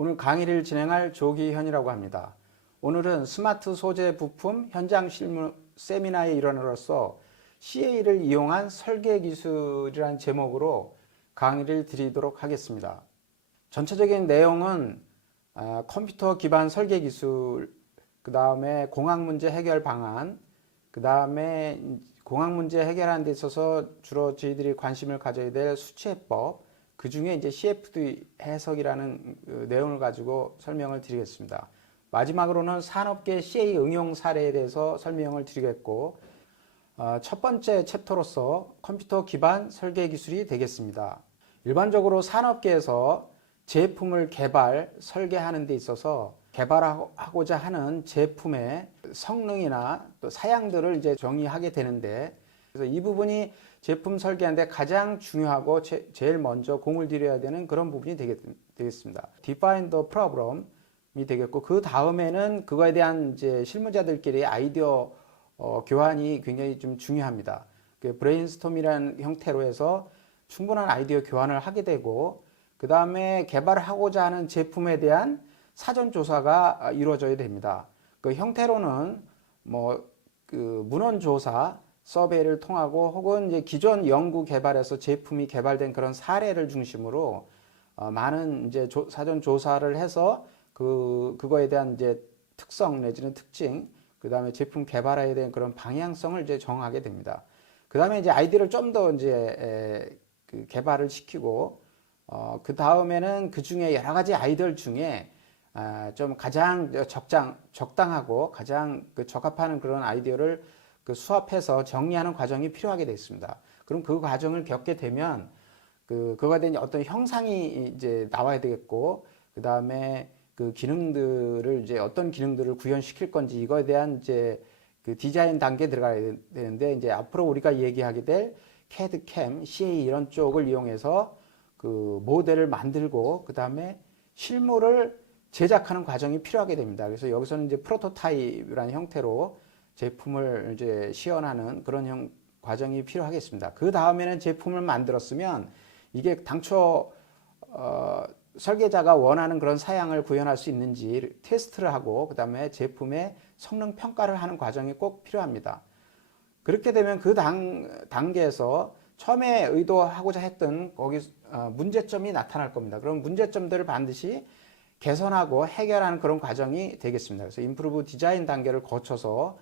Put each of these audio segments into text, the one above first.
오늘 강의를 진행할 조기현이라고 합니다. 오늘은 스마트 소재 부품 현장 실무 세미나의 일원으로서 CA를 이용한 설계 기술이라는 제목으로 강의를 드리도록 하겠습니다. 전체적인 내용은 컴퓨터 기반 설계 기술, 그 다음에 공학 문제 해결 방안, 그 다음에 공학 문제 해결하는 데 있어서 주로 저희들이 관심을 가져야 될 수치해법, 그 중에 이제 CFD 해석이라는 내용을 가지고 설명을 드리겠습니다. 마지막으로는 산업계 CA 응용 사례에 대해서 설명을 드리겠고, 첫 번째 챕터로서 컴퓨터 기반 설계 기술이 되겠습니다. 일반적으로 산업계에서 제품을 개발, 설계하는 데 있어서 개발하고자 하는 제품의 성능이나 또 사양들을 이제 정의하게 되는데, 그래서 이 부분이 제품 설계하는데 가장 중요하고 제일 먼저 공을 들여야 되는 그런 부분이 되겠습니다. Define the problem이 되겠고, 그 다음에는 그거에 대한 이제 실무자들끼리 아이디어 교환이 굉장히 좀 중요합니다. 그 브레인스톰이라는 형태로 해서 충분한 아이디어 교환을 하게 되고, 그 다음에 개발하고자 하는 제품에 대한 사전 조사가 이루어져야 됩니다. 그 형태로는 그 문헌 조사, 서베이를 통하고 혹은 이제 기존 연구 개발에서 제품이 개발된 그런 사례를 중심으로 많은 이제 사전 조사를 해서 그거에 대한 이제 특성 내지는 특징, 그 다음에 제품 개발에 대한 그런 방향성을 이제 정하게 됩니다. 그 다음에 이제 아이디어를 좀 더 이제 그 개발을 시키고, 그 다음에는 그 중에 여러 가지 아이디어 중에 좀 가장 적당하고 가장 그 적합하는 그런 아이디어를 그 수합해서 정리하는 과정이 필요하게 되어 있습니다. 그럼 그 과정을 겪게 되면 그거에 대한 어떤 형상이 이제 나와야 되겠고, 그 다음에 그 기능들을 이제 어떤 기능들을 구현시킬 건지 이거에 대한 이제 그 디자인 단계에 들어가야 되는데, 이제 앞으로 우리가 얘기하게 될 CAD, CAM, CA 이런 쪽을 이용해서 그 모델을 만들고 그 다음에 실물을 제작하는 과정이 필요하게 됩니다. 그래서 여기서는 이제 프로토타입이라는 형태로 제품을 이제 시연하는 그런 과정이 필요하겠습니다. 그 다음에는 제품을 만들었으면 이게 당초 설계자가 원하는 그런 사양을 구현할 수 있는지 테스트를 하고, 그 다음에 제품의 성능 평가를 하는 과정이 꼭 필요합니다. 그렇게 되면 그 단계에서 처음에 의도하고자 했던 거기 문제점이 나타날 겁니다. 그럼 문제점들을 반드시 개선하고 해결하는 그런 과정이 되겠습니다. 그래서 임프루브 디자인 단계를 거쳐서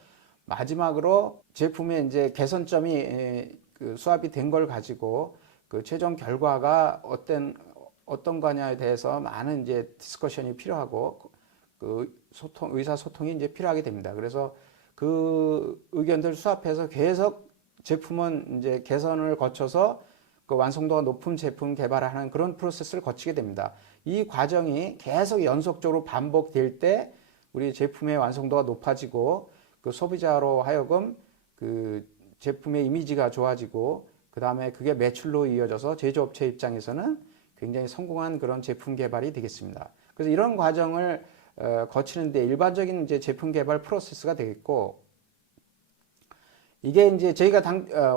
마지막으로 제품의 이제 개선점이 그 수합이 된 걸 가지고 그 최종 결과가 어떤 거냐에 대해서 많은 이제 디스커션이 필요하고 그 의사소통이 이제 필요하게 됩니다. 그래서 그 의견들 수합해서 계속 제품은 이제 개선을 거쳐서 그 완성도가 높은 제품 개발하는 그런 프로세스를 거치게 됩니다. 이 과정이 계속 연속적으로 반복될 때 우리 제품의 완성도가 높아지고 그 소비자로 하여금 그 제품의 이미지가 좋아지고, 그 다음에 그게 매출로 이어져서 제조업체 입장에서는 굉장히 성공한 그런 제품 개발이 되겠습니다. 그래서 이런 과정을 거치는데 일반적인 이제 제품 개발 프로세스가 되겠고, 이게 이제 저희가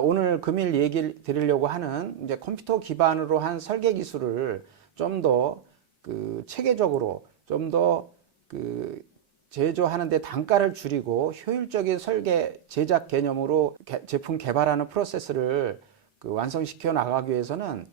오늘 금일 얘기를 드리려고 하는 이제 컴퓨터 기반으로 한 설계 기술을 좀 더 그 체계적으로 좀 더 그 제조하는데 단가를 줄이고 효율적인 설계 제작 개념으로 제품 개발하는 프로세스를 그 완성시켜 나가기 위해서는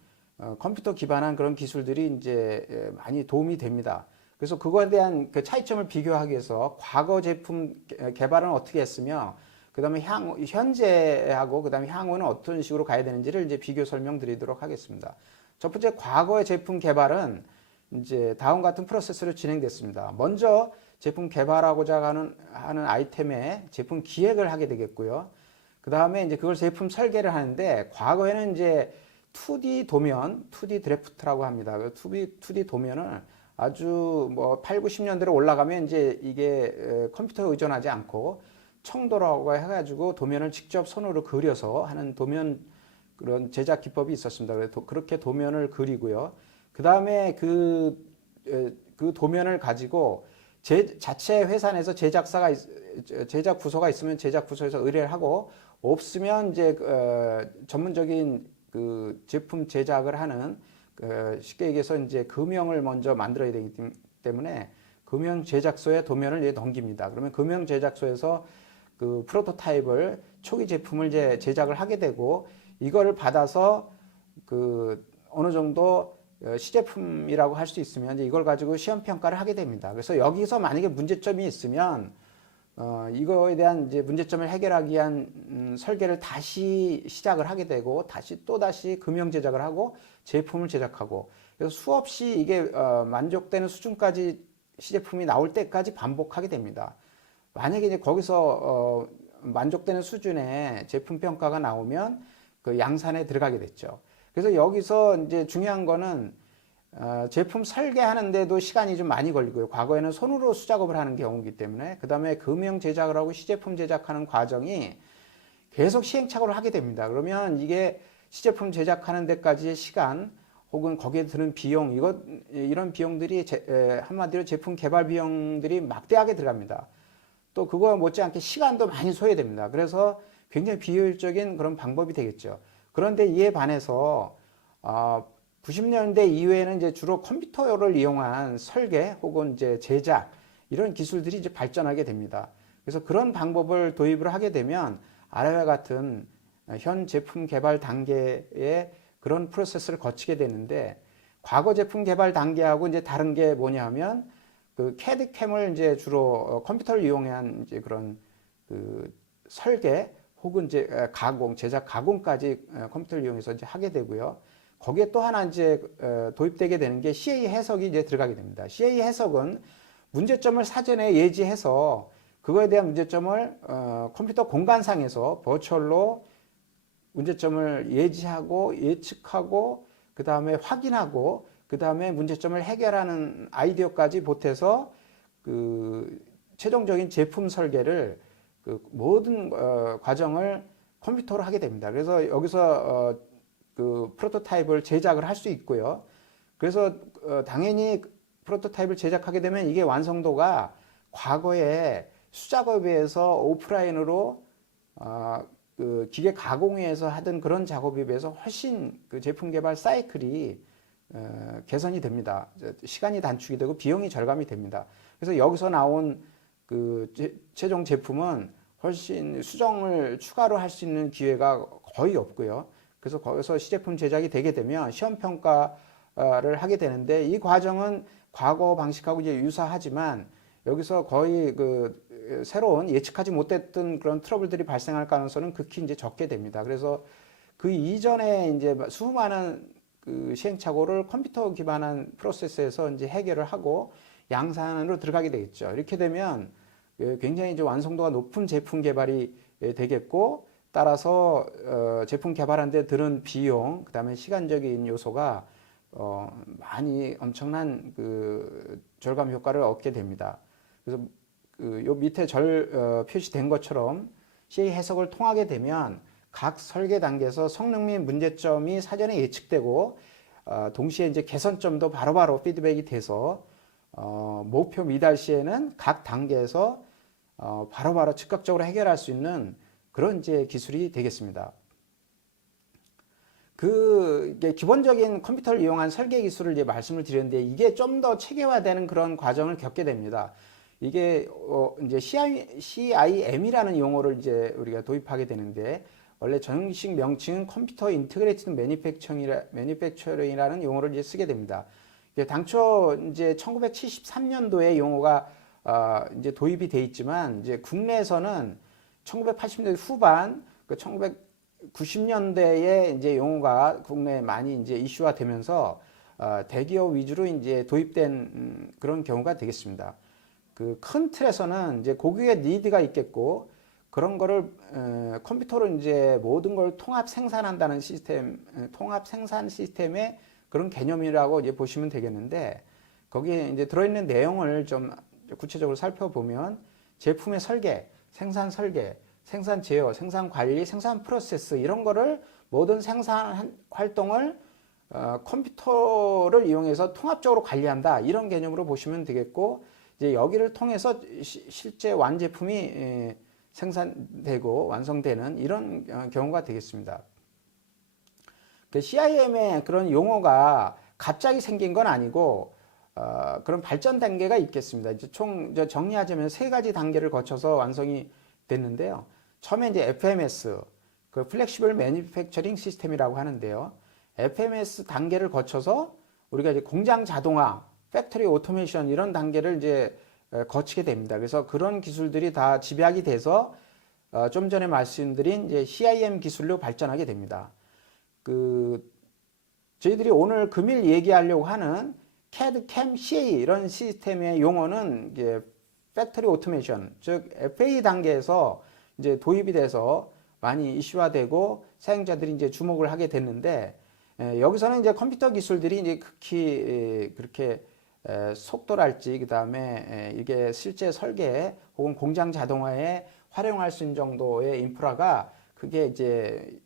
컴퓨터 기반한 그런 기술들이 이제 많이 도움이 됩니다. 그래서 그거에 대한 그 차이점을 비교하기 위해서 과거 제품 개발은 어떻게 했으며, 그 다음에 현재하고 그 다음에 향후는 어떤 식으로 가야 되는지를 이제 비교 설명드리도록 하겠습니다. 첫 번째, 과거의 제품 개발은 이제 다음 같은 프로세스로 진행됐습니다. 먼저 제품 개발하고자 하는 아이템의 제품 기획을 하게 되겠고요. 그 다음에 이제 그걸 제품 설계를 하는데, 과거에는 이제 2D 도면, 2D 드래프트라고 합니다. 2D 도면을 아주 8, 90년대로 올라가면 이제 이게 컴퓨터에 의존하지 않고 청도라고 해가지고 도면을 직접 손으로 그려서 하는 도면 그런 제작 기법이 있었습니다. 그렇게 도면을 그리고요. 그 다음에 그 도면을 가지고 자체 회사 내에서 제작 부서가 있으면 제작 부서에서 의뢰를 하고, 없으면 이제 전문적인 그 제품 제작을 하는 쉽게 얘기해서 이제 금형을 먼저 만들어야 되기 때문에 금형 제작소에 도면을 이제 넘깁니다. 그러면 금형 제작소에서 그 프로토타입을 초기 제품을 이제 제작을 하게 되고 이거를 받아서 그 어느 정도 시제품이라고 할 수 있으면 이제 이걸 가지고 시험 평가를 하게 됩니다. 그래서 여기서 만약에 문제점이 있으면 이거에 대한 이제 문제점을 해결하기 위한 설계를 다시 시작을 하게 되고 다시 금형 제작을 하고 제품을 제작하고 그래서 수없이 이게 만족되는 수준까지 시제품이 나올 때까지 반복하게 됩니다. 만약에 이제 거기서 만족되는 수준의 제품 평가가 나오면 그 양산에 들어가게 됐죠. 그래서 여기서 이제 중요한 거는 제품 설계하는데도 시간이 좀 많이 걸리고요. 과거에는 손으로 수작업을 하는 경우이기 때문에 그 다음에 금형 제작을 하고 시제품 제작하는 과정이 계속 시행착오를 하게 됩니다. 그러면 이게 시제품 제작하는 데까지의 시간 혹은 거기에 드는 비용 이런 비용들이 한마디로 제품 개발 비용들이 막대하게 들어갑니다. 또 그거와 못지않게 시간도 많이 소요됩니다. 그래서 굉장히 비효율적인 그런 방법이 되겠죠. 그런데 이에 반해서 90년대 이후에는 이제 주로 컴퓨터를 이용한 설계 혹은 이제 제작 이런 기술들이 이제 발전하게 됩니다. 그래서 그런 방법을 도입을 하게 되면 아래와 같은 현 제품 개발 단계의 그런 프로세스를 거치게 되는데 과거 제품 개발 단계하고 이제 다른 게 뭐냐 하면 그 CAD/CAM을 이제 주로 컴퓨터를 이용한 이제 그런 그 설계 혹은 이제 제작 가공까지 컴퓨터를 이용해서 이제 하게 되고요. 거기에 또 하나 이제 도입되게 되는 게 CA 해석이 이제 들어가게 됩니다. CA 해석은 문제점을 사전에 예지해서 그거에 대한 문제점을 컴퓨터 공간상에서 버추얼로 문제점을 예지하고 예측하고 그 다음에 확인하고 그 다음에 문제점을 해결하는 아이디어까지 보태서 그 최종적인 제품 설계를 그 모든 과정을 컴퓨터로 하게 됩니다. 그래서 여기서 그 프로토타입을 제작을 할 수 있고요. 그래서 당연히 프로토타입을 제작하게 되면 이게 완성도가 과거에 수작업에 비해서 오프라인으로 그 기계 가공위에서 하던 그런 작업에 비해서 훨씬 그 제품 개발 사이클이 개선이 됩니다. 시간이 단축이 되고 비용이 절감이 됩니다. 그래서 여기서 나온 그 최종 제품은 훨씬 수정을 추가로 할 수 있는 기회가 거의 없고요. 그래서 거기서 시제품 제작이 되게 되면 시험 평가를 하게 되는데 이 과정은 과거 방식하고 이제 유사하지만 여기서 거의 그 새로운 예측하지 못했던 그런 트러블들이 발생할 가능성은 극히 이제 적게 됩니다. 그래서 그 이전에 이제 수많은 그 시행착오를 컴퓨터 기반한 프로세스에서 이제 해결을 하고 양산으로 들어가게 되겠죠. 이렇게 되면 굉장히 이제 완성도가 높은 제품 개발이 되겠고 따라서 제품 개발하는 데 드는 비용, 그다음에 시간적인 요소가 많이 엄청난 그 절감 효과를 얻게 됩니다. 그래서 요 밑에 표시된 것처럼 CA 해석을 통하게 되면 각 설계 단계에서 성능 및 문제점이 사전에 예측되고 동시에 이제 개선점도 바로바로 피드백이 돼서 목표 미달 시에는 각 단계에서 바로바로 즉각적으로 해결할 수 있는 그런 이제 기술이 되겠습니다. 이게 기본적인 컴퓨터를 이용한 설계 기술을 이제 말씀을 드렸는데 이게 좀 더 체계화되는 그런 과정을 겪게 됩니다. 이게 이제 CIM이라는 용어를 이제 우리가 도입하게 되는데 원래 정식 명칭은 컴퓨터 인티그레이티드 매니팩처링이라는 용어를 이제 쓰게 됩니다. 당초 이제 1973년도에 용어가 이제 도입이 돼 있지만 이제 국내에서는 1980년대 후반, 1990년대에 이제 용어가 국내에 많이 이제 이슈화 되면서 대기업 위주로 이제 도입된 그런 경우가 되겠습니다. 그 큰 틀에서는 이제 고객의 니드가 있겠고 그런 거를 컴퓨터로 이제 모든 걸 통합 생산한다는 시스템, 통합 생산 시스템의 그런 개념이라고 이제 보시면 되겠는데 거기에 이제 들어있는 내용을 좀 구체적으로 살펴보면 제품의 설계, 생산 설계, 생산 제어, 생산 관리, 생산 프로세스 이런 거를 모든 생산 활동을 컴퓨터를 이용해서 통합적으로 관리한다 이런 개념으로 보시면 되겠고 이제 여기를 통해서 실제 완제품이 생산되고 완성되는 이런 경우가 되겠습니다. CIM의 그런 용어가 갑자기 생긴 건 아니고 그런 발전 단계가 있겠습니다. 이제 총 정리하자면 세 가지 단계를 거쳐서 완성이 됐는데요. 처음에 이제 FMS, 그 플렉시블 매니팩처링 시스템이라고 하는데요. FMS 단계를 거쳐서 우리가 이제 공장 자동화, 팩토리 오토메이션 이런 단계를 이제 거치게 됩니다. 그래서 그런 기술들이 다 집약이 돼서 좀 전에 말씀드린 이제 CIM 기술로 발전하게 됩니다. 저희들이 오늘 금일 얘기하려고 하는 CAD, CAM, CA 이런 시스템의 용어는 이제 팩토리 오토메이션, 즉 FA 단계에서 이제 도입이 돼서 많이 이슈화되고 사용자들이 이제 주목을 하게 됐는데, 여기서는 이제 컴퓨터 기술들이 이제 극히 그렇게 속도랄지, 그 다음에 이게 실제 설계 혹은 공장 자동화에 활용할 수 있는 정도의 인프라가 그게 이제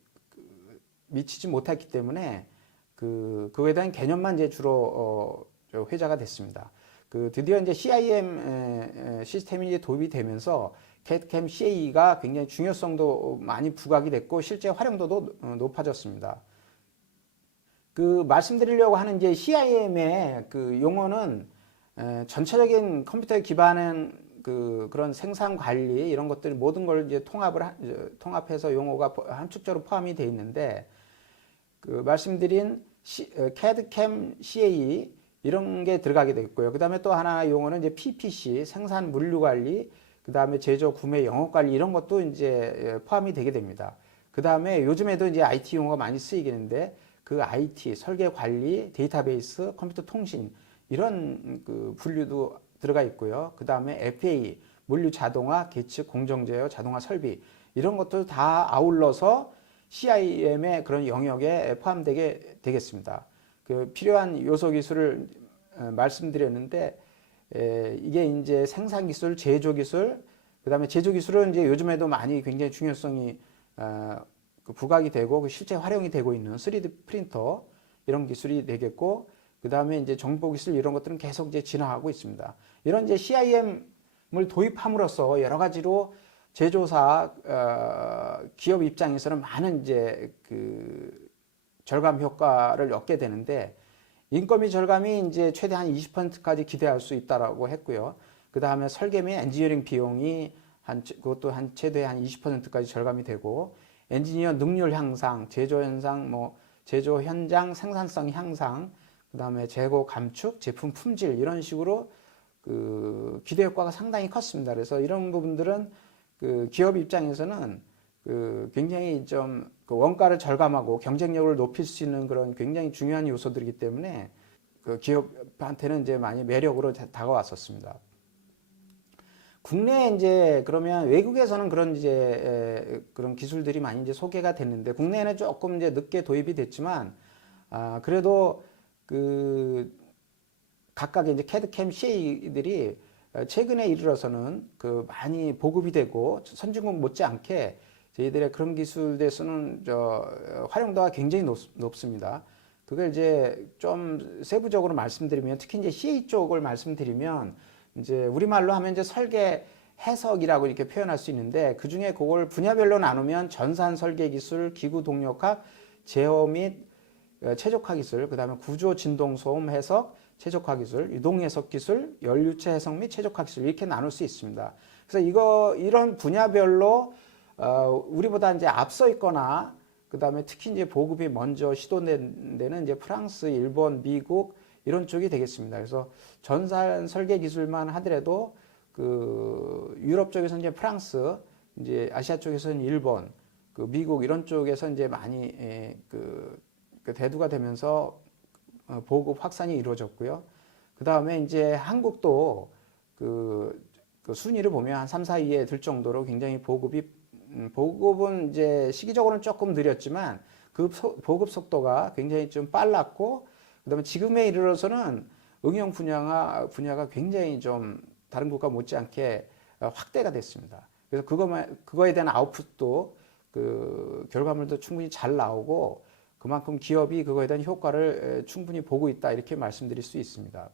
미치지 못했기 때문에 그거에 대한 개념만 이제 주로 회자가 됐습니다. 드디어 이제 CIM 시스템이 이제 도입이 되면서 CAD, CAM, CA가 굉장히 중요성도 많이 부각이 됐고 실제 활용도도 높아졌습니다. 말씀드리려고 하는 이제 CIM의 용어는 전체적인 컴퓨터에 기반한 그런 생산 관리 이런 것들 모든 걸 이제 통합해서 용어가 함축적으로 포함이 되어 있는데, 말씀드린 CAD, CAM, CA 이런 게 들어가게 되겠고요. 그 다음에 또 하나 용어는 이제 PPC, 생산 물류 관리, 그 다음에 제조, 구매, 영업 관리 이런 것도 이제 포함이 되게 됩니다. 그 다음에 요즘에도 이제 IT 용어가 많이 쓰이겠는데 IT, 설계 관리, 데이터베이스, 컴퓨터 통신 이런 분류도 들어가 있고요. 그 다음에 FA, 물류 자동화, 계측, 공정 제어, 자동화 설비 이런 것도 다 아울러서 CIM의 그런 영역에 포함되게 되겠습니다. 필요한 요소 기술을 말씀드렸는데, 이게 이제 생산 기술, 제조 기술, 그 다음에 제조 기술은 이제 요즘에도 많이 굉장히 중요성이 부각이 되고 실제 활용이 되고 있는 3D 프린터 이런 기술이 되겠고, 그 다음에 이제 정보 기술 이런 것들은 계속 이제 진화하고 있습니다. 이런 이제 CIM을 도입함으로써 여러 가지로 제조사 기업 입장에서는 많은 이제 절감 효과를 얻게 되는데, 인건비 절감이 이제 최대한 20%까지 기대할 수 있다라고 했고요. 그 다음에 설계 및 엔지니어링 비용이 그것도 최대 한 20%까지 절감이 되고, 엔지니어 능률 향상, 제조 현장 생산성 향상, 그 다음에 재고 감축, 제품 품질 이런 식으로 기대 효과가 상당히 컸습니다. 그래서 이런 부분들은 기업 입장에서는 굉장히 좀 원가를 절감하고 경쟁력을 높일 수 있는 그런 굉장히 중요한 요소들이기 때문에 기업한테는 이제 많이 매력으로 다가왔었습니다. 국내에 이제 그러면 외국에서는 그런 기술들이 많이 이제 소개가 됐는데, 국내에는 조금 이제 늦게 도입이 됐지만, 그래도 각각의 이제 CAD, CAM, CA들이 최근에 이르러서는 많이 보급이 되고 선진국 못지않게 저희들의 그런 기술에서는 활용도가 굉장히 높습니다. 그걸 이제 좀 세부적으로 말씀드리면, 특히 이제 CA 쪽을 말씀드리면, 이제 우리말로 하면 이제 설계 해석이라고 이렇게 표현할 수 있는데, 그 중에 그걸 분야별로 나누면 전산 설계 기술, 기구 동력학, 제어 및 최적화 기술, 그 다음에 구조 진동 소음 해석, 최적화 기술, 유동 해석 기술, 연료체 해석 및 최적화 기술 이렇게 나눌 수 있습니다. 그래서 이런 분야별로 우리보다 이제 앞서 있거나, 그 다음에 특히 이제 보급이 먼저 시도된 데는 이제 프랑스, 일본, 미국 이런 쪽이 되겠습니다. 그래서 전산 설계 기술만 하더라도 유럽 쪽에서는 이제 프랑스, 이제 아시아 쪽에서는 일본, 미국 이런 쪽에서 이제 많이 대두가 되면서 보급 확산이 이루어졌고요. 그 다음에 이제 한국도 순위를 보면 한 3, 4위에 들 정도로 굉장히 보급은 이제 시기적으로는 조금 느렸지만 보급 속도가 굉장히 좀 빨랐고, 그 다음에 지금에 이르러서는 응용 분야가 굉장히 좀 다른 국가 못지않게 확대가 됐습니다. 그래서 그거에 대한 아웃풋도 결과물도 충분히 잘 나오고, 그만큼 기업이 그거에 대한 효과를 충분히 보고 있다 이렇게 말씀드릴 수 있습니다.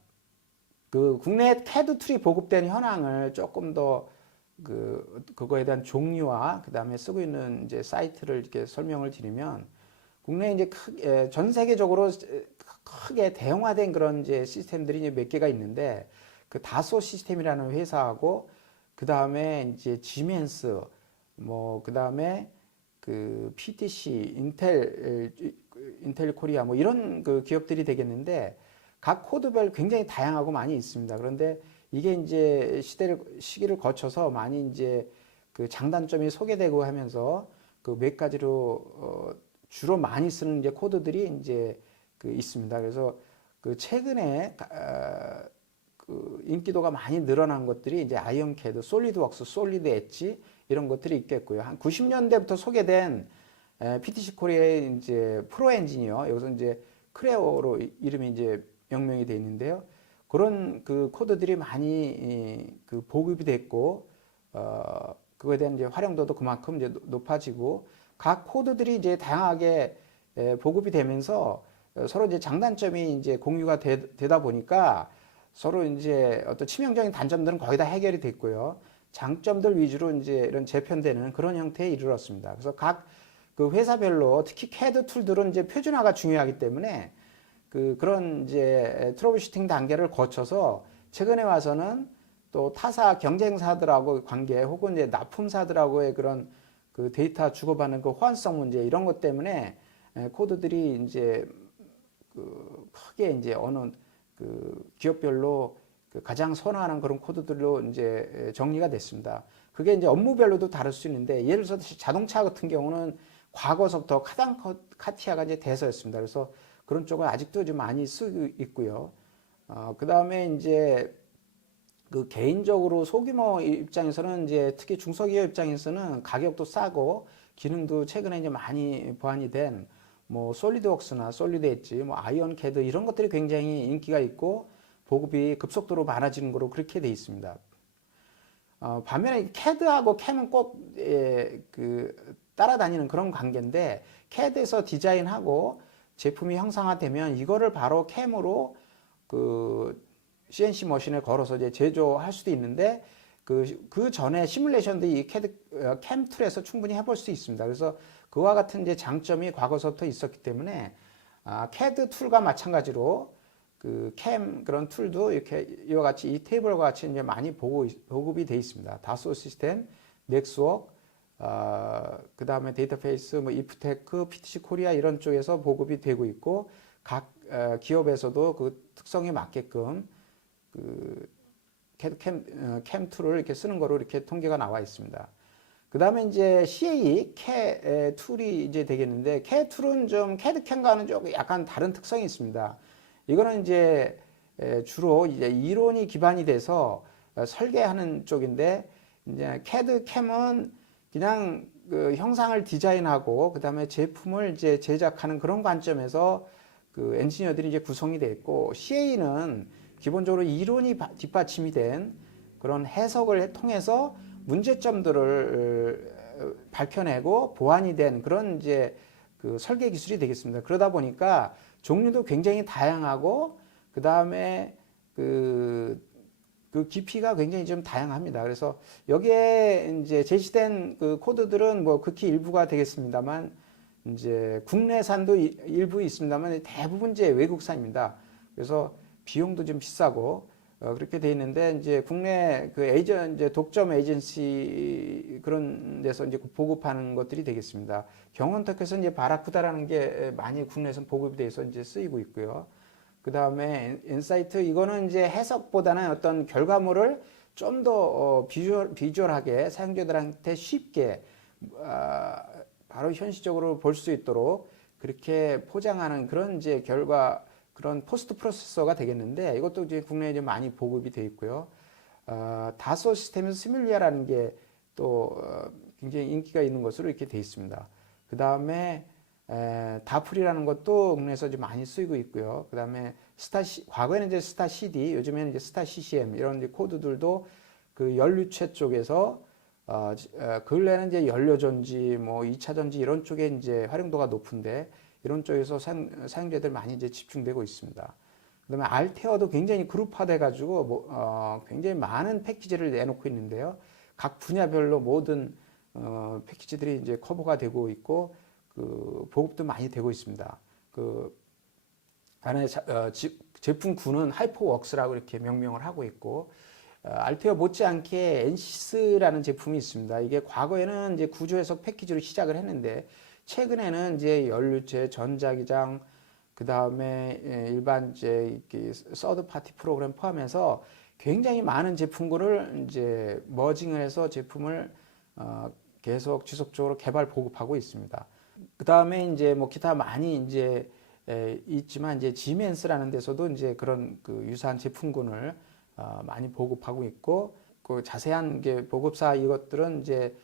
국내 CAD 툴이 보급된 현황을 조금 더 그거에 대한 종류와 그 다음에 쓰고 있는 이제 사이트를 이렇게 설명을 드리면, 국내 이제 전 세계적으로 크게 대형화된 그런 이제 시스템들이 이제 몇 개가 있는데 그 다소 시스템이라는 회사하고 그 다음에 이제 지멘스 뭐 그 다음에 그 PTC 인텔 코리아 뭐 이런 그 기업들이 되겠는데 각 코드별 굉장히 다양하고 많이 있습니다. 그런데 이게 이제 시기를 거쳐서 많이 이제 그 장단점이 소개되고 하면서 그 몇 가지로 주로 많이 쓰는 이제 코드들이 이제 그 있습니다. 그래서 그 최근에 그 인기도가 많이 늘어난 것들이 이제 아이언캐드, 솔리드웍스, 솔리드 엣지 이런 것들이 있겠고요. 한 90년대부터 소개된 PTC 코리아의 이제 프로 엔지니어 여기서 이제 크레오로 이름이 이제 명명이 되어 있는데요. 그런 그 코드들이 많이 그 보급이 됐고 그거에 대한 이제 활용도도 그만큼 이제 높아지고 각 코드들이 이제 다양하게 보급이 되면서 서로 이제 장단점이 이제 공유가 되다 보니까 서로 이제 어떤 치명적인 단점들은 거의 다 해결이 됐고요. 장점들 위주로 이제 이런 재편되는 그런 형태에 이르렀습니다. 그래서 각 그 회사별로 특히 CAD 툴들은 이제 표준화가 중요하기 때문에 그런 이제 트러블 슈팅 단계를 거쳐서 최근에 와서는 또 타사 경쟁사들하고 관계 혹은 이제 납품사들하고의 그런 그 데이터 주고받는 그 호환성 문제 이런 것 때문에 코드들이 이제 그 크게 이제 어느 그 기업별로 그 가장 선호하는 그런 코드들로 이제 정리가 됐습니다. 그게 이제 업무별로도 다를 수 있는데 예를 들어서 자동차 같은 경우는 과거서부터 카티아가 이제 대서였습니다. 그래서 그런 쪽은 아직도 좀 많이 쓰고 있고요. 그 다음에 이제 그 개인적으로 소규모 입장에서는 이제 특히 중소기업 입장에서는 가격도 싸고 기능도 최근에 이제 많이 보완이 된 뭐 솔리드웍스나 솔리드 엣지, 뭐 아이언 캐드 이런 것들이 굉장히 인기가 있고 보급이 급속도로 많아지는 거로 그렇게 돼 있습니다. 반면에 CAD하고 CAM은 꼭 따라다니는 그런 관계인데 CAD에서 디자인하고 제품이 형상화되면 이거를 바로 CAM으로 그 CNC 머신에 걸어서 이제 제조할 수도 있는데 그 전에 시뮬레이션도 이 CAM 툴에서 충분히 해볼 수 있습니다. 그래서 그와 같은 이제 장점이 과거서부터 있었기 때문에 CAD 툴과 마찬가지로 그 CAM 그런 툴도 이렇게 이와 같이 이 테이블과 같이 이제 많이 보급이 돼 있습니다. 다소 시스템, 넥스웍, 그 다음에 데이터페이스, 뭐 이프테크, PTC 코리아 이런 쪽에서 보급이 되고 있고 각 기업에서도 그 특성에 맞게끔 그 CAM 툴을 이렇게 쓰는 거로 이렇게 통계가 나와 있습니다. 그 다음에 이제 CAE, 툴이 이제 되겠는데, 툴은 좀 CAD, CAM과는 조금 약간 다른 특성이 있습니다. 이거는 이제 주로 이제 이론이 기반이 돼서 설계하는 쪽인데, 이제 CAD, CAM은 그냥 그 형상을 디자인하고, 그 다음에 제품을 이제 제작하는 그런 관점에서 그 엔지니어들이 이제 구성이 되어 있고, CAE는 기본적으로 이론이 뒷받침이 된 그런 해석을 통해서 문제점들을 밝혀내고 보완이 된 그런 이제 그 설계 기술이 되겠습니다. 그러다 보니까 종류도 굉장히 다양하고 그 다음에 그 깊이가 굉장히 좀 다양합니다. 그래서 여기에 이제 제시된 그 코드들은 뭐 극히 일부가 되겠습니다만 이제 국내산도 일부 있습니다만 대부분 이제 외국산입니다. 그래서 비용도 좀 비싸고 그렇게 돼 있는데 이제 국내 그 이제 독점 에이전시 그런 데서 이제 보급하는 것들이 되겠습니다. 경원터에서 이제 바라쿠다라는 게 많이 국내에서 보급이 돼서 이제 쓰이고 있고요. 그 다음에 인사이트 이거는 이제 해석보다는 어떤 결과물을 좀 더 비주얼하게 사용자들한테 쉽게 바로 현실적으로 볼 수 있도록 그렇게 포장하는 그런 이제 그런 포스트 프로세서가 되겠는데 이것도 이제 국내에 이제 많이 보급이 되어 있고요. 다소 시스템에서 스밀리아라는 게 또 굉장히 인기가 있는 것으로 이렇게 되어 있습니다. 그 다음에 다풀이라는 것도 국내에서 좀 많이 쓰이고 있고요. 그 다음에 과거에는 이제 스타 CD, 요즘에는 이제 스타 CCM 이런 이제 코드들도 그 연료체 쪽에서 근래는 이제 연료전지, 뭐 2차 전지 이런 쪽에 이제 활용도가 높은데 이런 쪽에서 사용자들 많이 이제 집중되고 있습니다. 그다음에 알테어도 굉장히 그룹화돼 가지고 굉장히 많은 패키지를 내놓고 있는데요. 각 분야별로 모든 패키지들이 이제 커버가 되고 있고 그 보급도 많이 되고 있습니다. 안에 제품군은 하이퍼웍스라고 이렇게 명명을 하고 있고, 알테어 못지않게 엔시스라는 제품이 있습니다. 이게 과거에는 이제 구조 해석 패키지로 시작을 했는데, 최근에는 이제 연료체, 전자기장, 그 다음에 일반 이제 서드 파티 프로그램 포함해서 굉장히 많은 제품군을 이제 머징을 해서 제품을 계속 지속적으로 개발 보급하고 있습니다. 그 다음에 이제 뭐 기타 많이 이제 있지만 이제 지멘스라는 데서도 이제 그런 그 유사한 제품군을 많이 보급하고 있고, 그 자세한 게 보급사 이것들은 이제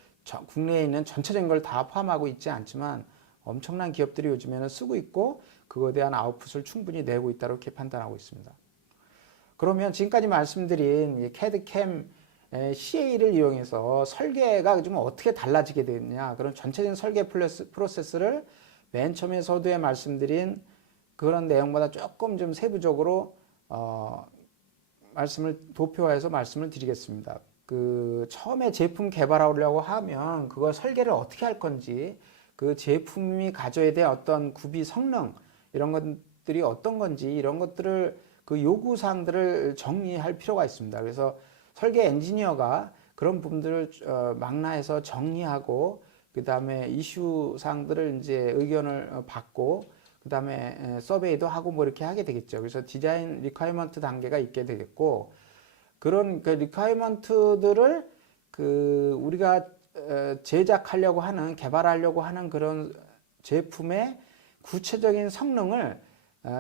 국내에 있는 전체적인 걸 다 포함하고 있지 않지만 엄청난 기업들이 요즘에는 쓰고 있고 그거에 대한 아웃풋을 충분히 내고 있다고 이렇게 판단하고 있습니다. 그러면 지금까지 말씀드린 이 CAD/CAM CA를 이용해서 설계가 좀 어떻게 달라지게 되느냐, 그런 전체적인 설계 프로세스를 맨 처음에 서두에 말씀드린 그런 내용보다 조금 좀 세부적으로 말씀을 도표화해서 말씀을 드리겠습니다. 그 처음에 제품 개발하려고 하면 그걸 설계를 어떻게 할 건지, 그 제품이 가져야 될 어떤 구비 성능 이런 것들이 어떤 건지 이런 것들을 그 요구사항들을 정리할 필요가 있습니다. 그래서 설계 엔지니어가 그런 부분들을 망라해서 정리하고 그 다음에 이슈 사항들을 이제 의견을 받고 그 다음에 서베이도 하고 뭐 이렇게 하게 되겠죠. 그래서 디자인 리퀘어먼트 단계가 있게 되겠고, 그런 그 리퀘어먼트들을 그 우리가 제작하려고 하는, 개발하려고 하는 그런 제품의 구체적인 성능을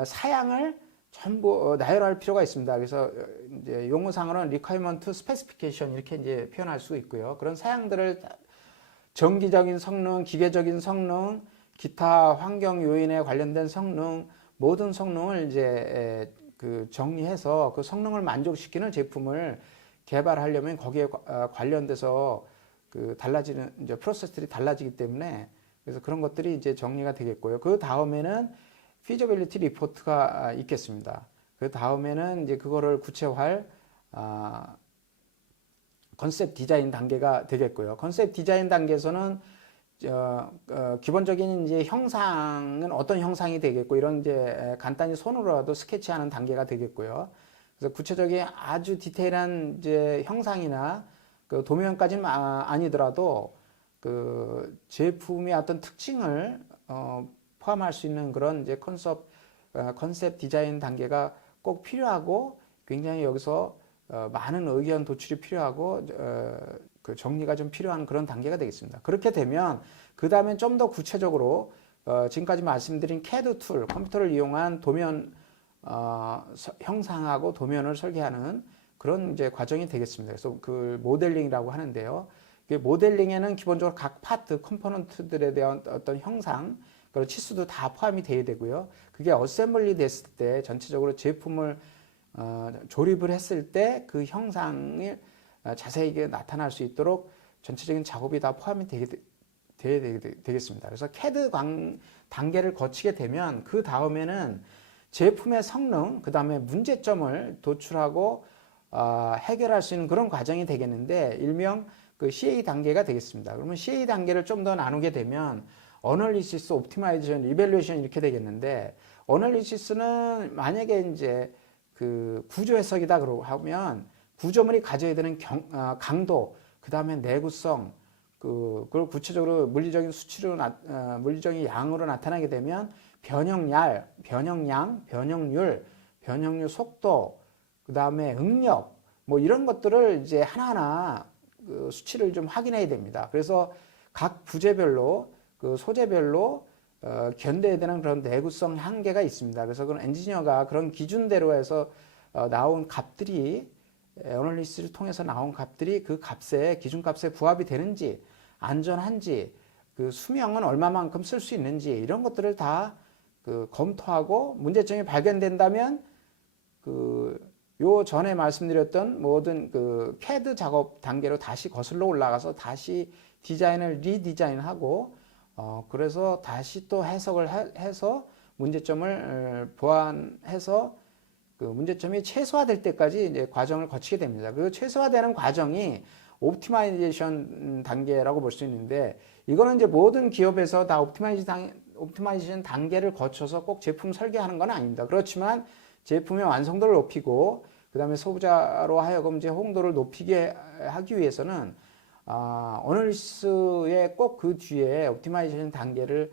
사양을 전부 나열할 필요가 있습니다. 그래서 이제 용어상으로는 requirement specification 이렇게 이제 표현할 수 있고요. 그런 사양들을 전기적인 성능, 기계적인 성능, 기타 환경 요인에 관련된 성능, 모든 성능을 이제 그 정리해서 그 성능을 만족시키는 제품을 개발하려면 거기에 관련돼서 그 달라지는 이제 프로세스들이 달라지기 때문에, 그래서 그런 것들이 이제 정리가 되겠고요. 그 다음에는 feasibility 리포트가 있겠습니다. 그 다음에는 이제 그거를 구체화할 컨셉 디자인 단계가 되겠고요. 컨셉 디자인 단계에서는 기본적인 이제 형상은 어떤 형상이 되겠고, 이런 이제 간단히 손으로라도 스케치하는 단계가 되겠고요. 그래서 구체적인 아주 디테일한 이제 형상이나 그 도면까지는 아니더라도 그 제품의 어떤 특징을 포함할 수 있는 그런 이제 컨셉 디자인 단계가 꼭 필요하고, 굉장히 여기서 많은 의견 도출이 필요하고 그 정리가 좀 필요한 그런 단계가 되겠습니다. 그렇게 되면 그 다음에 좀 더 구체적으로 지금까지 말씀드린 CAD 툴, 컴퓨터를 이용한 도면 형상하고 도면을 설계하는 그런 이제 과정이 되겠습니다. 그래서 그 모델링이라고 하는데요. 모델링에는 기본적으로 각 파트, 컴포넌트들에 대한 어떤 형상, 그리고 치수도 다 포함이 돼야 되고요. 그게 어셈블리 됐을 때 전체적으로 제품을 조립을 했을 때 그 형상이 자세하게 나타날 수 있도록 전체적인 작업이 다 포함이 되겠습니다. 그래서 CAD 단계를 거치게 되면 그 다음에는 제품의 성능, 그 다음에 문제점을 도출하고 해결할 수 있는 그런 과정이 되겠는데, 일명 그 CA 단계가 되겠습니다. 그러면 CA 단계를 좀 더 나누게 되면 어널리시스, 옵티마이제이션, 이밸루에이션 이렇게 되겠는데, 어널리시스는 만약에 이제 그 구조 해석이다 그러고 하면 구조물이 가져야 되는 강도, 그 다음에 내구성, 그걸 구체적으로 물리적인 수치로 물리적인 양으로 나타나게 되면 변형량, 변형률, 변형률 속도, 그 다음에 응력, 뭐 이런 것들을 이제 하나하나 그 수치를 좀 확인해야 됩니다. 그래서 각 부재별로 그 소재별로 견뎌야 되는 그런 내구성 한계가 있습니다. 그래서 그런 엔지니어가 그런 기준대로 해서 나온 값들이, 애널리시스를 통해서 나온 값들이 그 값에, 기준값에 부합이 되는지, 안전한지, 그 수명은 얼마만큼 쓸 수 있는지, 이런 것들을 다 그 검토하고 문제점이 발견된다면 요 전에 말씀드렸던 모든 그 CAD 작업 단계로 다시 거슬러 올라가서 다시 디자인을 리디자인하고 그래서 다시 또 해석을 해서 문제점을 보완해서 그 문제점이 최소화될 때까지 이제 과정을 거치게 됩니다. 그 최소화되는 과정이 옵티마이제이션 단계라고 볼 수 있는데, 이거는 이제 모든 기업에서 다 옵티마이제이션 단계를 거쳐서 꼭 제품 설계하는 건 아닙니다. 그렇지만 제품의 완성도를 높이고 그다음에 소비자로 하여금 이제 호응도를 높이게 하기 위해서는 어널리시스의 꼭 그 뒤에 옵티마이제이션 단계를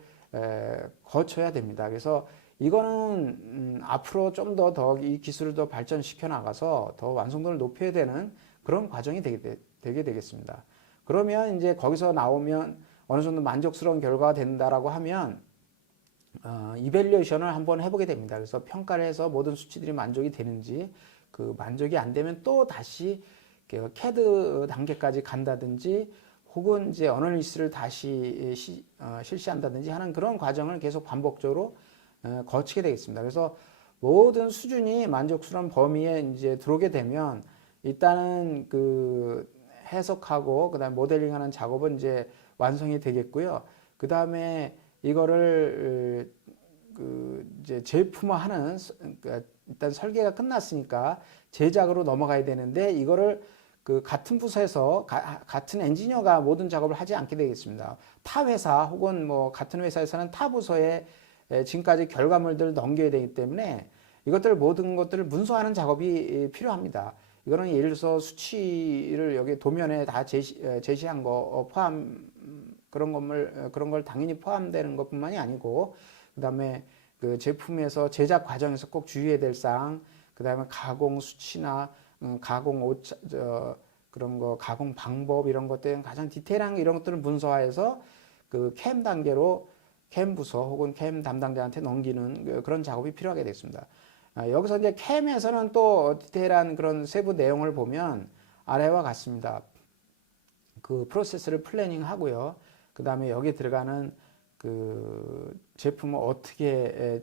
거쳐야 됩니다. 그래서 이거는 앞으로 좀 더 이 기술을 더 발전시켜 나가서 더 완성도를 높여야 되는 그런 과정이 되게 되겠습니다. 그러면 이제 거기서 나오면 어느 정도 만족스러운 결과가 된다라고 하면 이밸류에이션을 한번 해보게 됩니다. 그래서 평가를 해서 모든 수치들이 만족이 되는지, 그 만족이 안 되면 또 다시 CAD 단계까지 간다든지 혹은 이제 어널리시스를 다시 실시한다든지 하는 그런 과정을 계속 반복적으로 거치게 되겠습니다. 그래서 모든 수준이 만족스러운 범위에 이제 들어오게 되면 일단은 그 해석하고 그다음에 모델링하는 작업은 이제 완성이 되겠고요. 그다음에 이거를 그 이제 제품화하는 그러니까 일단 설계가 끝났으니까 제작으로 넘어가야 되는데 이거를 그 같은 부서에서 같은 엔지니어가 모든 작업을 하지 않게 되겠습니다. 타 회사 혹은 뭐 같은 회사에서는 타 부서에 지금까지 결과물들을 넘겨야 되기 때문에 이것들 모든 것들을 문서화하는 작업이 필요합니다. 이거는 예를 들어서 수치를 여기 도면에 다 제시한 거 포함 그런 걸 당연히 포함되는 것뿐만이 아니고 그다음에 그 제품에서 제작 과정에서 꼭 주의해야 될 사항, 그다음에 가공 수치나 가공 그런 거 가공 방법 이런 것들 가장 디테일한 이런 것들을 문서화해서 그 캠 단계로 캠 부서 혹은 캠 담당자한테 넘기는 그런 작업이 필요하게 됐습니다. 여기서 이제 캠에서는 또 디테일한 그런 세부 내용을 보면 아래와 같습니다. 그 프로세스를 플래닝 하고요. 그 다음에 여기에 들어가는 그 제품을 어떻게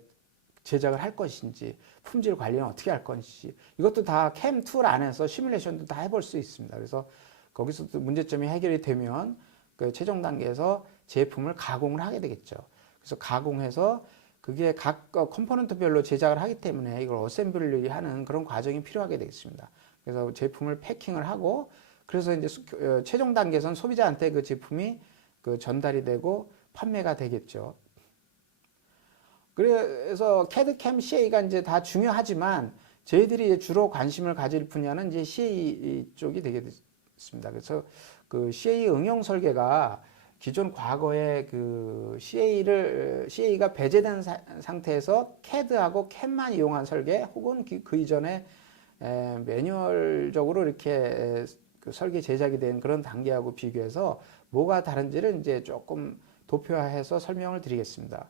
제작을 할 것인지, 품질 관리는 어떻게 할 것인지, 이것도 다 캠 툴 안에서 시뮬레이션도 다 해볼 수 있습니다. 그래서 거기서도 문제점이 해결이 되면 그 최종 단계에서 제품을 가공을 하게 되겠죠. 그래서 가공해서 그게 각 컴포넌트별로 제작을 하기 때문에 이걸 어셈블리 하는 그런 과정이 필요하게 되겠습니다. 그래서 제품을 패킹을 하고 그래서 이제 최종 단계에서는 소비자한테 그 제품이 그 전달이 되고 판매가 되겠죠. 그래서 CAD, CAM, CA가 이제 다 중요하지만 저희들이 주로 관심을 가질 분야는 이제 CA 쪽이 되겠습니다. 그래서 그 CA 응용 설계가 기존 과거에 그 CA가 배제된 상태에서 CAD하고 CAM만 이용한 설계 혹은 그 이전에 매뉴얼적으로 이렇게 그 설계 제작이 된 그런 단계하고 비교해서 뭐가 다른지를 이제 조금 도표화해서 설명을 드리겠습니다.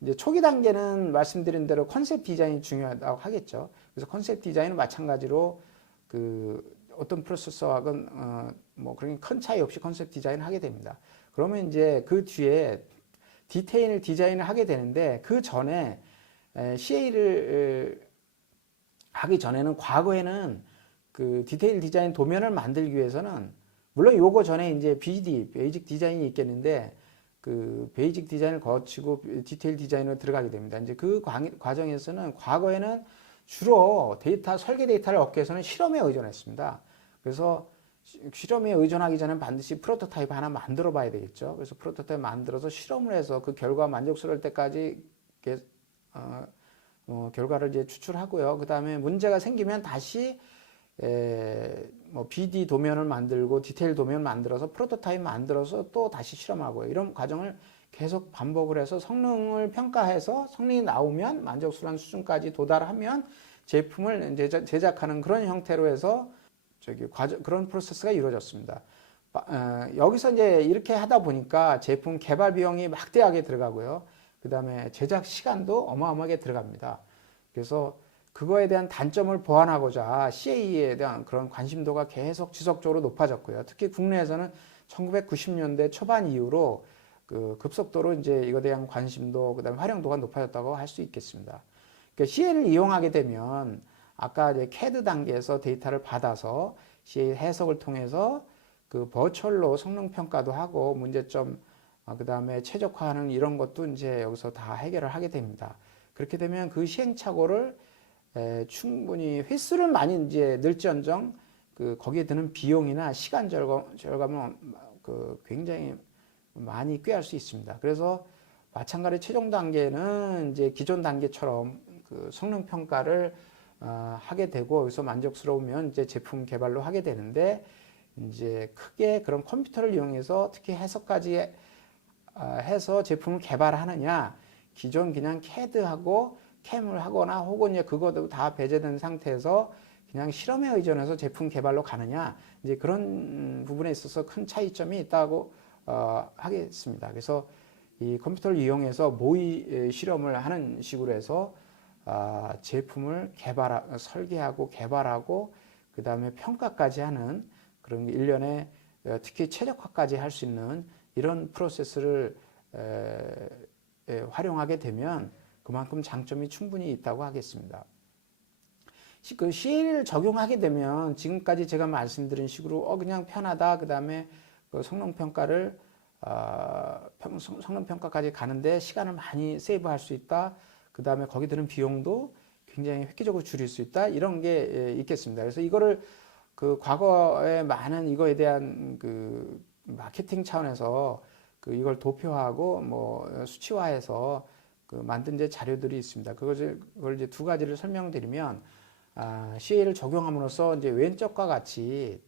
이제 초기 단계는 말씀드린 대로 컨셉 디자인이 중요하다고 하겠죠. 그래서 컨셉 디자인은 마찬가지로 그 어떤 프로세서하고는 뭐 그런 큰 차이 없이 컨셉 디자인을 하게 됩니다. 그러면 이제 그 뒤에 디테일 디자인을 하게 되는데 그 전에 CA를 하기 전에는 과거에는 그 디테일 디자인 도면을 만들기 위해서는 물론 요거 전에 이제 BD, 베이직 디자인이 있겠는데 그 베이직 디자인을 거치고 디테일 디자인으로 들어가게 됩니다. 이제 그 과정에서는 과거에는 주로 설계 데이터를 얻기 위해서는 실험에 의존했습니다. 그래서 실험에 의존하기 전에 반드시 프로토타입 하나 만들어 봐야 되겠죠. 그래서 프로토타입 만들어서 실험을 해서 그 결과 만족스러울 때까지 결과를 이제 추출하고요. 그 다음에 문제가 생기면 다시 뭐 BD 도면을 만들고 디테일 도면을 만들어서 프로토타입 만들어서 또 다시 실험하고요. 이런 과정을 계속 반복을 해서 성능을 평가해서 성능이 나오면 만족스러운 수준까지 도달하면 제품을 제작하는 그런 형태로 해서 그런 프로세스가 이루어졌습니다. 여기서 이제 이렇게 하다 보니까 제품 개발 비용이 막대하게 들어가고요. 그 다음에 제작 시간도 어마어마하게 들어갑니다. 그래서 그거에 대한 단점을 보완하고자 CA에 대한 그런 관심도가 계속 지속적으로 높아졌고요. 특히 국내에서는 1990년대 초반 이후로 그 급속도로 이제 이거에 대한 관심도 그다음에 활용도가 높아졌다고 할 수 있겠습니다. 그러니까 CA를 이용하게 되면 아까 이제 CAD 단계에서 데이터를 받아서 CA 해석을 통해서 그 버추얼로 성능 평가도 하고 문제점 그다음에 최적화하는 이런 것도 이제 여기서 다 해결을 하게 됩니다. 그렇게 되면 그 시행착오를 충분히 횟수를 많이 이제 늘지언정 그 거기에 드는 비용이나 시간 절감은 그 굉장히 많이 꾀할 수 있습니다. 그래서 마찬가지 최종 단계는 이제 기존 단계처럼 그 성능 평가를 하게 되고 여기서 만족스러우면 이제 제품 개발로 하게 되는데 이제 크게 그런 컴퓨터를 이용해서 특히 해석까지 해서 제품을 개발하느냐 기존 그냥 CAD하고 캠을 하거나 혹은 이제 그것도 다 배제된 상태에서 그냥 실험에 의존해서 제품 개발로 가느냐 이제 그런 부분에 있어서 큰 차이점이 있다고 하겠습니다. 그래서 이 컴퓨터를 이용해서 모의 실험을 하는 식으로 해서 제품을 설계하고 개발하고 그 다음에 평가까지 하는 그런 일련의 특히 최적화까지 할 수 있는 이런 프로세스를 활용하게 되면 그만큼 장점이 충분히 있다고 하겠습니다. 그 CA를 적용하게 되면 지금까지 제가 말씀드린 식으로 그냥 편하다. 그 다음에 그 성능 평가를 성능 평가까지 가는데 시간을 많이 세이브할 수 있다. 그 다음에 거기 드는 비용도 굉장히 획기적으로 줄일 수 있다. 이런 게 있겠습니다. 그래서 이거를 그 과거에 많은 이거에 대한 그 마케팅 차원에서 그 이걸 도표하고 뭐 수치화해서 그 만든 이제 자료들이 있습니다. 그걸 이제 두 가지를 설명드리면 CA를 적용함으로써 이제 왼쪽과 같이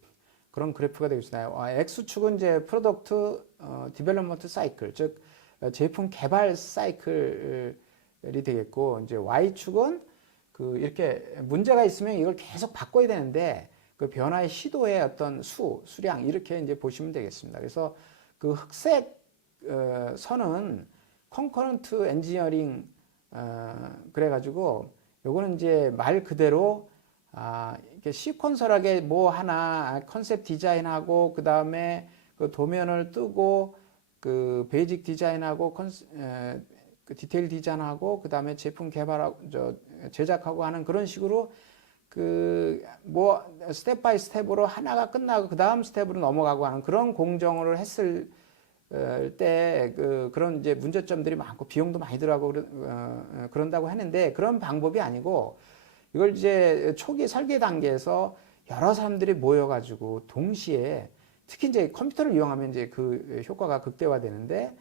그런 그래프가 되겠습니다. X축은 이제 프로덕트 디벨롭먼트 사이클, 즉 제품 개발 사이클이 되겠고 이제 Y축은 그 이렇게 문제가 있으면 이걸 계속 바꿔야 되는데 그 변화의 시도의 어떤 수량 이렇게 이제 보시면 되겠습니다. 그래서 그 흑색 선은 컨커런트 엔지니어링 그래가지고 요거는 이제 말 그대로 이렇게 시퀀설하게 뭐 하나 컨셉 디자인하고 그 다음에 그 도면을 뜨고 그 베이직 디자인하고 그 디테일 디자인하고 그 다음에 제품 개발하고 제작하고 하는 그런 식으로 그 뭐 스텝 바이 스텝으로 하나가 끝나고 그 다음 스텝으로 넘어가고 하는 그런 공정을 했을 때 그런 이제 문제점들이 많고 비용도 많이 들어가고 그런다고 했는데 그런 방법이 아니고 이걸 이제 초기 설계 단계에서 여러 사람들이 모여가지고 동시에 특히 이제 컴퓨터를 이용하면 이제 그 효과가 극대화되는데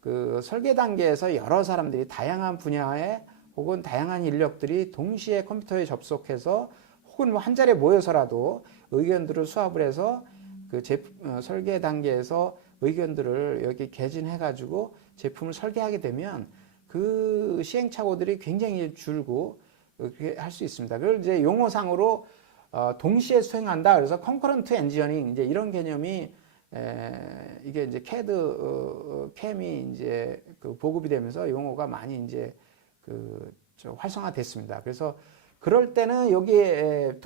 그 설계 단계에서 여러 사람들이 다양한 분야에 혹은 다양한 인력들이 동시에 컴퓨터에 접속해서 혹은 뭐 한 자리에 모여서라도 의견들을 수합을 해서 그 설계 단계에서 의견들을 여기 개진해가지고 제품을 설계하게 되면 그 시행착오들이 굉장히 줄고 그렇게 할 수 있습니다. 그걸 이제 용어상으로 동시에 수행한다. 그래서 컨커런트 엔지니어링 이제 이런 개념이 이게 이제 CAD 캠이 이제 그 보급이 되면서 용어가 많이 이제 그 활성화됐습니다. 그래서 그럴 때는 여기에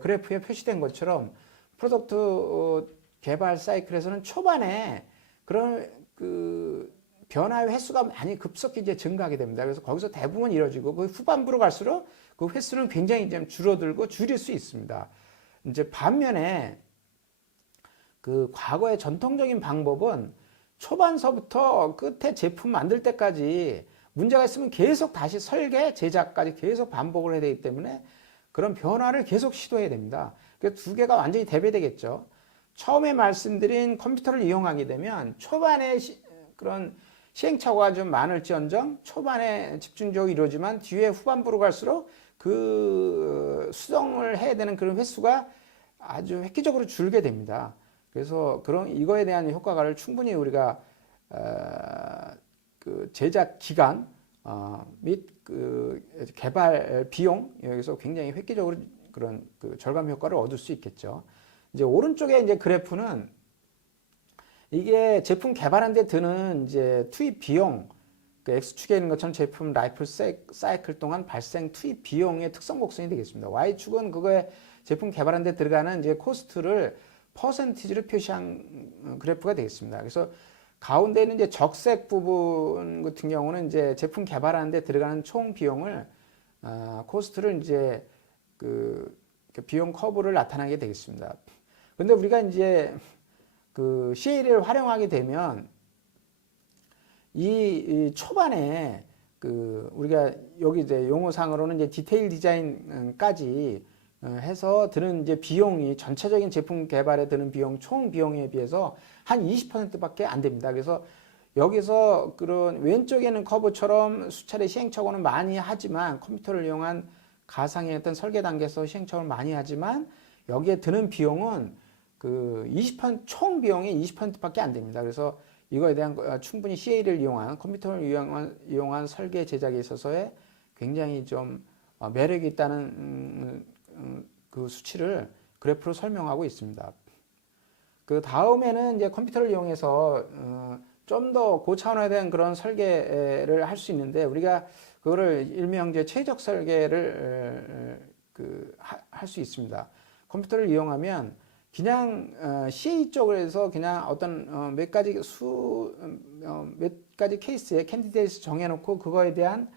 그래프에 표시된 것처럼 프로덕트 개발 사이클에서는 초반에 그런 그 변화의 횟수가 많이 급속히 이제 증가하게 됩니다. 그래서 거기서 대부분 이루어지고 그 후반부로 갈수록 그 횟수는 굉장히 좀 줄어들고 줄일 수 있습니다. 이제 반면에 그 과거의 전통적인 방법은 초반서부터 끝에 제품 만들 때까지 문제가 있으면 계속 다시 설계, 제작까지 계속 반복을 해야 되기 때문에 그런 변화를 계속 시도해야 됩니다. 그래서 두 개가 완전히 대비되겠죠. 처음에 말씀드린 컴퓨터를 이용하게 되면 초반에 그런 시행착오가 좀 많을지언정 초반에 집중적으로 이루어지만 뒤에 후반부로 갈수록 그 수정을 해야 되는 그런 횟수가 아주 획기적으로 줄게 됩니다. 그래서 그런 이거에 대한 효과를 충분히 우리가 그 제작 기간 및 그 개발 비용 여기서 굉장히 획기적으로 그런 그 절감 효과를 얻을 수 있겠죠. 이제 오른쪽에 이제 그래프는 이게 제품 개발하는 데 드는 이제 투입 비용, 그 X축에 있는 것처럼 제품 라이프 사이클 동안 발생 투입 비용의 특성 곡선이 되겠습니다. Y축은 그거에 제품 개발하는 데 들어가는 이제 코스트를 퍼센티지로 표시한 그래프가 되겠습니다. 그래서 가운데 있는 이제 적색 부분 같은 경우는 이제 제품 개발하는 데 들어가는 총 비용을 코스트를 이제 그 비용 커브를 나타나게 되겠습니다. 근데 우리가 이제 그 CA를 활용하게 되면 이 초반에 그 우리가 여기 이제 용어상으로는 이제 디테일 디자인까지 해서 드는 이제 비용이 전체적인 제품 개발에 드는 비용 총 비용에 비해서 한 20%밖에 안 됩니다. 그래서 여기서 그런 왼쪽에는 커브처럼 수차례 시행착오는 많이 하지만 컴퓨터를 이용한 가상의 어떤 설계 단계에서 시행착오를 많이 하지만 여기에 드는 비용은 그 20%, 총 비용의 20%밖에 안 됩니다. 그래서 이거에 대한 충분히 CA를 이용한 컴퓨터를 이용한 설계 제작에 있어서의 굉장히 좀 매력이 있다는 그 수치를 그래프로 설명하고 있습니다. 그 다음에는 이제 컴퓨터를 이용해서 좀 더 고차원화된 그런 설계를 할 수 있는데 우리가 그거를 일명 이제 최적 설계를 할 수 있습니다. 컴퓨터를 이용하면 그냥 CA 쪽에서 그냥 어떤 몇 가지 몇 가지 케이스에 캔디데이트 정해놓고 그거에 대한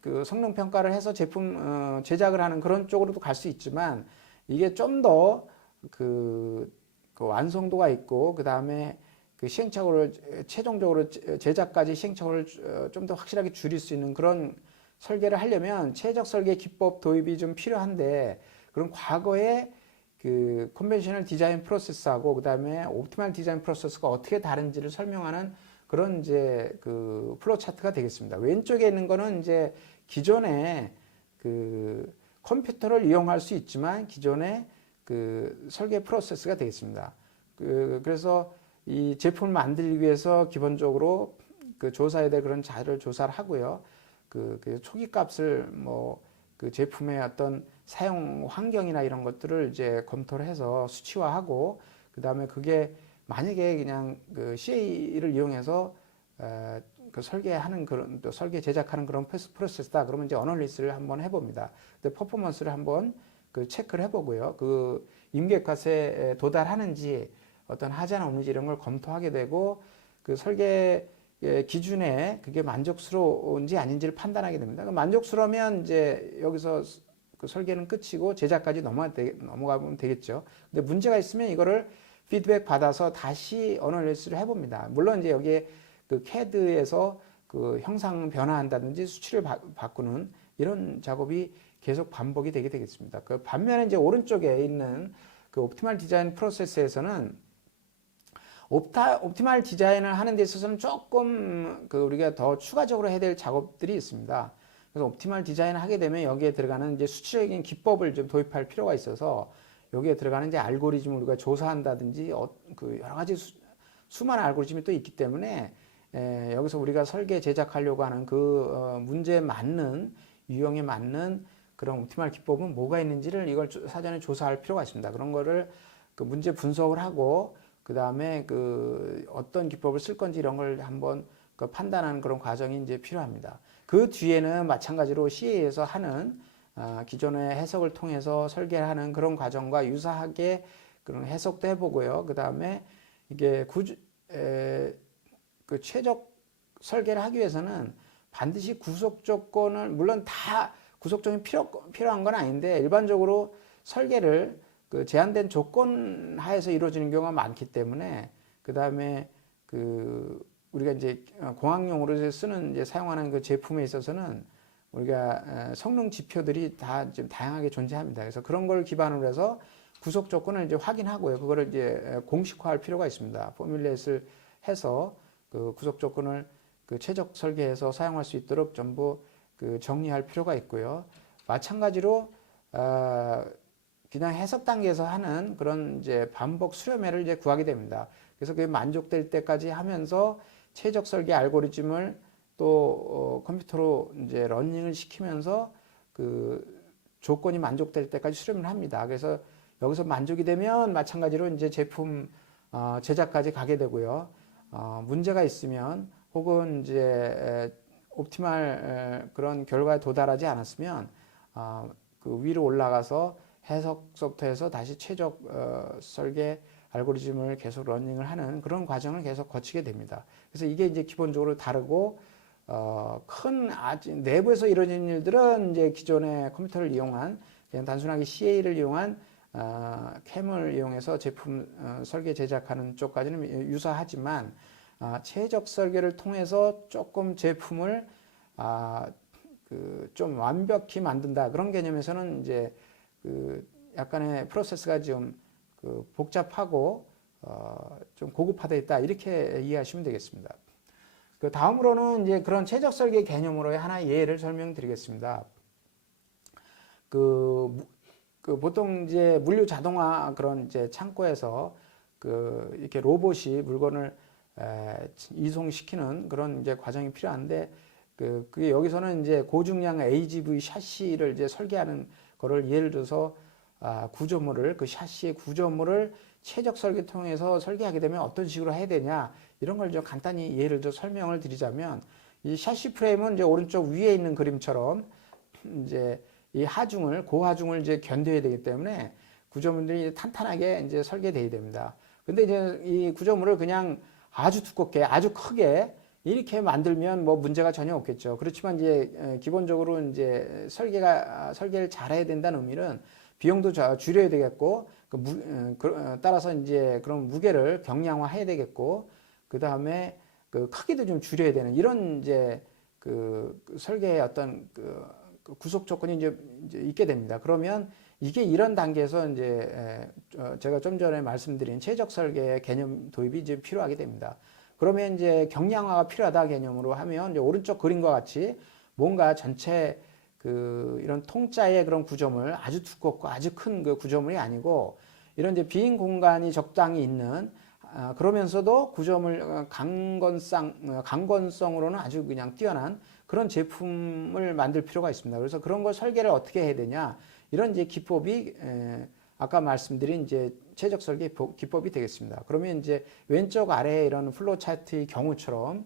그 성능 평가를 해서 제품 제작을 하는 그런 쪽으로도 갈 수 있지만 이게 좀 더 그 완성도가 있고 그 다음에 그 시행착오를 최종적으로 제작까지 시행착오를 좀 더 확실하게 줄일 수 있는 그런 설계를 하려면 최적 설계 기법 도입이 좀 필요한데 그런 과거에 그 컨벤셔널 디자인 프로세스하고 그 다음에 옵티멀 디자인 프로세스가 어떻게 다른지를 설명하는 그런 이제 그 플로우 차트가 되겠습니다. 왼쪽에 있는 거는 이제 기존의 그 컴퓨터를 이용할 수 있지만 기존의 그 설계 프로세스가 되겠습니다. 그래서 이 제품을 만들기 위해서 기본적으로 그 조사해야 될 그런 자료를 조사를 하고요. 그 초기 값을 뭐 그 제품의 어떤 사용 환경이나 이런 것들을 이제 검토를 해서 수치화하고 그 다음에 그게 만약에 그냥 그 CA를 이용해서 그 설계하는 그런 또 설계 제작하는 그런 프로세스다. 그러면 이제 어널리스를 한번 해봅니다. 근데 퍼포먼스를 한번 그 체크를 해보고요. 그 임계값에 도달하는지 어떤 하자는 없는지 이런 걸 검토하게 되고 그 설계 기준에 그게 만족스러운지 아닌지를 판단하게 됩니다. 만족스러우면 이제 여기서 그 설계는 끝이고 제작까지 넘어가면 되겠죠. 근데 문제가 있으면 이거를 피드백 받아서 다시 어널리스를 해봅니다. 물론 이제 여기에 그 CAD에서 그 형상 변화한다든지 수치를 바꾸는 이런 작업이 계속 반복이 되게 되겠습니다. 그 반면에 이제 오른쪽에 있는 그 옵티멀 디자인 프로세스에서는 옵티멀 디자인을 하는 데 있어서는 조금 그 우리가 더 추가적으로 해야 될 작업들이 있습니다. 그래서 옵티멀 디자인을 하게 되면 여기에 들어가는 이제 수치적인 기법을 좀 도입할 필요가 있어서 여기에 들어가는 이제 알고리즘을 우리가 조사한다든지 그 여러 가지 수많은 알고리즘이 또 있기 때문에 여기서 우리가 설계 제작하려고 하는 그 문제에 맞는 유형에 맞는 그런 옵티멀 기법은 뭐가 있는지를 이걸 사전에 조사할 필요가 있습니다. 그런 거를 그 문제 분석을 하고 그 다음에 그 어떤 기법을 쓸 건지 이런 걸 한번 그 판단하는 그런 과정이 이제 필요합니다. 그 뒤에는 마찬가지로 CA에서 하는 기존의 해석을 통해서 설계하는 그런 과정과 유사하게 그런 해석도 해보고요. 그 다음에 이게 그 최적 설계를 하기 위해서는 반드시 구속 조건을 물론 다 구속 조건이 필요한 건 아닌데 일반적으로 설계를 그 제한된 조건 하에서 이루어지는 경우가 많기 때문에 그 다음에 그 우리가 이제 공학용으로 쓰는 이제 사용하는 그 제품에 있어서는 우리가 성능 지표들이 다 좀 다양하게 존재합니다. 그래서 그런 걸 기반으로 해서 구속 조건을 이제 확인하고요. 그거를 이제 공식화할 필요가 있습니다. 포뮬레이트를 해서 그 구속 조건을 그 최적 설계해서 사용할 수 있도록 전부 그 정리할 필요가 있고요. 마찬가지로 그냥 해석 단계에서 하는 그런 이제 반복 수렴회를 이제 구하게 됩니다. 그래서 그게 만족될 때까지 하면서 최적 설계 알고리즘을 또 컴퓨터로 이제 러닝을 시키면서 그 조건이 만족될 때까지 수렴을 합니다. 그래서 여기서 만족이 되면 마찬가지로 이제 제품 제작까지 가게 되고요. 문제가 있으면 혹은 이제 옵티멀 그런 결과에 도달하지 않았으면 그 위로 올라가서 해석서부터 해서 다시 최적 설계 알고리즘을 계속 러닝을 하는 그런 과정을 계속 거치게 됩니다. 그래서 이게 이제 기본적으로 다르고 큰 내부에서 이루어지는 일들은 이제 기존의 컴퓨터를 이용한 그냥 단순하게 CA를 이용한 캠을 이용해서 제품 설계 제작하는 쪽까지는 유사하지만 최적 설계를 통해서 조금 제품을 그 좀 완벽히 만든다 그런 개념에서는 이제 그 약간의 프로세스가 좀 그 복잡하고 좀 고급화되어 있다 이렇게 이해하시면 되겠습니다. 그 다음으로는 이제 그런 최적 설계 개념으로의 하나의 예를 설명드리겠습니다. 그 보통 이제 물류 자동화 그런 이제 창고에서 그 이렇게 로봇이 물건을 이송시키는 그런 이제 과정이 필요한데 그게 여기서는 이제 고중량 AGV 샤시를 이제 설계하는 거를 예를 들어서 구조물을 그 샤시의 구조물을 최적 설계 통해서 설계하게 되면 어떤 식으로 해야 되냐 이런 걸 좀 간단히 예를 들어 설명을 드리자면 이 샤시 프레임은 이제 오른쪽 위에 있는 그림처럼 이제 이 하중을 고하중을 이제 견뎌야 되기 때문에 구조물들이 탄탄하게 이제 설계돼야 됩니다. 근데 이제 이 구조물을 그냥 아주 두껍게 아주 크게 이렇게 만들면 뭐 문제가 전혀 없겠죠. 그렇지만 이제 기본적으로 이제 설계를 잘해야 된다는 의미는 비용도 줄여야 되겠고 따라서 이제 그런 무게를 경량화해야 되겠고 그 다음에 그 크기도 좀 줄여야 되는 이런 이제 그 설계의 어떤 그 구속 조건이 이제 있게 됩니다. 그러면 이게 이런 단계에서 이제 제가 좀 전에 말씀드린 최적 설계의 개념 도입이 이제 필요하게 됩니다. 그러면 이제 경량화가 필요하다 개념으로 하면 이제 오른쪽 그림과 같이 뭔가 전체 그 이런 통짜의 그런 구조물 아주 두껍고 아주 큰 그 구조물이 아니고 이런 이제 빈 공간이 적당히 있는 그러면서도 구조물 강건성으로는 아주 그냥 뛰어난 그런 제품을 만들 필요가 있습니다. 그래서 그런 걸 설계를 어떻게 해야 되냐 이런 이제 기법이 아까 말씀드린 이제 최적 설계 기법이 되겠습니다. 그러면 이제 왼쪽 아래에 이런 플로우 차트의 경우처럼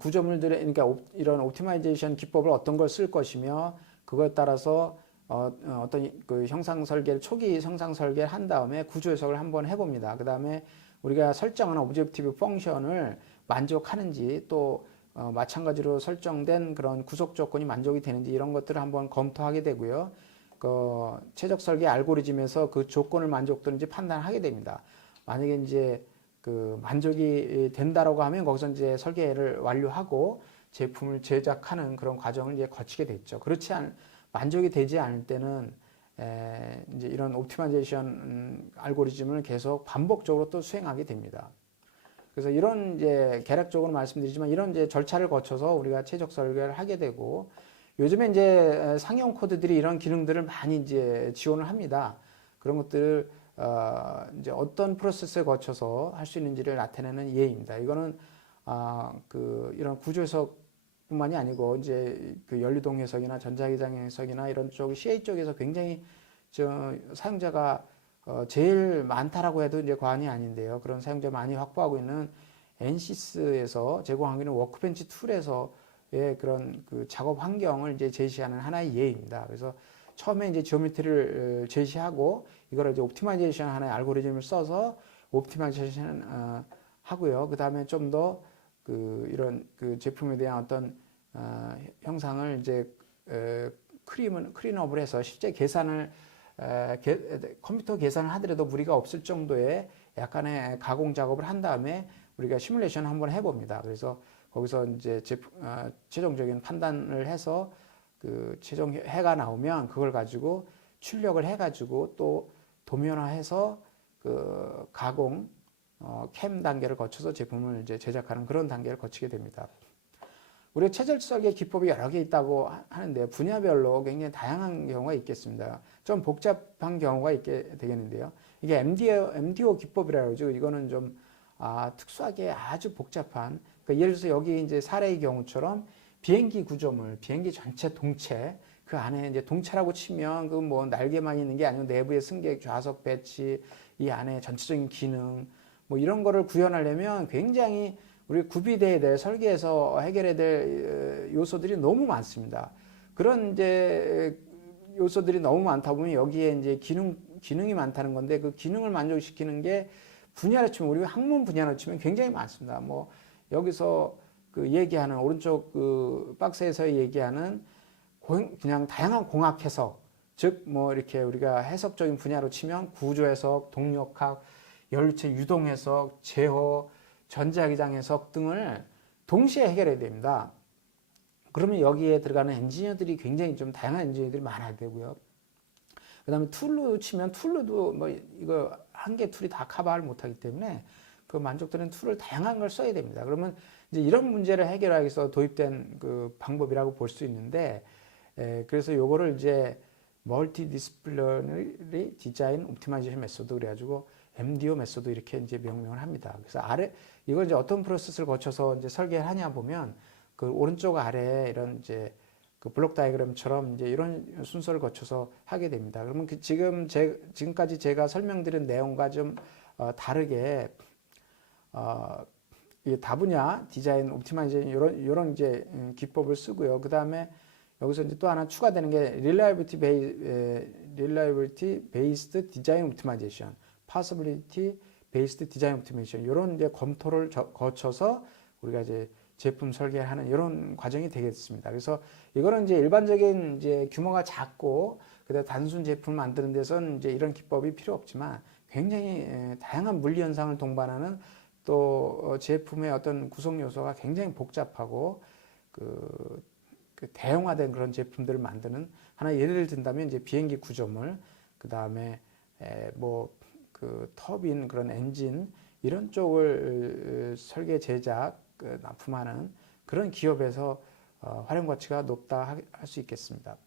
구조물들의 그러니까 이런 옵티마이제이션 기법을 어떤 걸 쓸 것이며 그거에 따라서 어떤 그 형상 설계를 초기 형상 설계를 한 다음에 구조 해석을 한번 해봅니다. 그 다음에 우리가 설정한 오브젝티브 펑션을 만족하는지 또 마찬가지로 설정된 그런 구속 조건이 만족이 되는지 이런 것들을 한번 검토하게 되고요. 그 최적 설계 알고리즘에서 그 조건을 만족도는지 판단하게 됩니다. 만약에 이제 그 만족이 된다라고 하면 거기서 이제 설계를 완료하고 제품을 제작하는 그런 과정을 이제 거치게 됐죠. 만족이 되지 않을 때는 이제 이런 옵티마이제이션 알고리즘을 계속 반복적으로 또 수행하게 됩니다. 그래서 이런 이제 개략적으로 말씀드리지만 이런 이제 절차를 거쳐서 우리가 최적 설계를 하게 되고 요즘에 이제 상용 코드들이 이런 기능들을 많이 이제 지원을 합니다. 그런 것들을 이제 어떤 프로세스에 거쳐서 할 수 있는지를 나타내는 예입니다. 이거는 이런 구조 해석뿐만이 아니고 이제 그 연료동 해석이나 전자기장 해석이나 이런 쪽 CA 쪽에서 굉장히 사용자가 제일 많다라고 해도 이제 과언이 아닌데요. 그런 사용자 많이 확보하고 있는 NCS에서 제공하고 있는 워크벤치 툴에서의 그런 그 작업 환경을 이제 제시하는 하나의 예입니다. 그래서 처음에 이제 지오메트리를 제시하고 이걸 이제 옵티마이제이션 하나의 알고리즘을 써서 옵티마이제이션 하고요. 그 다음에 좀 더 이런 그 제품에 대한 어떤 형상을 이제 클린업을 해서 실제 계산을 컴퓨터 계산을 하더라도 무리가 없을 정도의 약간의 가공 작업을 한 다음에 우리가 시뮬레이션 한번 해봅니다. 그래서 거기서 이제 최종적인 판단을 해서 그 최종 해가 나오면 그걸 가지고 출력을 해가지고 또 도면화해서 그 가공 캠 단계를 거쳐서 제품을 이제 제작하는 그런 단계를 거치게 됩니다. 우리가 최적 설계 기법이 여러 개 있다고 하는데 분야별로 굉장히 다양한 경우가 있겠습니다. 좀 복잡한 경우가 있게 되겠는데요. 이게 MDO 기법이라고 하죠. 이거는 좀 특수하게 아주 복잡한 그러니까 예를 들어서 여기 이제 사례의 경우처럼 비행기 구조물, 비행기 전체 동체 그 안에 이제 동체라고 치면 그 뭐 날개만 있는 게 아니고 내부의 승객, 좌석 배치, 이 안에 전체적인 기능 뭐 이런 거를 구현하려면 굉장히 우리 구비돼야 될 설계에서 해결해야 될 요소들이 너무 많습니다. 그런 이제 요소들이 너무 많다 보면 여기에 이제 기능이 많다는 건데 그 기능을 만족시키는 게 분야로 치면 우리 학문 분야로 치면 굉장히 많습니다. 뭐 여기서 그 얘기하는 오른쪽 그 박스에서 얘기하는 그냥 다양한 공학 해석 즉 뭐 이렇게 우리가 해석적인 분야로 치면 구조 해석, 동력학, 연료체 유동 해석, 제어 전자기장 해석 등을 동시에 해결해야 됩니다. 그러면 여기에 들어가는 엔지니어들이 굉장히 좀 다양한 엔지니어들이 많아야 되고요. 그 다음에 툴로 치면 툴로도 뭐 이거 한 개 툴이 다 커버를 못하기 때문에 그 만족되는 툴을 다양한 걸 써야 됩니다. 그러면 이제 이런 문제를 해결하기 위해서 도입된 그 방법이라고 볼 수 있는데, 그래서 요거를 이제 멀티디스플리너리 디자인 옵티마이제이션 메소드 그래가지고 MDO 메소드 이렇게 이제 명명을 합니다. 그래서 이걸 이제 어떤 프로세스를 거쳐서 이제 설계를 하냐 보면 그 오른쪽 아래에 이런 이제 그 블록 다이어그램처럼 이제 이런 순서를 거쳐서 하게 됩니다. 그러면 지금까지 제가 설명드린 내용과 좀 다르게 이 다분야 디자인 옵티마이제이션 이런 이제 기법을 쓰고요. 그 다음에 여기서 이제 또 하나 추가되는 게 reliability based design optimization, possibility based design optimization 이런 이제 검토를 거쳐서 우리가 이제 제품 설계를 하는 이런 과정이 되겠습니다. 그래서 이거는 이제 일반적인 이제 규모가 작고 그다음 단순 제품을 만드는 데서는 이제 이런 기법이 필요 없지만 굉장히 다양한 물리 현상을 동반하는 또 제품의 어떤 구성 요소가 굉장히 복잡하고 그 대형화된 그런 제품들을 만드는 하나 예를 든다면 이제 비행기 구조물, 그 다음에 뭐 그 터빈 그런 엔진 이런 쪽을 설계 제작 납품하는 그런 기업에서 활용 가치가 높다 할 수 있겠습니다.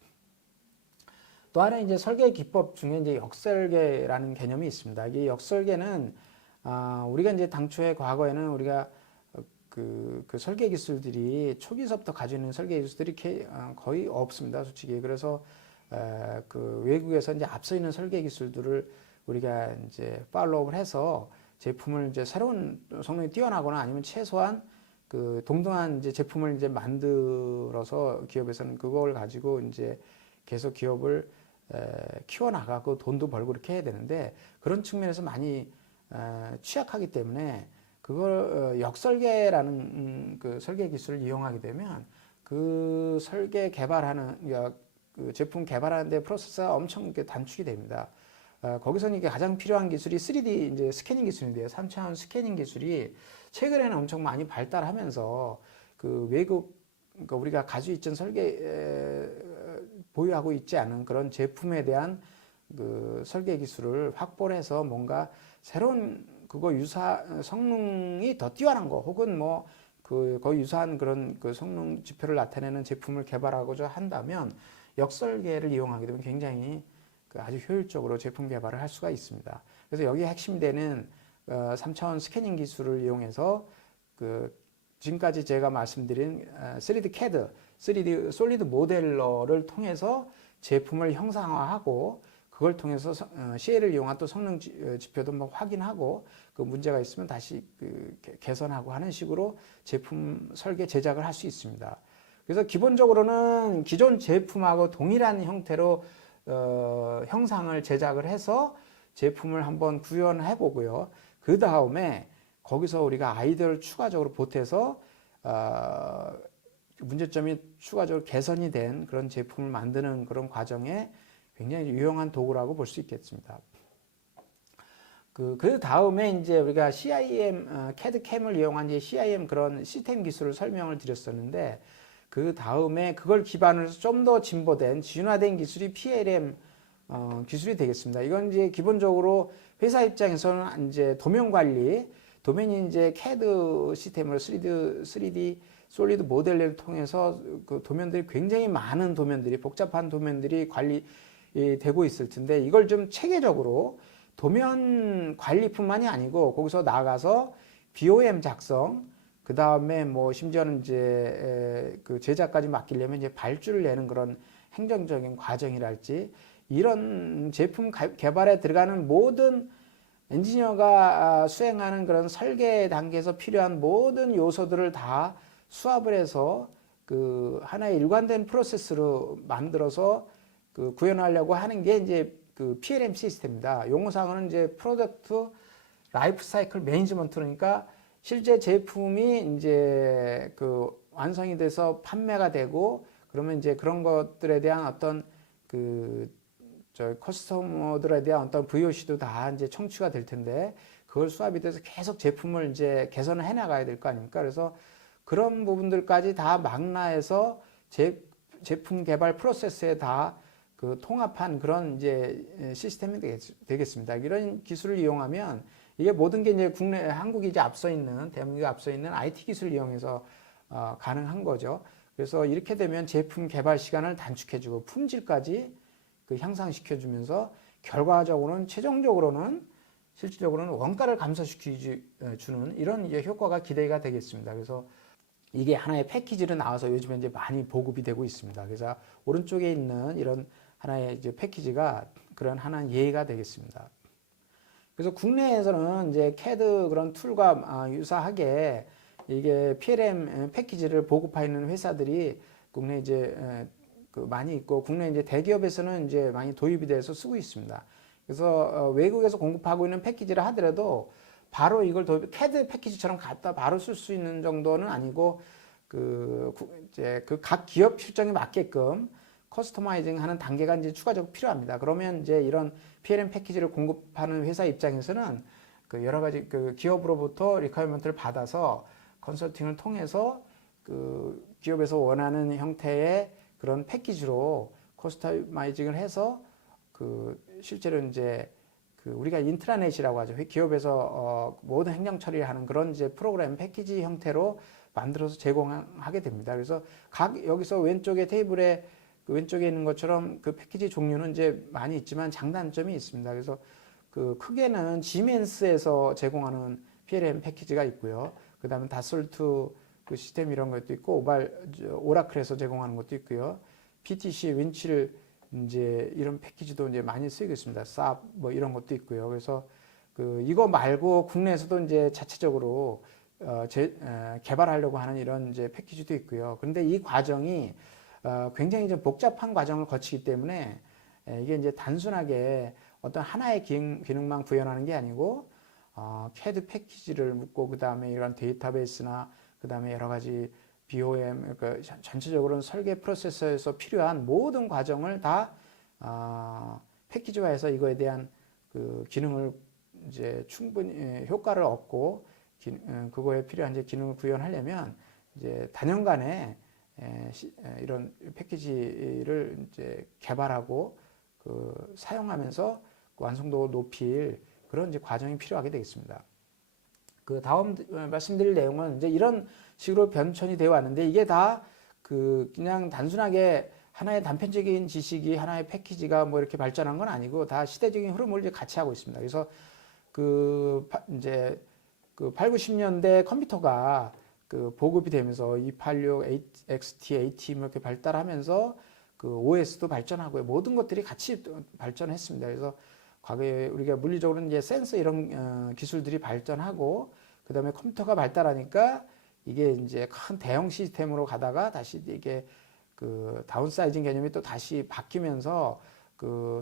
또 하나 이제 설계 기법 중에 이제 역설계라는 개념이 있습니다. 이 역설계는 우리가 이제 당초에 과거에는 우리가 그 설계 기술들이 초기서부터 가지고 있는 설계 기술들이 거의 없습니다, 솔직히. 그래서 그 외국에서 이제 앞서 있는 설계 기술들을 우리가 이제 팔로우를 해서 제품을 이제 새로운 성능이 뛰어나거나 아니면 최소한 그 동등한 이제 제품을 이제 만들어서 기업에서는 그걸 가지고 이제 계속 기업을 키워나가고 돈도 벌고 이렇게 해야 되는데 그런 측면에서 많이 취약하기 때문에 그걸 역설계라는 그 설계 기술을 이용하게 되면 그 설계 개발하는 그 제품 개발하는 데 프로세스가 엄청 단축이 됩니다. 거기서는 이게 가장 필요한 기술이 3D 이제 스캐닝 기술인데요. 3차원 스캐닝 기술이 최근에는 엄청 많이 발달하면서 그 외국 그러니까 우리가 가지고 있던 보유하고 있지 않은 그런 제품에 대한 그 설계 기술을 확보를 해서 뭔가 새로운 그거 성능이 더 뛰어난 거 혹은 뭐 거의 유사한 그런 그 성능 지표를 나타내는 제품을 개발하고자 한다면 역설계를 이용하게 되면 굉장히 아주 효율적으로 제품 개발을 할 수가 있습니다. 그래서 여기에 핵심이 되는 3차원 스캐닝 기술을 이용해서 지금까지 제가 말씀드린 3D CAD, 3D 솔리드 모델러를 통해서 제품을 형상화하고 그걸 통해서 CA를 이용한 또 성능 지표도 뭐 확인하고 그 문제가 있으면 다시 개선하고 하는 식으로 제품 설계 제작을 할 수 있습니다. 그래서 기본적으로는 기존 제품하고 동일한 형태로 형상을 제작을 해서 제품을 한번 구현해 보고요. 그 다음에 거기서 우리가 아이디어를 추가적으로 보태서 문제점이 추가적으로 개선이 된 그런 제품을 만드는 그런 과정에 굉장히 유용한 도구라고 볼 수 있겠습니다. 그 다음에 이제 우리가 CIM, CAD/CAM을 이용한 이제 CIM 그런 시스템 기술을 설명을 드렸었는데 그 다음에 그걸 기반으로 해서 좀 더 진보된 진화된 기술이 PLM 기술이 되겠습니다. 이건 이제 기본적으로 회사 입장에서는 이제 도면 관리, 도면이 이제 CAD 시스템으로 3D 솔리드 모델을 통해서 그 도면들이 굉장히 많은 도면들이 복잡한 도면들이 관리되고 있을 텐데 이걸 좀 체계적으로 도면 관리뿐만이 아니고 거기서 나가서 BOM 작성, 그 다음에 뭐 심지어는 이제 그 제작까지 맡기려면 이제 발주를 내는 그런 행정적인 과정이랄지 이런 제품 개발에 들어가는 모든 엔지니어가 수행하는 그런 설계 단계에서 필요한 모든 요소들을 다 수합을 해서 그 하나의 일관된 프로세스로 만들어서 그 구현하려고 하는 게 이제 그 PLM 시스템입니다. 용어상으로는 이제 프로덕트 라이프 사이클 매니지먼트 그러니까 실제 제품이 이제 그 완성이 돼서 판매가 되고 그러면 이제 그런 것들에 대한 어떤 커스터머들에 대한 어떤 VOC도 다 이제 청취가 될 텐데 그걸 수합이 돼서 계속 제품을 이제 개선을 해 나가야 될 거 아닙니까? 그래서 그런 부분들까지 다 망라해서 제품 개발 프로세스에 다 그 통합한 그런 이제 시스템이 되겠습니다. 이런 기술을 이용하면 이게 모든 게 이제 한국이 이제 앞서 있는, 대한민국이 앞서 있는 IT 기술을 이용해서 가능한 거죠. 그래서 이렇게 되면 제품 개발 시간을 단축해주고 품질까지 그 향상시켜주면서 결과적으로는 최종적으로는 실질적으로는 원가를 감소시켜주는 이런 이제 효과가 기대가 되겠습니다. 그래서 이게 하나의 패키지로 나와서 요즘에 이제 많이 보급이 되고 있습니다. 그래서 오른쪽에 있는 이런 하나의 이제 패키지가 그런 하나의 예가 되겠습니다. 그래서 국내에서는 이제 CAD 그런 툴과 유사하게 이게 PLM 패키지를 보급하는 회사들이 국내 이제 그 많이 있고 국내 이제 대기업에서는 이제 많이 도입이 돼서 쓰고 있습니다. 그래서 외국에서 공급하고 있는 패키지를 하더라도 바로 이걸 CAD 패키지처럼 갖다 바로 쓸 수 있는 정도는 아니고 이제 그 각 기업 실정에 맞게끔 커스터마이징 하는 단계가 이제 추가적으로 필요합니다. 그러면 이제 이런 PLM 패키지를 공급하는 회사 입장에서는 그 여러 가지 그 기업으로부터 리퀘어먼트를 받아서 컨설팅을 통해서 그 기업에서 원하는 형태의 그런 패키지로 커스터마이징을 해서 그 실제로 이제 그 우리가 인트라넷이라고 하죠. 기업에서 모든 행정 처리를 하는 그런 이제 프로그램 패키지 형태로 만들어서 제공하게 됩니다. 그래서 여기서 왼쪽에 테이블에 그 왼쪽에 있는 것처럼 그 패키지 종류는 이제 많이 있지만 장단점이 있습니다. 그래서 그 크게는 지멘스에서 제공하는 PLM 패키지가 있고요. 그 다음에 다솔트 그 시스템 이런 것도 있고 오라클에서 제공하는 것도 있고요. PTC 윈칠 이제 이런 패키지도 이제 많이 쓰이고 있습니다. 쌉 뭐 이런 것도 있고요. 그래서 그 이거 말고 국내에서도 이제 자체적으로 개발하려고 하는 이런 이제 패키지도 있고요. 그런데 이 과정이 굉장히 좀 복잡한 과정을 거치기 때문에 이게 이제 단순하게 어떤 하나의 기능만 구현하는 게 아니고 CAD 패키지를 묻고 그 다음에 이런 데이터베이스나 그 다음에 여러 가지 BOM 그러니까 전체적으로는 설계 프로세서에서 필요한 모든 과정을 다 패키지화해서 이거에 대한 그 기능을 이제 충분히 효과를 얻고 그거에 필요한 이제 기능을 구현하려면 이제 단연간에 이런 패키지를 이제 개발하고 그 사용하면서 그 완성도 높일 그런 이제 과정이 필요하게 되겠습니다. 그 다음 말씀드릴 내용은 이제 이런 식으로 변천이 되어 왔는데 이게 다 그 그냥 단순하게 하나의 단편적인 지식이 하나의 패키지가 뭐 이렇게 발전한 건 아니고 다 시대적인 흐름을 이제 같이 하고 있습니다. 그래서 그 이제 그 8, 90년대 컴퓨터가 그 보급이 되면서 286, XT, AT 이렇게 발달하면서 그 OS도 발전하고요. 모든 것들이 같이 발전했습니다. 그래서 과거에 우리가 물리적으로는 이제 센서 이런 기술들이 발전하고 그 다음에 컴퓨터가 발달하니까 이게 이제 큰 대형 시스템으로 가다가 다시 이게 그 다운사이징 개념이 또 다시 바뀌면서 그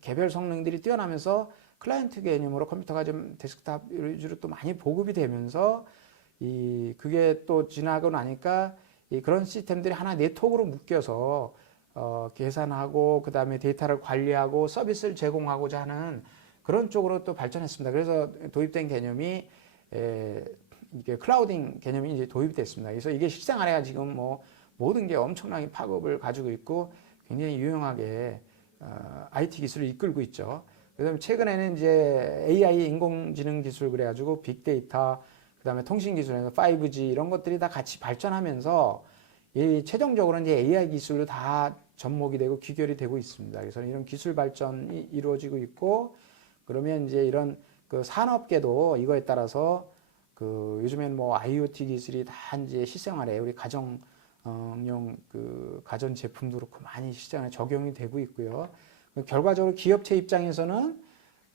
개별 성능들이 뛰어나면서 클라이언트 개념으로 컴퓨터가 좀 데스크탑 위주로 또 많이 보급이 되면서 그게 또 지나고 나니까 그런 시스템들이 하나 네트워크로 묶여서 계산하고 그 다음에 데이터를 관리하고 서비스를 제공하고자 하는 그런 쪽으로 또 발전했습니다. 그래서 도입된 개념이 이게 클라우딩 개념이 이제 도입됐습니다. 그래서 이게 실생활에 지금 뭐 모든 게 엄청나게 파급을 가지고 있고 굉장히 유용하게 IT 기술을 이끌고 있죠. 그다음에 최근에는 이제 AI 인공지능 기술 그래가지고 빅데이터 그다음에 통신 기술에서 5G 이런 것들이 다 같이 발전하면서 최종적으로는 이제 AI 기술로 다 접목이 되고 귀결이 되고 있습니다. 그래서 이런 기술 발전이 이루어지고 있고 그러면 이제 이런 그 산업계도 이거에 따라서 그 요즘엔 뭐 IoT 기술이 다 이제 실생활에 우리 가정용 그 가전 제품도 그렇고 많이 실생활에 적용이 되고 있고요. 결과적으로 기업체 입장에서는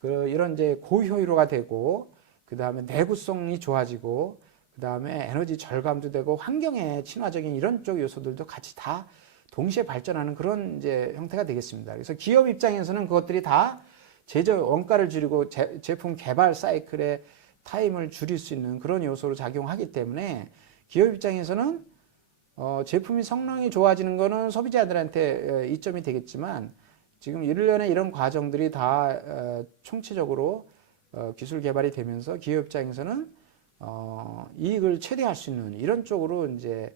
그 이런 이제 고효율화가 되고 그 다음에 내구성이 좋아지고 그 다음에 에너지 절감도 되고 환경에 친화적인 이런 쪽 요소들도 같이 다 동시에 발전하는 그런 이제 형태가 되겠습니다. 그래서 기업 입장에서는 그것들이 다 원가를 줄이고 제품 개발 사이클의 타임을 줄일 수 있는 그런 요소로 작용하기 때문에 기업 입장에서는 제품이 성능이 좋아지는 거는 소비자들한테 이점이 되겠지만 지금 일련의 이런 과정들이 다 총체적으로 기술 개발이 되면서 기업 입장에서는 이익을 최대화할 수 있는 이런 쪽으로 이제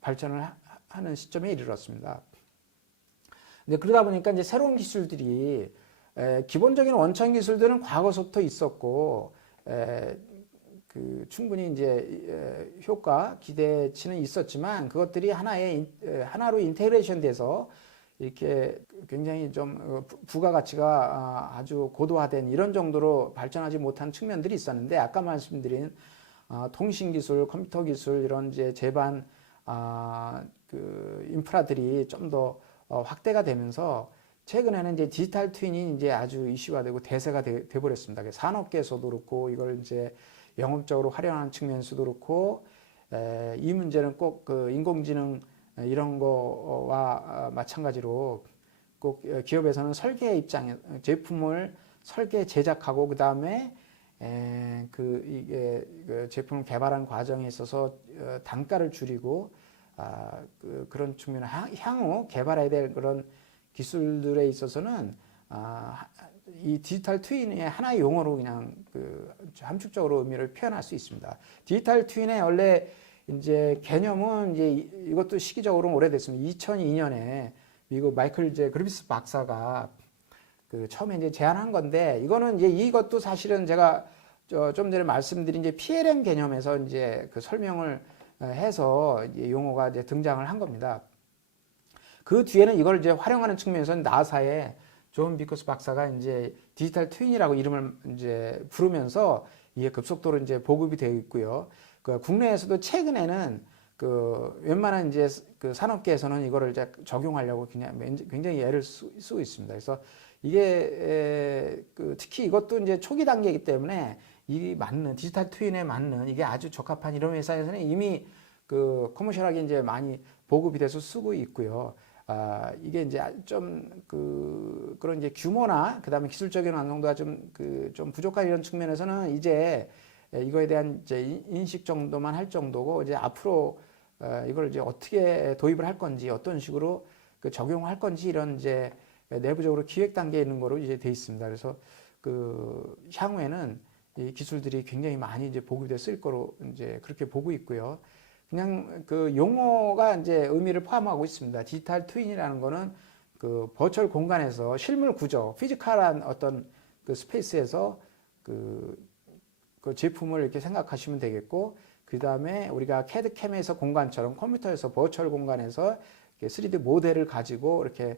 발전을 하는 시점에 이르렀습니다. 근데 그러다 보니까 이제 새로운 기술들이 기본적인 원천 기술들은 과거서부터 있었고 충분히 이제 효과 기대치는 있었지만 그것들이 하나로 인테그레이션 돼서 이렇게 굉장히 좀 부가가치가 아주 고도화된 이런 정도로 발전하지 못한 측면들이 있었는데 아까 말씀드린 통신기술, 컴퓨터 기술 이런 이제 제반 그 인프라들이 좀 더 확대가 되면서 최근에는 이제 디지털 트윈이 이제 아주 이슈화되고 대세가 돼버렸습니다. 산업계에서도 그렇고 이걸 이제 영업적으로 활용하는 측면에서도 그렇고 이 문제는 꼭 그 인공지능 이런 거와 마찬가지로 꼭 기업에서는 설계 입장에 제품을 설계 제작하고 그 다음에 이게 그 제품을 개발하는 과정에 있어서 단가를 줄이고 그런 측면 향후 개발해야 될 그런 기술들에 있어서는 이 디지털 트윈의 하나의 용어로 그냥 그 함축적으로 의미를 표현할 수 있습니다. 디지털 트윈의 원래 이제 개념은 이제 이것도 시기적으로 오래됐습니다. 2002년에 미국 마이클 제 그리피스 박사가 그 처음에 이제 제안한 건데 이거는 이제 이것도 사실은 제가 좀 전에 말씀드린 이제 PLM 개념에서 이제 그 설명을 해서 이제 용어가 이제 등장을 한 겁니다. 그 뒤에는 이걸 이제 활용하는 측면에서는 나사의 존 비커스 박사가 이제 디지털 트윈이라고 이름을 이제 부르면서 이게 급속도로 이제 보급이 되어 있고요. 그 국내에서도 최근에는 그 웬만한 이제 그 산업계에서는 이거를 이제 적용하려고 그냥 굉장히 애를 쓰고 있습니다. 그래서 이게 특히 이것도 이제 초기 단계이기 때문에 이 맞는 디지털 트윈에 맞는 이게 아주 적합한 이런 회사에서는 이미 그 커머셜하게 이제 많이 보급이 돼서 쓰고 있고요. 이게 이제 좀 그런 이제 규모나 그다음에 기술적인 완성도가 좀 부족한 이런 측면에서는 이제 이거에 대한 이제 인식 정도만 할 정도고 이제 앞으로 이걸 이제 어떻게 도입을 할 건지 어떤 식으로 그 적용할 건지 이런 이제 내부적으로 기획 단계에 있는 거로 이제 돼 있습니다. 그래서 그 향후에는 이 기술들이 굉장히 많이 이제 보급돼 쓸 거로 이제 그렇게 보고 있고요. 그냥 그 용어가 이제 의미를 포함하고 있습니다. 디지털 트윈이라는 거는 그 버추얼 공간에서 실물 구조, 피지컬한 어떤 그 스페이스에서 그 제품을 이렇게 생각하시면 되겠고, 그 다음에 우리가 CAD/CAM에서 공간처럼 컴퓨터에서 버추얼 공간에서 3D 모델을 가지고 이렇게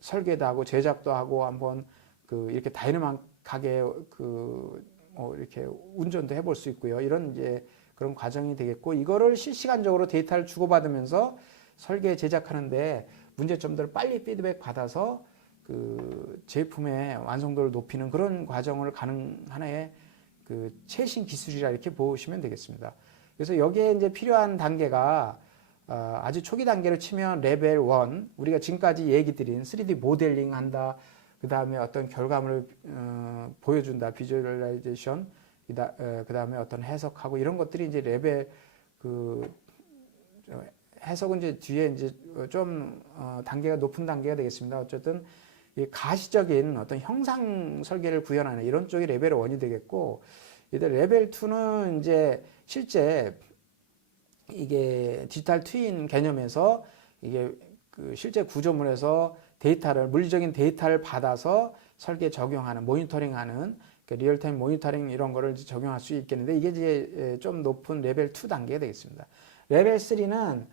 설계도 하고 제작도 하고 한번 이렇게 다이나믹하게 이렇게 운전도 해볼 수 있고요. 이런 이제 그런 과정이 되겠고, 이거를 실시간적으로 데이터를 주고받으면서 설계 제작하는데 문제점들을 빨리 피드백 받아서 그 제품의 완성도를 높이는 그런 과정을 가는 하나의 그 최신 기술이라 이렇게 보시면 되겠습니다. 그래서 여기에 이제 필요한 단계가 아주 초기 단계로 치면 레벨 1, 우리가 지금까지 얘기 드린 3D 모델링 한다, 그 다음에 어떤 결과물을 보여준다, 비주얼라이제이션, 그 다음에 어떤 해석하고 이런 것들이 이제 레벨 해석은 이제 뒤에 이제 좀 단계가 높은 단계가 되겠습니다. 어쨌든 이 가시적인 어떤 형상 설계를 구현하는 이런 쪽이 레벨 1이 되겠고, 이들 레벨 2는 이제 실제 이게 디지털 트윈 개념에서 이게 그 실제 구조물에서 물리적인 데이터를 받아서 설계 적용하는, 모니터링하는 리얼타임 모니터링 이런 거를 적용할 수 있겠는데, 이게 이제 좀 높은 레벨 2 단계가 되겠습니다. 레벨 3는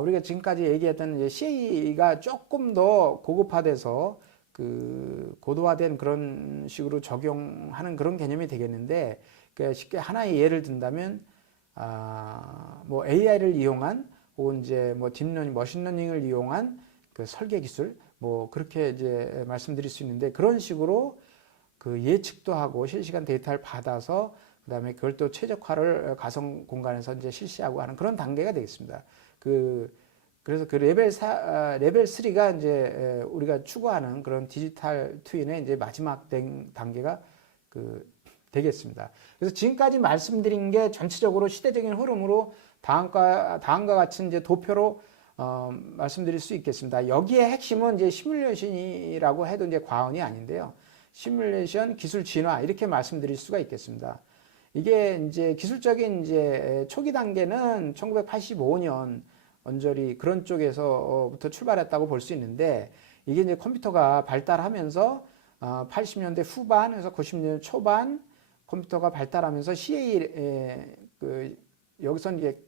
우리가 지금까지 얘기했던 이제 CA가 조금 더 고급화돼서 그 고도화된 그런 식으로 적용하는 그런 개념이 되겠는데, 쉽게 하나의 예를 든다면 뭐 AI를 이용한 혹은 이제 뭐 딥러닝, 머신러닝을 이용한 그 설계 기술, 뭐 그렇게 이제 말씀드릴 수 있는데, 그런 식으로 그 예측도 하고 실시간 데이터를 받아서 그다음에 그걸 또 최적화를 가상 공간에서 이제 실시하고 하는 그런 단계가 되겠습니다. 그래서 그 레벨 3가 이제 우리가 추구하는 그런 디지털 트윈의 이제 마지막 단계가 되겠습니다. 그래서 지금까지 말씀드린 게 전체적으로 시대적인 흐름으로 다음과 같이 이제 도표로 말씀드릴 수 있겠습니다. 여기에 핵심은 이제 시뮬레이션이라고 해도 이제 과언이 아닌데요. 시뮬레이션 기술 진화 이렇게 말씀드릴 수가 있겠습니다. 이게 이제 기술적인 이제 초기 단계는 1985년 언저리 그런 쪽에서부터 출발했다고 볼 수 있는데 이게 이제 컴퓨터가 발달하면서 80년대 후반에서 90년대 초반 컴퓨터가 발달하면서 여기서 이제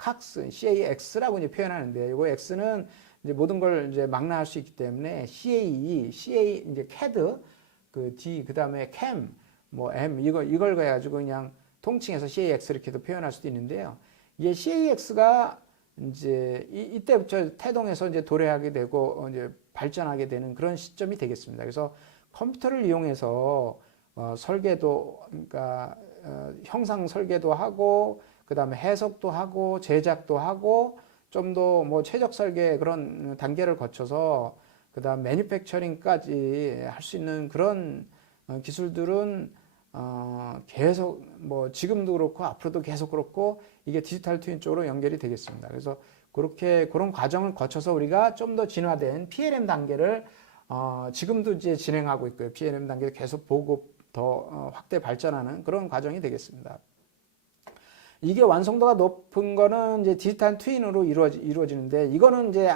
CAX, CAX라고 이제 표현하는데 이거 X는 이제 모든 걸 이제 망라할 수 있기 때문에 CA 이제 CAD 그다음에 CAM 뭐 M 이걸 가지고 그냥 통칭해서 CAX 이렇게도 표현할 수도 있는데요. 이게 CAX가 이제 이때부터 태동에서 이제 도래하게 되고 이제 발전하게 되는 그런 시점이 되겠습니다. 그래서 컴퓨터를 이용해서 설계도 그러니까 형상 설계도 하고 그다음에 해석도 하고 제작도 하고 좀 더 뭐 최적 설계 그런 단계를 거쳐서 그다음 매니팩처링까지 할 수 있는 그런 기술들은 계속 뭐 지금도 그렇고 앞으로도 계속 그렇고 이게 디지털 트윈 쪽으로 연결이 되겠습니다. 그래서 그런 과정을 거쳐서 우리가 좀 더 진화된 PLM 단계를 지금도 이제 진행하고 있고요. PLM 단계 계속 보급 더 확대 발전하는 그런 과정이 되겠습니다. 이게 완성도가 높은 거는 이제 디지털 트윈으로 이루어지는데 이거는 이제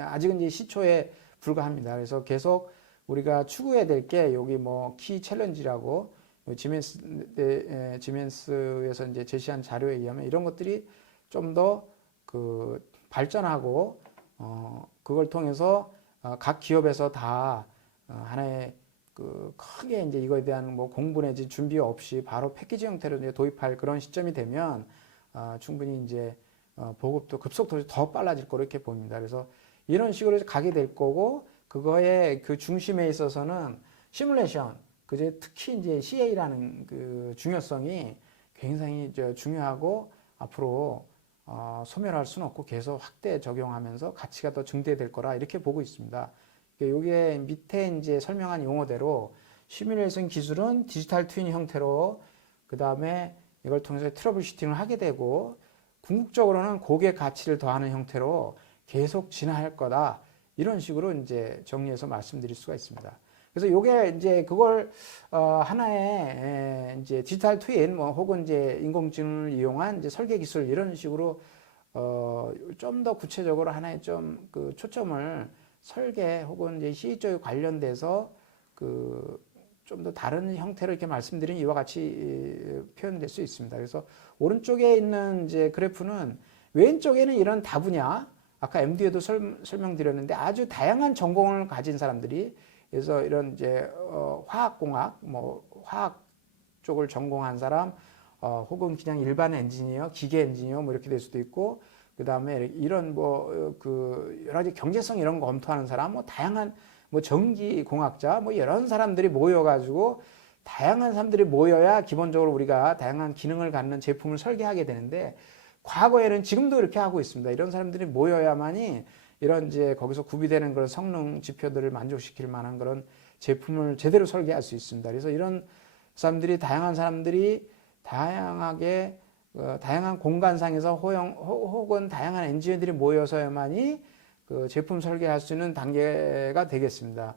아직은 이제 시초에 불과합니다. 그래서 계속 우리가 추구해야 될 게 여기 뭐 키 챌린지라고 지멘스에서 이제 제시한 자료에 의하면 이런 것들이 좀 더 그 발전하고 그걸 통해서 각 기업에서 다 하나의 그 크게 이제 이거에 대한 뭐 공부 내지 준비 없이 바로 패키지 형태로 이제 도입할 그런 시점이 되면 충분히 이제 보급도 급속도로 더 빨라질 거로 이렇게 보입니다. 그래서 이런 식으로 가게 될 거고 그거의 그 중심에 있어서는 시뮬레이션, 그제 특히 이제 CA라는 그 중요성이 굉장히 중요하고 앞으로 소멸할 수는 없고 계속 확대 적용하면서 가치가 더 증대될 거라 이렇게 보고 있습니다. 요게 밑에 이제 설명한 용어대로 시뮬레이션 기술은 디지털 트윈 형태로 그 다음에 이걸 통해서 트러블 슈팅을 하게 되고 궁극적으로는 고객 가치를 더하는 형태로 계속 진화할 거다. 이런 식으로 이제 정리해서 말씀드릴 수가 있습니다. 그래서 요게 이제 그걸 하나의 이제 디지털 트윈 뭐 혹은 이제 인공지능을 이용한 이제 설계 기술 이런 식으로 좀 더 구체적으로 하나의 좀 그 초점을 설계 혹은 이제 CA 쪽에 관련돼서 그 좀 더 다른 형태로 이렇게 말씀드린 이와 같이 표현될 수 있습니다. 그래서 오른쪽에 있는 이제 그래프는 왼쪽에는 이런 다분야 아까 MD에도 설명드렸는데 아주 다양한 전공을 가진 사람들이 그래서 이런 이제 화학공학 뭐 화학 쪽을 전공한 사람 혹은 그냥 일반 엔지니어, 기계 엔지니어 뭐 이렇게 될 수도 있고 그 다음에 이런 뭐 그 여러 가지 경제성 이런 거 검토하는 사람 뭐 다양한 뭐 전기공학자 뭐 이런 사람들이 모여가지고 다양한 사람들이 모여야 기본적으로 우리가 다양한 기능을 갖는 제품을 설계하게 되는데 과거에는 지금도 이렇게 하고 있습니다. 이런 사람들이 모여야만이 이런 이제 거기서 구비되는 그런 성능 지표들을 만족시킬 만한 그런 제품을 제대로 설계할 수 있습니다. 그래서 이런 사람들이 다양한 사람들이 다양하게 다양한 공간상에서 혹은 다양한 엔지니어들이 모여서야만이 그 제품 설계할 수 있는 단계가 되겠습니다.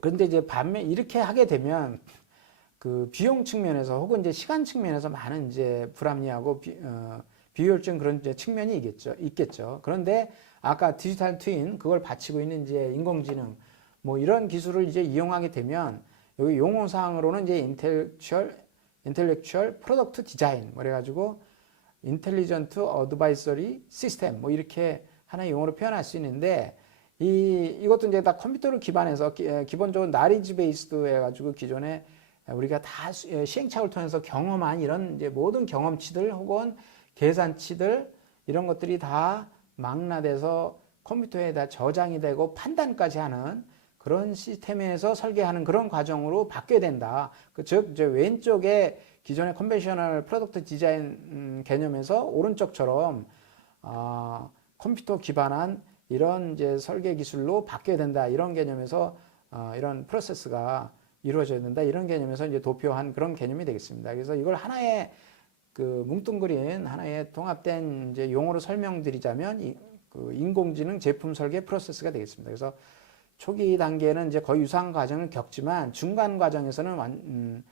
그런데 이제 반면 이렇게 하게 되면 그 비용 측면에서 혹은 이제 시간 측면에서 많은 이제 불합리하고 비효율적인 그런 이제 측면이 있겠죠. 그런데 아까 디지털 트윈 그걸 바치고 있는 이제 인공지능 뭐 이런 기술을 이제 이용하게 되면 여기 용어상으로는 이제 인텔렉츄얼 프로덕트 디자인 그래가지고 인텔리전트 어드바이서리 시스템 뭐 이렇게 하나의 용어로 표현할 수 있는데 이것도 이제 다 컴퓨터를 기반해서 기본적으로 나리지 베이스드 해가지고 기존에 우리가 다 시행착오를 통해서 경험한 이런 이제 모든 경험치들 혹은 계산치들 이런 것들이 다 망라돼서 컴퓨터에 다 저장이 되고 판단까지 하는 그런 시스템에서 설계하는 그런 과정으로 바뀌어야 된다. 즉, 왼쪽에 기존의 컨벤셔널 프로덕트 디자인 개념에서 오른쪽처럼 컴퓨터 기반한 이런 이제 설계 기술로 바뀌어야 된다. 이런 개념에서 이런 프로세스가 이루어져야 된다. 이런 개념에서 이제 도표한 그런 개념이 되겠습니다. 그래서 이걸 하나의 그 뭉뚱그린 하나의 통합된 이제 용어로 설명드리자면 그 인공지능 제품 설계 프로세스가 되겠습니다. 그래서 초기 단계는 이제 거의 유사한 과정을 겪지만 중간 과정에서는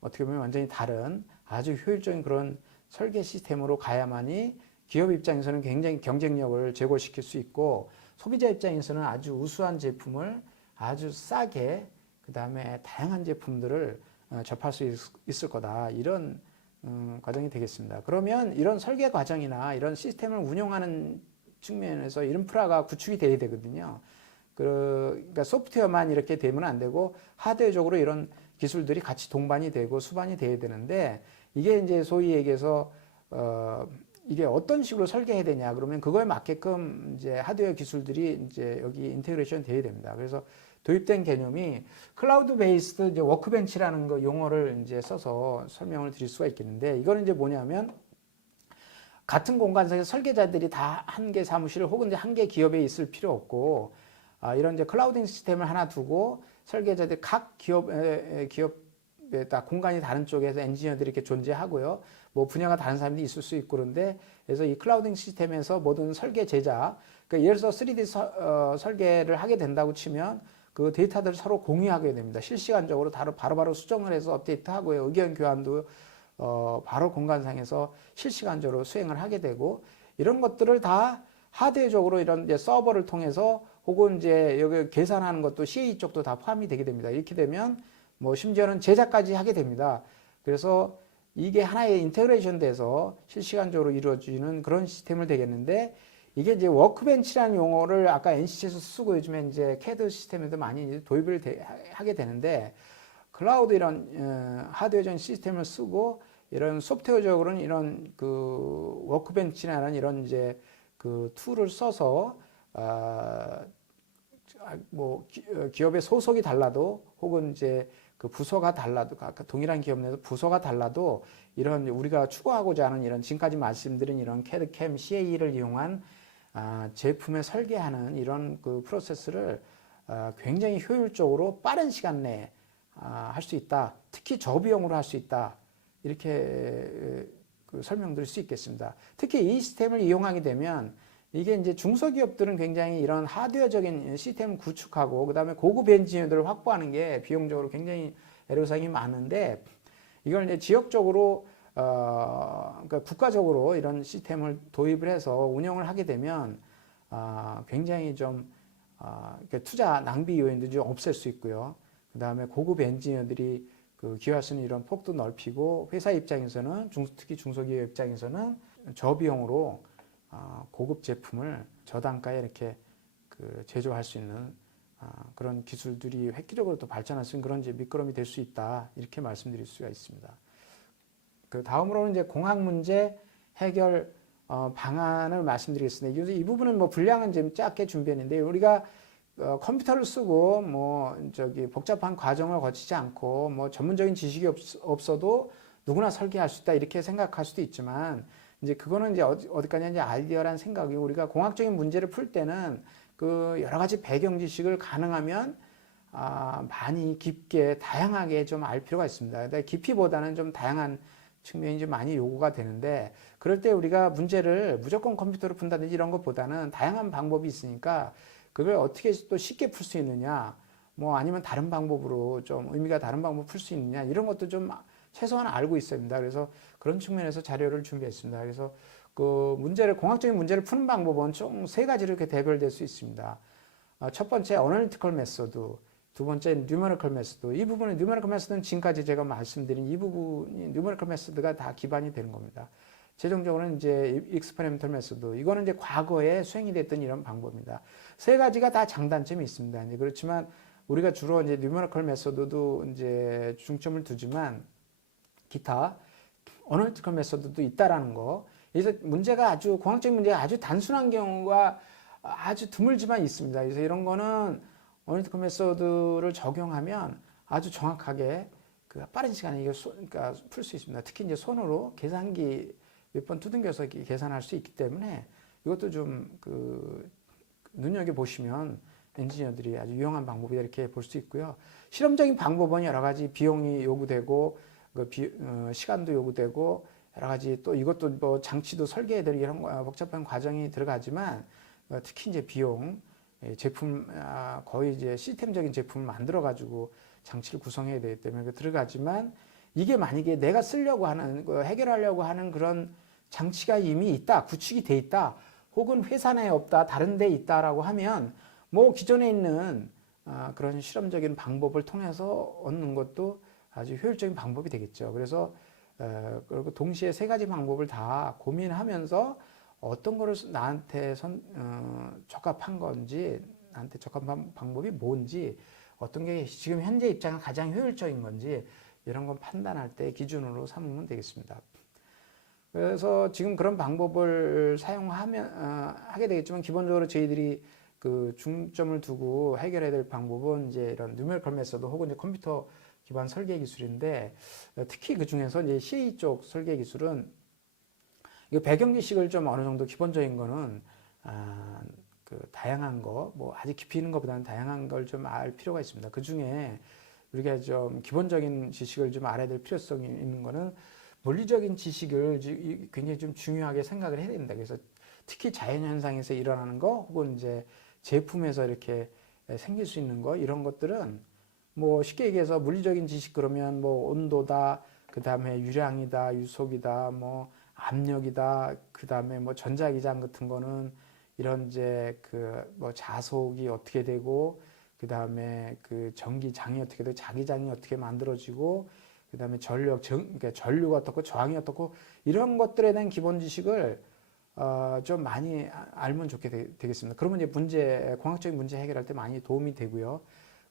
어떻게 보면 완전히 다른 아주 효율적인 그런 설계 시스템으로 가야만이 기업 입장에서는 굉장히 경쟁력을 제고시킬 수 있고 소비자 입장에서는 아주 우수한 제품을 아주 싸게 그다음에 다양한 제품들을 접할 수 있을 거다. 이런 과정이 되겠습니다. 그러면 이런 설계 과정이나 이런 시스템을 운영하는 측면에서 인프라가 구축이 돼야 되거든요. 그러니까 소프트웨어만 이렇게 되면 안 되고 하드웨어적으로 이런 기술들이 같이 동반이 되고 수반이 돼야 되는데 이게 이제 소위 얘기해서 이게 어떤 식으로 설계해야 되냐 그러면 그거에 맞게끔 이제 하드웨어 기술들이 이제 여기 인테그레이션 돼야 됩니다. 그래서 도입된 개념이 클라우드 베이스드 이제 워크벤치라는 거 용어를 이제 써서 설명을 드릴 수가 있겠는데 이거는 이제 뭐냐면 같은 공간에서 설계자들이 다 한 개 사무실 혹은 한 개 기업에 있을 필요 없고 이런 이제 클라우딩 시스템을 하나 두고 설계자들 각 기업에 다 공간이 다른 쪽에서 엔지니어들이 이렇게 존재하고요. 뭐 분야가 다른 사람들이 있을 수 있고 그런데 그래서 이 클라우딩 시스템에서 모든 설계 제작 그러니까 예를 들어서 3D 설계를 하게 된다고 치면 그 데이터들을 서로 공유하게 됩니다. 실시간적으로 바로바로 수정을 해서 업데이트하고요. 의견 교환도 바로 공간상에서 실시간적으로 수행을 하게 되고 이런 것들을 다 하드웨어적으로 이런 이제 서버를 통해서 혹은 이제 여기 계산하는 것도 CA 쪽도 다 포함이 되게 됩니다. 이렇게 되면 뭐 심지어는 제작까지 하게 됩니다. 그래서 이게 하나의 인테그레이션 돼서 실시간적으로 이루어지는 그런 시스템을 되겠는데 이게 이제 워크벤치라는 용어를 아까 NC에서 쓰고 요즘에 이제 CAD 시스템에도 많이 도입을 하게 되는데 클라우드 이런 하드웨어적인 시스템을 쓰고 이런 소프트웨어적으로는 이런 그 워크벤치라는 이런 이제 그 툴을 써서 뭐 기업의 소속이 달라도 혹은 이제 그 부서가 달라도 동일한 기업 내에서 부서가 달라도 이런 우리가 추구하고자 하는 이런 지금까지 말씀드린 이런 CAD, CAM, CAE를 이용한 제품을 설계하는 이런 그 프로세스를 굉장히 효율적으로 빠른 시간 내에 할 수 있다. 특히 저비용으로 할 수 있다. 이렇게 그 설명드릴 수 있겠습니다. 특히 이 시스템을 이용하게 되면 이게 이제 중소기업들은 굉장히 이런 하드웨어적인 시스템을 구축하고 그다음에 고급 엔지니어들을 확보하는 게 비용적으로 굉장히 애로사항이 많은데 이걸 이제 지역적으로 그러니까 국가적으로 이런 시스템을 도입을 해서 운영을 하게 되면 굉장히 좀 투자 낭비 요인도 좀 없앨 수 있고요. 그다음에 고급 엔지니어들이 그 기여할 수 있는 이런 폭도 넓히고 회사 입장에서는 특히 중소기업 입장에서는 저비용으로 고급 제품을 저단가에 이렇게 그 제조할 수 있는 그런 기술들이 획기적으로 또 발전할 수 있는 그런 이제 밑거름이 될 수 있다 이렇게 말씀드릴 수가 있습니다. 그 다음으로는 이제 공학 문제 해결 방안을 말씀드리겠습니다. 이 부분은 뭐 분량은 좀 짧게 준비했는데 우리가 컴퓨터를 쓰고 뭐 복잡한 과정을 거치지 않고 뭐 전문적인 지식이 없어도 누구나 설계할 수 있다 이렇게 생각할 수도 있지만 이제 그거는 이제 어디까지 이제 아이디어란 생각이 우리가 공학적인 문제를 풀 때는 그 여러 가지 배경 지식을 가능하면 많이 깊게 다양하게 좀 알 필요가 있습니다. 근데 깊이보다는 좀 다양한 측면이 좀 많이 요구가 되는데 그럴 때 우리가 문제를 무조건 컴퓨터로 푼다든지 이런 것보다는 다양한 방법이 있으니까 그걸 어떻게 또 쉽게 풀 수 있느냐 뭐 아니면 다른 방법으로 좀 의미가 다른 방법 풀 수 있느냐 이런 것도 좀 최소한 알고 있어야 됩니다. 그래서 그런 측면에서 자료를 준비했습니다. 그래서 그 공학적인 문제를 푸는 방법은 총 3가지로 이렇게 대별될 수 있습니다. 첫 번째, 어널리티컬 메소드. 두 번째, 뉴메리컬 메소드. 이 부분은 뉴메리컬 메소드는 지금까지 제가 말씀드린 이 부분이 뉴메리컬 메소드가 다 기반이 되는 겁니다. 최종적으로는 이제 익스페리멘털 메소드. 이거는 이제 과거에 수행이 됐던 이런 방법입니다. 3가지가 다 장단점이 있습니다. 이제 그렇지만 우리가 주로 이제 뉴메리컬 메소드도 이제 중점을 두지만 기타 어널리티컬 메소드도 있다라는 거. 그래서 공학적인 문제가 아주 단순한 경우가 아주 드물지만 있습니다. 그래서 이런 거는 어널리티컬 메소드를 적용하면 아주 정확하게 그 빠른 시간에 그러니까 풀 수 있습니다. 특히 이제 손으로 계산기 몇 번 두들겨서 계산할 수 있기 때문에 이것도 좀 그 눈여겨 보시면 엔지니어들이 아주 유용한 방법이다 이렇게 볼 수 있고요. 실험적인 방법은 여러 가지 비용이 요구되고 시간도 요구되고 여러 가지 또 이것도 뭐 장치도 설계해야 될 이런 복잡한 과정이 들어가지만 특히 이제 비용 제품 거의 이제 시스템적인 제품을 만들어 가지고 장치를 구성해야 되기 때문에 들어가지만 이게 만약에 내가 쓰려고 하는 해결하려고 하는 그런 장치가 이미 있다, 구축이 돼 있다, 혹은 회사 내에 없다, 다른 데 있다라고 하면 뭐 기존에 있는 그런 실험적인 방법을 통해서 얻는 것도 아주 효율적인 방법이 되겠죠. 그래서 그리고 동시에 세 가지 방법을 다 고민하면서 어떤 거를 나한테 적합한 건지, 나한테 적합한 방법이 뭔지, 어떤 게 지금 현재 입장은 가장 효율적인 건지 이런 건 판단할 때 기준으로 삼으면 되겠습니다. 그래서 지금 그런 방법을 하게 되겠지만 기본적으로 저희들이 그 중점을 두고 해결해야 될 방법은 이제 이런 뉴메리컬 메서드 혹은 이제 컴퓨터 기반 설계 기술인데, 특히 그 중에서 이제 CA 쪽 설계 기술은 이 배경 지식을 좀 어느 정도 기본적인 거는 그 다양한 거, 뭐 아주 깊이 있는 것보다는 다양한 걸 좀 알 필요가 있습니다. 그 중에 우리가 좀 기본적인 지식을 좀 알아야 될 필요성이 있는 거는 물리적인 지식을 굉장히 좀 중요하게 생각을 해야 됩니다. 그래서 특히 자연현상에서 일어나는 거 혹은 이제 제품에서 이렇게 생길 수 있는 거, 이런 것들은 뭐 쉽게 얘기해서 물리적인 지식 그러면 뭐 온도다, 그 다음에 유량이다, 유속이다, 뭐 압력이다, 그 다음에 뭐 전자기장 같은 거는 이런 이제 그 뭐 자속이 어떻게 되고, 그 다음에 그 전기장이 어떻게 되고, 자기장이 어떻게 만들어지고, 그 다음에 그러니까 전류가 어떻고 저항이 어떻고, 이런 것들에 대한 기본 지식을 좀 많이 알면 좋게 되겠습니다. 그러면 이제 공학적인 문제 해결할 때 많이 도움이 되고요.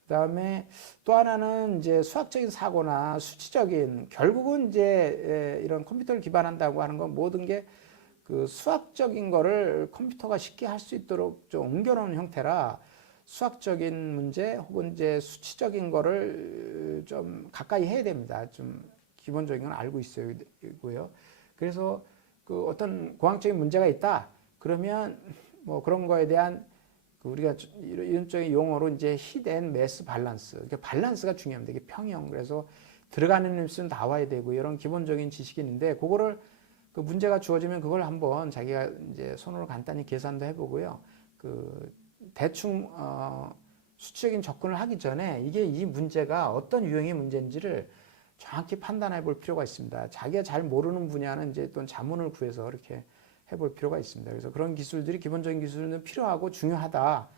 그 다음에 또 하나는 이제 수학적인 사고나 수치적인, 결국은 이제 이런 컴퓨터를 기반한다고 하는 건 모든 게 그 수학적인 거를 컴퓨터가 쉽게 할 수 있도록 좀 옮겨놓은 형태라, 수학적인 문제 혹은 이제 수치적인 거를 좀 가까이 해야 됩니다. 좀 기본적인 건 알고 있어야고요. 그래서 그 어떤 공학적인 문제가 있다 그러면 뭐 그런 거에 대한 그 우리가 이런 쪽의 용어로 이제 히트 앤 매스 밸런스, 그러니까 밸런스가 중요합니다. 이게 평형, 그래서 들어가는 뉴스는 나와야 되고 이런 기본적인 지식이 있는데, 그거를 그 문제가 주어지면 그걸 한번 자기가 이제 손으로 간단히 계산도 해보고요. 그 대충 수치적인 접근을 하기 전에 이게 이 문제가 어떤 유형의 문제인지를 정확히 판단해 볼 필요가 있습니다. 자기가 잘 모르는 분야는 이제 또 자문을 구해서 이렇게 해볼 필요가 있습니다. 그래서 그런 기술들이, 기본적인 기술은 필요하고 중요하다.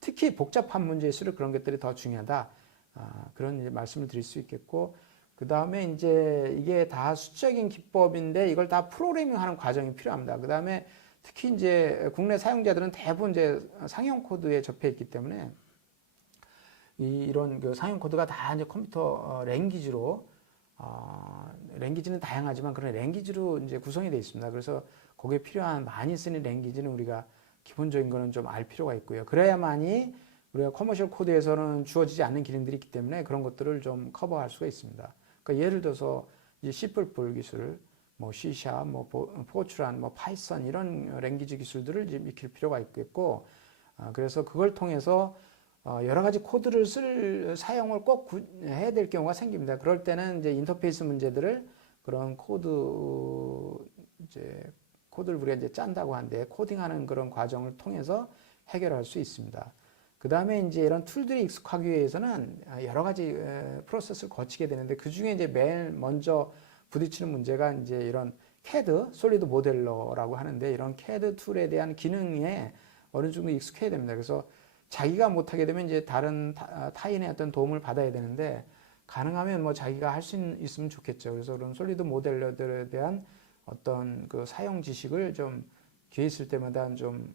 특히 복잡한 문제일수록 그런 것들이 더 중요하다. 그런 말씀을 드릴 수 있겠고, 그 다음에 이제 이게 다 수적인 기법인데 이걸 다 프로그래밍하는 과정이 필요합니다. 그 다음에 특히 이제 국내 사용자들은 대부분 이제 상용 코드에 접해 있기 때문에 이런 그 상용 코드가 다 이제 컴퓨터 랭귀지로, 랭귀지는 다양하지만 그런 랭귀지로 이제 구성이 되어 있습니다. 그래서 거기에 필요한 많이 쓰는 랭귀지는 우리가 기본적인 거는 좀 알 필요가 있고요. 그래야만이 우리가 커머셜 코드에서는 주어지지 않는 기능들이 있기 때문에 그런 것들을 좀 커버할 수가 있습니다. 그러니까 예를 들어서 이제 C++ 기술, 뭐 C#, 뭐 포트란, 뭐 파이썬 이런 랭귀지 기술들을 이제 익힐 필요가 있겠고, 그래서 그걸 통해서 여러 가지 코드를 사용을 꼭 해야 될 경우가 생깁니다. 그럴 때는 이제 인터페이스 문제들을 그런 코드를 우리가 이제 짠다고 하는데, 코딩하는 그런 과정을 통해서 해결할 수 있습니다. 그 다음에 이제 이런 툴들이 익숙하기 위해서는 여러 가지 프로세스를 거치게 되는데, 그 중에 이제 맨 먼저 부딪히는 문제가 이제 이런 CAD, 솔리드 모델러라고 하는데, 이런 CAD 툴에 대한 기능에 어느 정도 익숙해야 됩니다. 그래서 자기가 못하게 되면 이제 다른 타인의 어떤 도움을 받아야 되는데, 가능하면 뭐 자기가 할 수 있으면 좋겠죠. 그래서 그런 솔리드 모델러들에 대한 어떤 그 사용 지식을 좀 기회 있을 때마다 좀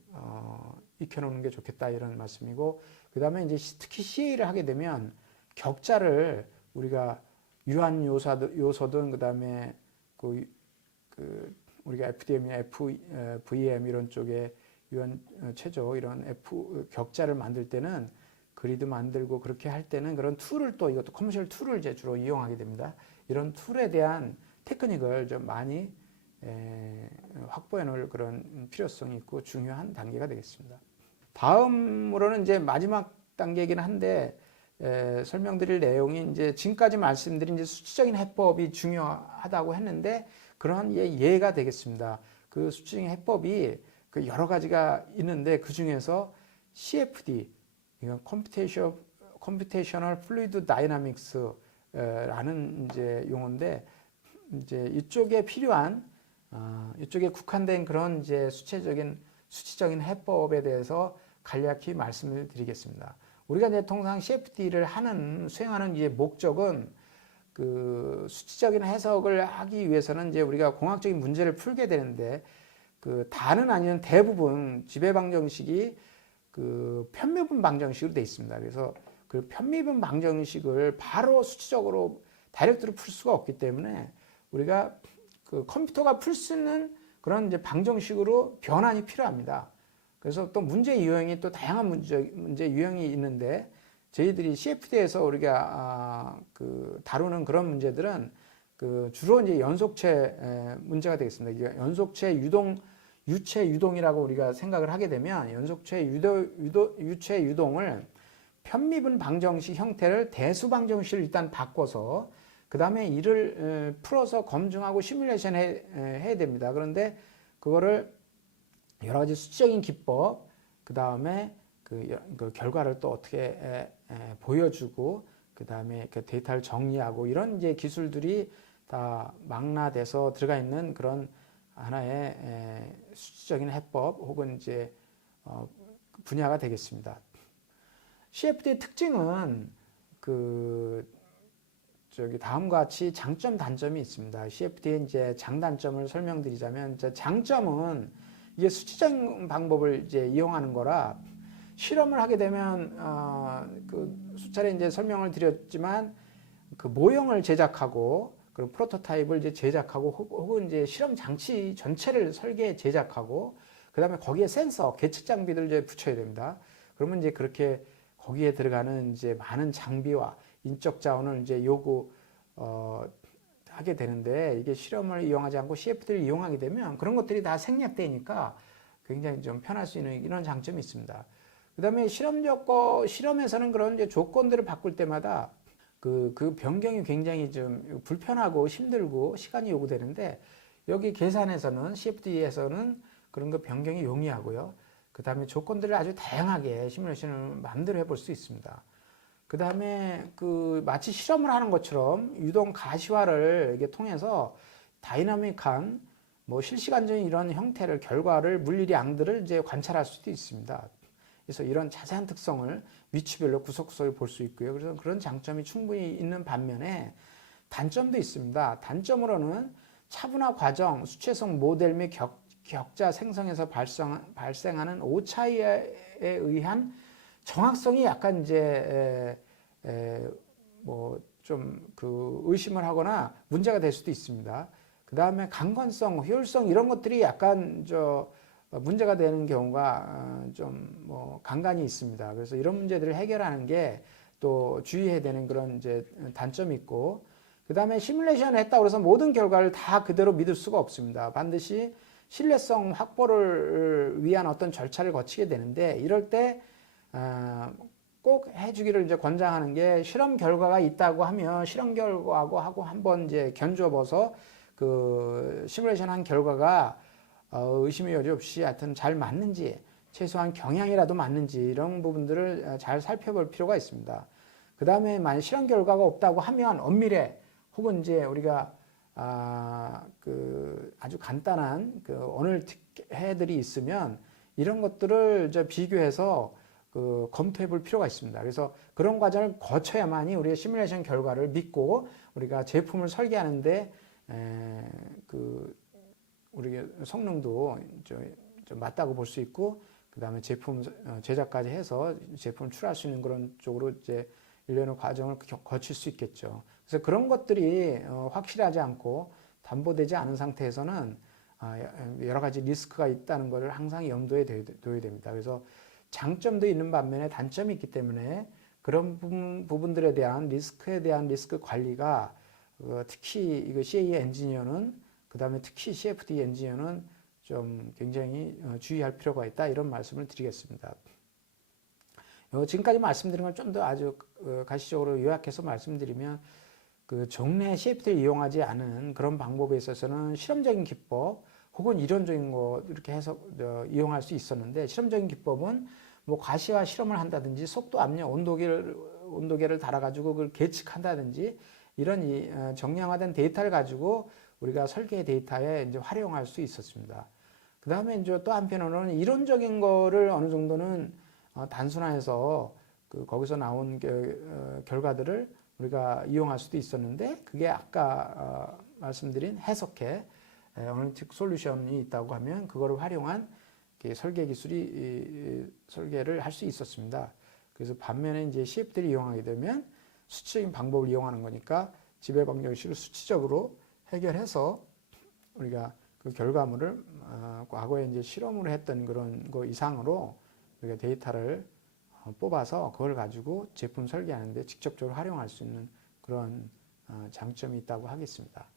익혀놓는 게 좋겠다, 이런 말씀이고, 그 다음에 이제 특히 CA를 하게 되면 격자를 우리가 유한 요소든 그 다음에 그 우리가 FDM이나 VM 이런 쪽에 유한 체조 이런 격자를 만들 때는, 그리드 만들고 그렇게 할 때는 그런 툴을, 또 이것도 커머셜 툴을 이제 주로 이용하게 됩니다. 이런 툴에 대한 테크닉을 좀 많이 확보해 놓을 그런 필요성이 있고 중요한 단계가 되겠습니다. 다음으로는 이제 마지막 단계이긴 한데, 설명드릴 내용이 이제 지금까지 말씀드린 이제 수치적인 해법이 중요하다고 했는데, 그러한 예가 되겠습니다. 그 수치적인 해법이 그 여러 가지가 있는데, 그 중에서 CFD, 이건 Computational Fluid Dynamics라는 이제 용어인데, 이제 이쪽에 필요한 이쪽에 국한된 그런 이제 수치적인 해법에 대해서 간략히 말씀을 드리겠습니다. 우리가 이제 통상 CFD를 수행하는 이제 목적은 그 수치적인 해석을 하기 위해서는 이제 우리가 공학적인 문제를 풀게 되는데 그 다는 아니면 대부분 지배 방정식이 그 편미분 방정식으로 되어 있습니다. 그래서 그 편미분 방정식을 바로 수치적으로 다이렉트로 풀 수가 없기 때문에 우리가 그 컴퓨터가 풀 수 있는 그런 이제 방정식으로 변환이 필요합니다. 그래서 또 문제 유형이 또 다양한 문제 유형이 있는데 저희들이 CFD에서 우리가 그 다루는 그런 문제들은 그 주로 이제 연속체 문제가 되겠습니다. 이게 연속체 유체 유동이라고 우리가 생각을 하게 되면 연속체 유체 유동을 편미분 방정식 형태를 대수 방정식을 일단 바꿔서 그 다음에 이를 풀어서 검증하고 시뮬레이션 해야 됩니다. 그런데 그거를 여러 가지 수치적인 기법, 그 다음에 그 결과를 또 어떻게 보여주고, 그 다음에 그 데이터를 정리하고 이런 이제 기술들이 다 망라돼서 들어가 있는 그런 하나의 수치적인 해법 혹은 이제 분야가 되겠습니다. CFD의 특징은 다음과 같이 장점, 단점이 있습니다. CFD의 이제 장단점을 설명드리자면, 이제 장점은 이게 수치적인 방법을 이제 이용하는 거라 실험을 하게 되면 그 수차례 이제 설명을 드렸지만 그 모형을 제작하고 그리고 프로토타입을 이제 제작하고 혹은 이제 실험 장치 전체를 제작하고 그 다음에 거기에 센서, 계측 장비들을 이제 붙여야 됩니다. 그러면 이제 그렇게 거기에 들어가는 이제 많은 장비와 인적 자원을 이제 하게 되는데, 이게 실험을 이용하지 않고 CFD를 이용하게 되면 그런 것들이 다 생략되니까 굉장히 좀 편할 수 있는 이런 장점이 있습니다. 그 다음에 실험에서는 그런 이제 조건들을 바꿀 때마다 그 변경이 굉장히 좀 불편하고 힘들고 시간이 요구되는데, 여기 계산에서는 CFD에서는 그런 거 변경이 용이하고요. 그 다음에 조건들을 아주 다양하게 시뮬레이션을 마음대로 해볼 수 있습니다. 그 다음에 마치 실험을 하는 것처럼 유동 가시화를 이게 통해서 다이나믹한 실시간적인 이런 형태를, 결과를, 물리의 양들을 이제 관찰할 수도 있습니다. 그래서 이런 자세한 특성을 위치별로 구석구석에 볼 수 있고요. 그래서 그런 장점이 충분히 있는 반면에 단점도 있습니다. 단점으로는 차분화 과정, 수치성 모델 및 격자 생성에서 발생하는 오차에 의한 정확성이 약간 이제 의심을 하거나 문제가 될 수도 있습니다. 그 다음에 강건성, 효율성 이런 것들이 약간 문제가 되는 경우가 간간히 있습니다. 그래서 이런 문제들을 해결하는 게 또 주의해야 되는 그런 이제 단점이 있고, 그 다음에 시뮬레이션을 했다고 해서 모든 결과를 다 그대로 믿을 수가 없습니다. 반드시 신뢰성 확보를 위한 어떤 절차를 거치게 되는데, 이럴 때 꼭 해주기를 이제 권장하는 게, 실험 결과가 있다고 하면 실험 결과하고 한번 이제 견줘봐서 그 시뮬레이션 한 결과가 의심의 여지 없이 하여튼 잘 맞는지, 최소한 경향이라도 맞는지 이런 부분들을 잘 살펴볼 필요가 있습니다. 그 다음에 만약 실험 결과가 없다고 하면 엄밀해, 혹은 이제 우리가 아주 간단한 언어 해들이 있으면 이런 것들을 비교해서 검토해 볼 필요가 있습니다. 그래서 그런 과정을 거쳐야만이 우리의 시뮬레이션 결과를 믿고 우리가 제품을 설계하는데 우리의 성능도 좀 맞다고 볼 수 있고, 그 다음에 제품 제작까지 해서 제품을 출하할 수 있는 그런 쪽으로 이제 일련의 과정을 거칠 수 있겠죠. 그래서 그런 것들이 확실하지 않고 담보되지 않은 상태에서는 여러 가지 리스크가 있다는 것을 항상 염두에 둬야 됩니다. 그래서 장점도 있는 반면에 단점이 있기 때문에 그런 부분들에 대한 리스크에 대한 리스크 관리가 특히 이거 CA 엔지니어는, 그 다음에 특히 CFD 엔지니어는 좀 굉장히 주의할 필요가 있다, 이런 말씀을 드리겠습니다. 지금까지 말씀드린 걸 좀 더 아주 가시적으로 요약해서 말씀드리면, 종래 CFD를 이용하지 않은 그런 방법에 있어서는 실험적인 기법 혹은 이론적인 거 이렇게 해서 이용할 수 있었는데, 실험적인 기법은 과시화 실험을 한다든지 속도, 압력, 온도계를 달아가지고 그걸 계측한다든지 이런 정량화된 데이터를 가지고 우리가 설계 데이터에 이제 활용할 수 있었습니다. 그 다음에 이제 또 한편으로는 이론적인 거를 어느 정도는 단순화해서 거기서 나온 결과들을 우리가 이용할 수도 있었는데, 그게 아까 말씀드린 해석해 어널리틱 솔루션이 있다고 하면 그거를 활용한 설계 기술이 설계를 할 수 있었습니다. 그래서 반면에 이제 CFD를 이용하게 되면 수치적인 방법을 이용하는 거니까 지배 방정식을 수치적으로 해결해서 우리가 그 결과물을 과거에 이제 실험으로 했던 그런 거 이상으로 우리가 데이터를 뽑아서 그걸 가지고 제품 설계하는데 직접적으로 활용할 수 있는 그런 장점이 있다고 하겠습니다.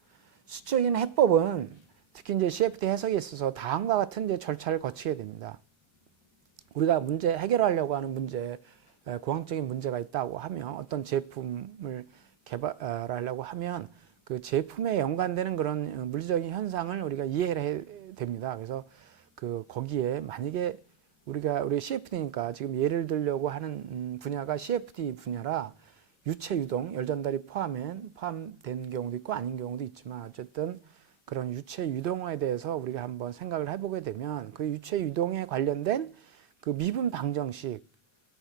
수치적인 해법은 특히 이제 CFD 해석에 있어서 다음과 같은 이제 절차를 거치게 됩니다. 우리가 문제 해결하려고 하는 문제, 공학적인 문제가 있다고 하면, 어떤 제품을 개발하려고 하면 그 제품에 연관되는 그런 물리적인 현상을 우리가 이해를 해야 됩니다. 그래서 거기에 만약에 우리 CFD니까 지금 예를 들려고 하는 분야가 CFD 분야라 유체 유동, 열 전달이 포함된 경우도 있고 아닌 경우도 있지만, 어쨌든 그런 유체 유동에 대해서 우리가 한번 생각을 해보게 되면 그 유체 유동에 관련된 그 미분 방정식,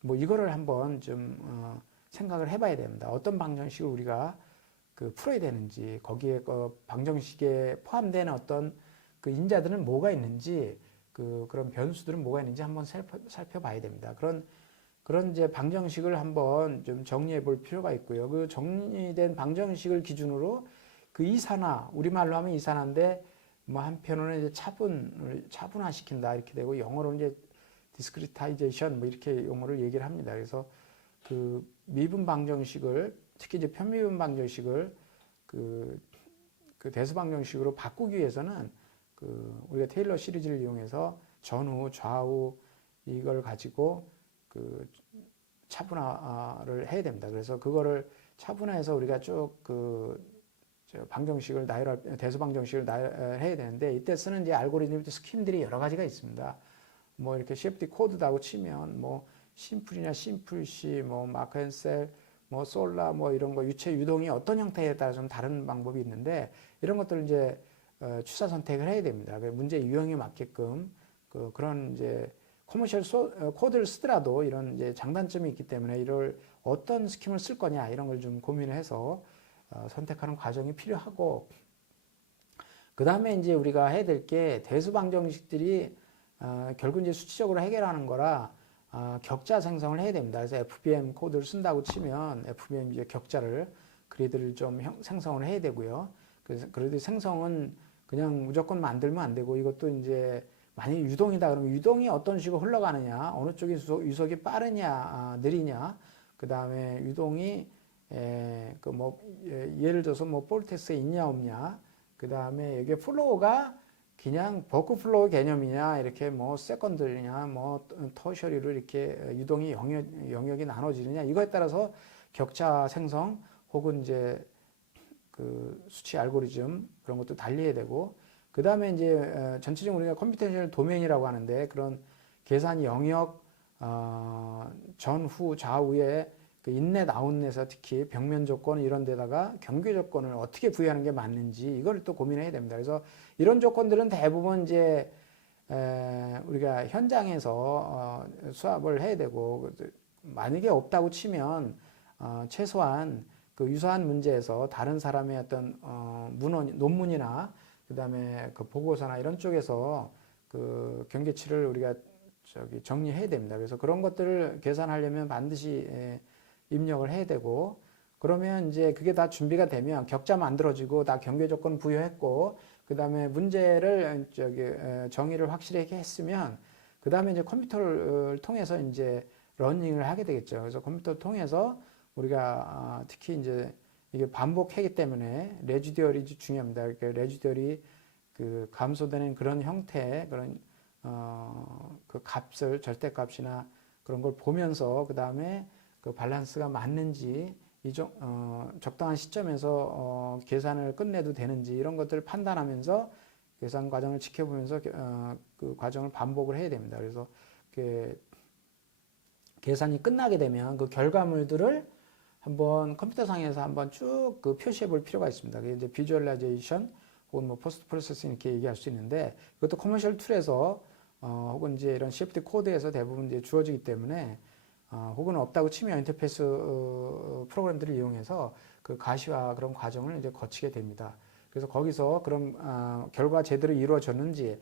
뭐 이거를 한번 좀 생각을 해봐야 됩니다. 어떤 방정식을 우리가 풀어야 되는지, 거기에 방정식에 포함된 어떤 그 인자들은 뭐가 있는지, 그런 변수들은 뭐가 있는지 한번 살펴봐야 됩니다. 그런 이제 방정식을 한번 좀 정리해 볼 필요가 있고요. 그 정리된 방정식을 기준으로 그 이산화, 우리말로 하면 이산화인데 뭐 한편으로는 이제 차분화시킨다 이렇게 되고, 영어로는 이제 디스크리타이제이션 뭐 이렇게 용어를 얘기를 합니다. 그래서 그 미분 방정식을, 특히 이제 편미분 방정식을 그 대수 방정식으로 바꾸기 위해서는 우리가 테일러 시리즈를 이용해서 전후, 좌우 이걸 가지고 차분화를 해야 됩니다. 그래서 그거를 차분화해서 우리가 쭉 방정식을 대수 방정식을 해야 되는데, 이때 쓰는 이제 알고리즘 스킴들이 여러 가지가 있습니다. 뭐 이렇게 CFD 코드다고 치면 뭐 심플이냐 심플C, 뭐 마크 앤 셀, 뭐 솔라, 뭐 이런 거 유체 유동이 어떤 형태에 따라 좀 다른 방법이 있는데, 이런 것들을 이제 취사 선택을 해야 됩니다. 문제 유형에 맞게끔 그런 이제 커머셜 코드를 쓰더라도 이런 이제 장단점이 있기 때문에 이를 어떤 스킴을 쓸 거냐 이런 걸 좀 고민을 해서 선택하는 과정이 필요하고, 그 다음에 이제 우리가 해야 될 게 대수 방정식들이 결국 이제 수치적으로 해결하는 거라 격자 생성을 해야 됩니다. 그래서 FBM 코드를 쓴다고 치면 FBM 이제 그리드를 좀 생성을 해야 되고요. 그래서 그리드 생성은 그냥 무조건 만들면 안 되고, 이것도 이제 만약에 유동이다 그러면 유동이 어떤 식으로 흘러가느냐, 어느 쪽이 유속이 빠르냐 느리냐, 그 다음에 유동이 예를 들어서 뭐 볼텍스에 있냐 없냐, 그 다음에 이게 플로우가 그냥 버크 플로우 개념이냐, 이렇게 뭐 세컨드냐, 뭐 터셔리로 이렇게 유동이 영역이 나눠지느냐, 이거에 따라서 격차 생성 혹은 이제 수치 알고리즘 그런 것도 달리해야 되고, 그 다음에 이제 전체적으로 우리가 컴퓨테이셔널 도메인이라고 하는데, 그런 계산 영역 전후 좌우에 인넷 아웃넷에서 특히 벽면 조건 이런 데다가 경계 조건을 어떻게 부여하는 게 맞는지 이걸 또 고민해야 됩니다. 그래서 이런 조건들은 대부분 이제 우리가 현장에서 수합을 해야 되고, 만약에 없다고 치면 최소한 유사한 문제에서 다른 사람의 어떤 논문이나 그 다음에 보고서나 이런 쪽에서 경계치를 우리가 정리해야 됩니다. 그래서 그런 것들을 계산하려면 반드시 입력을 해야 되고, 그러면 이제 그게 다 준비가 되면 격자 만들어지고 다 경계 조건 부여했고, 그 다음에 문제를 정의를 확실하게 했으면, 그 다음에 이제 컴퓨터를 통해서 이제 러닝을 하게 되겠죠. 그래서 컴퓨터를 통해서 우리가 특히 이제 이게 반복하기 때문에 레지듀얼이 중요합니다. 레지듀얼이 감소되는 그런 형태의 그런 값을, 절대값이나 그런 걸 보면서 그 다음에 밸런스가 맞는지, 적당한 시점에서 계산을 끝내도 되는지 이런 것들을 판단하면서 계산 과정을 지켜보면서 그 과정을 반복을 해야 됩니다. 그래서 계산이 끝나게 되면 그 결과물들을 한번 컴퓨터상에서 한번 쭉 표시해 볼 필요가 있습니다. 그게 이제 비주얼라이제이션 혹은 뭐 포스트 프로세싱 이렇게 얘기할 수 있는데 이것도 커머셜 툴에서 혹은 이제 이런 CFD 코드에서 대부분 이제 주어지기 때문에 혹은 없다고 치면 인터페이스 프로그램들을 이용해서 그 가시화 그런 과정을 이제 거치게 됩니다. 그래서 거기서 그럼 결과 제대로 이루어졌는지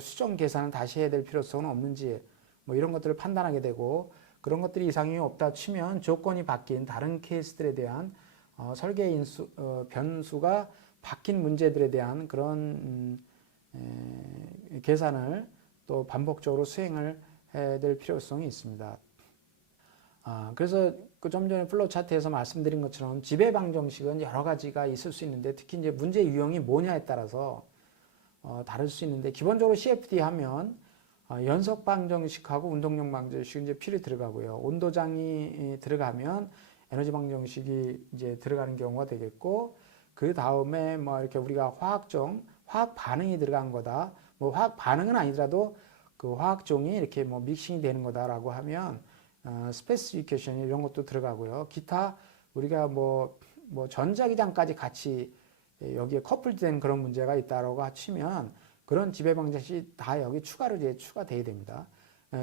수정 계산을 다시 해야 될 필요성은 없는지 뭐 이런 것들을 판단하게 되고 그런 것들이 이상이 없다 치면 조건이 바뀐 다른 케이스들에 대한 설계 변수가 바뀐 문제들에 대한 그런 계산을 또 반복적으로 수행을 해야 될 필요성이 있습니다. 그래서 그 좀 전에 플로우 차트에서 말씀드린 것처럼 지배방 정식은 여러 가지가 있을 수 있는데 특히 이제 문제 유형이 뭐냐에 따라서 다를 수 있는데 기본적으로 CFD 하면 연속 방정식하고 운동용 방정식이 이제 필히 들어가고요. 온도장이 들어가면 에너지 방정식이 이제 들어가는 경우가 되겠고 그 다음에 뭐 이렇게 우리가 화학 반응이 들어간 거다. 뭐 화학 반응은 아니더라도 그 화학종이 이렇게 뭐 믹싱이 되는 거다라고 하면 스페시피케이션 이런 것도 들어가고요. 기타 우리가 뭐 전자기장까지 같이 여기에 커플된 그런 문제가 있다라고 치면 그런 지배 방정식이 다 여기 추가로 이제 추가돼야 됩니다.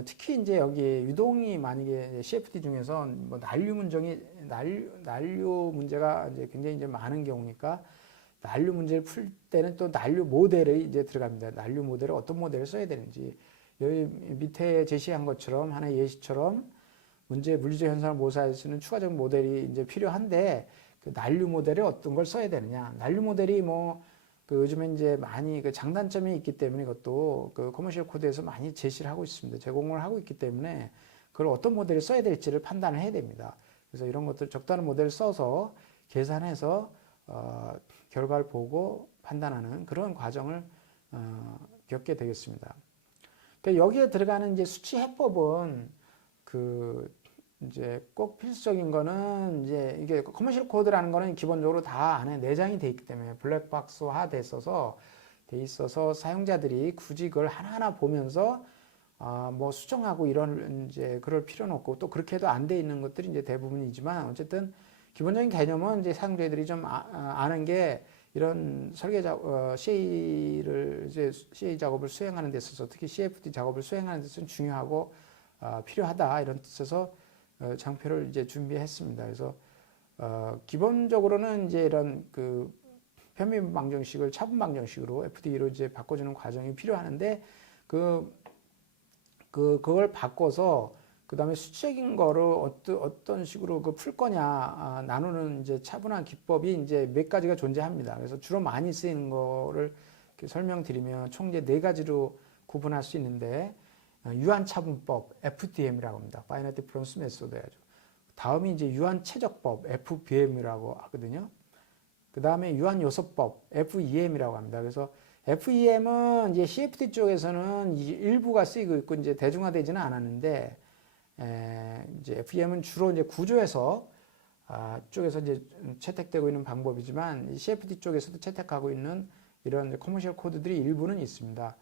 특히 이제 여기 유동이 만약에 CFD 중에서 뭐 난류 문제가 이제 굉장히 이제 많은 경우니까 난류 문제를 풀 때는 또 난류 모델이 이제 들어갑니다. 난류 모델을 어떤 모델을 써야 되는지 여기 밑에 제시한 것처럼 하나의 예시처럼 문제 물리적 현상을 모사할 수 있는 추가적 모델이 이제 필요한데 그 난류 모델에 어떤 걸 써야 되느냐? 난류 모델이 뭐 그 요즘에 이제 많이 그 장단점이 있기 때문에 이것도 그 커머셜 코드에서 많이 제시를 하고 있습니다. 제공을 하고 있기 때문에 그걸 어떤 모델을 써야 될지를 판단을 해야 됩니다. 그래서 이런 것들 적당한 모델을 써서 계산해서 결과를 보고 판단하는 그런 과정을 겪게 되겠습니다. 그러니까 여기에 들어가는 이제 수치 해법은 그 이제 꼭 필수적인 거는 이제 이게 커머셜 코드라는 거는 기본적으로 다 안에 내장이 돼 있기 때문에 블랙박스화 돼 있어서 사용자들이 굳이 그걸 하나하나 보면서 뭐 수정하고 이런 이제 그럴 필요는 없고 또 그렇게 해도 안 돼 있는 것들이 이제 대부분이지만 어쨌든 기본적인 개념은 이제 사용자들이 좀 아는 게 이런 CA 작업을 수행하는 데 있어서 특히 CFD 작업을 수행하는 데 있어서 중요하고 필요하다 이런 뜻에서 장표를 이제 준비했습니다. 그래서 기본적으로는 이제 이런 그 편미 방정식을 차분 방정식으로 FD로 이제 바꿔주는 과정이 필요하는데 그걸 바꿔서 그 다음에 수치적인 거를 어떤 식으로 그 풀 거냐 나누는 이제 차분한 기법이 이제 몇 가지가 존재합니다. 그래서 주로 많이 쓰이는 거를 이렇게 설명드리면 총 이제 네 가지로 구분할 수 있는데 유한차분법 FDM이라고 합니다. Finite Difference Method야죠. 다음이 이제 유한최적법 FBM이라고 하거든요. 그 다음에 유한요소법 FEM이라고 합니다. 그래서 FEM은 이제 CFD 쪽에서는 일부가 쓰이고 있고 이제 대중화되지는 않았는데 이제 FEM은 주로 이제 구조에서 쪽에서 이제 채택되고 있는 방법이지만 CFD 쪽에서도 채택하고 있는 이런 커머셜 코드들이 일부는 있습니다.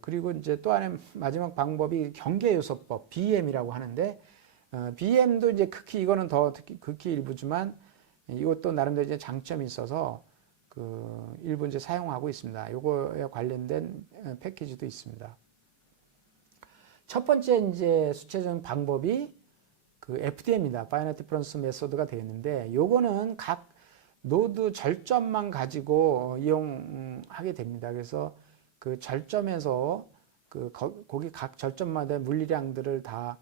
그리고 이제 또 하나의 마지막 방법이 경계요소법 BM이라고 하는데 BM도 이제 이거는 더 극히 일부지만 이것도 나름대로 이제 장점이 있어서 그 일부 이제 사용하고 있습니다. 요거에 관련된 패키지도 있습니다. 첫 번째 이제 수치적 방법이 그 FDM입니다. Finite Difference Method가 되겠는데 요거는 각 노드 절점만 가지고 이용하게 됩니다. 그래서 그 절점에서 거기 각 절점마다 물리량들을 다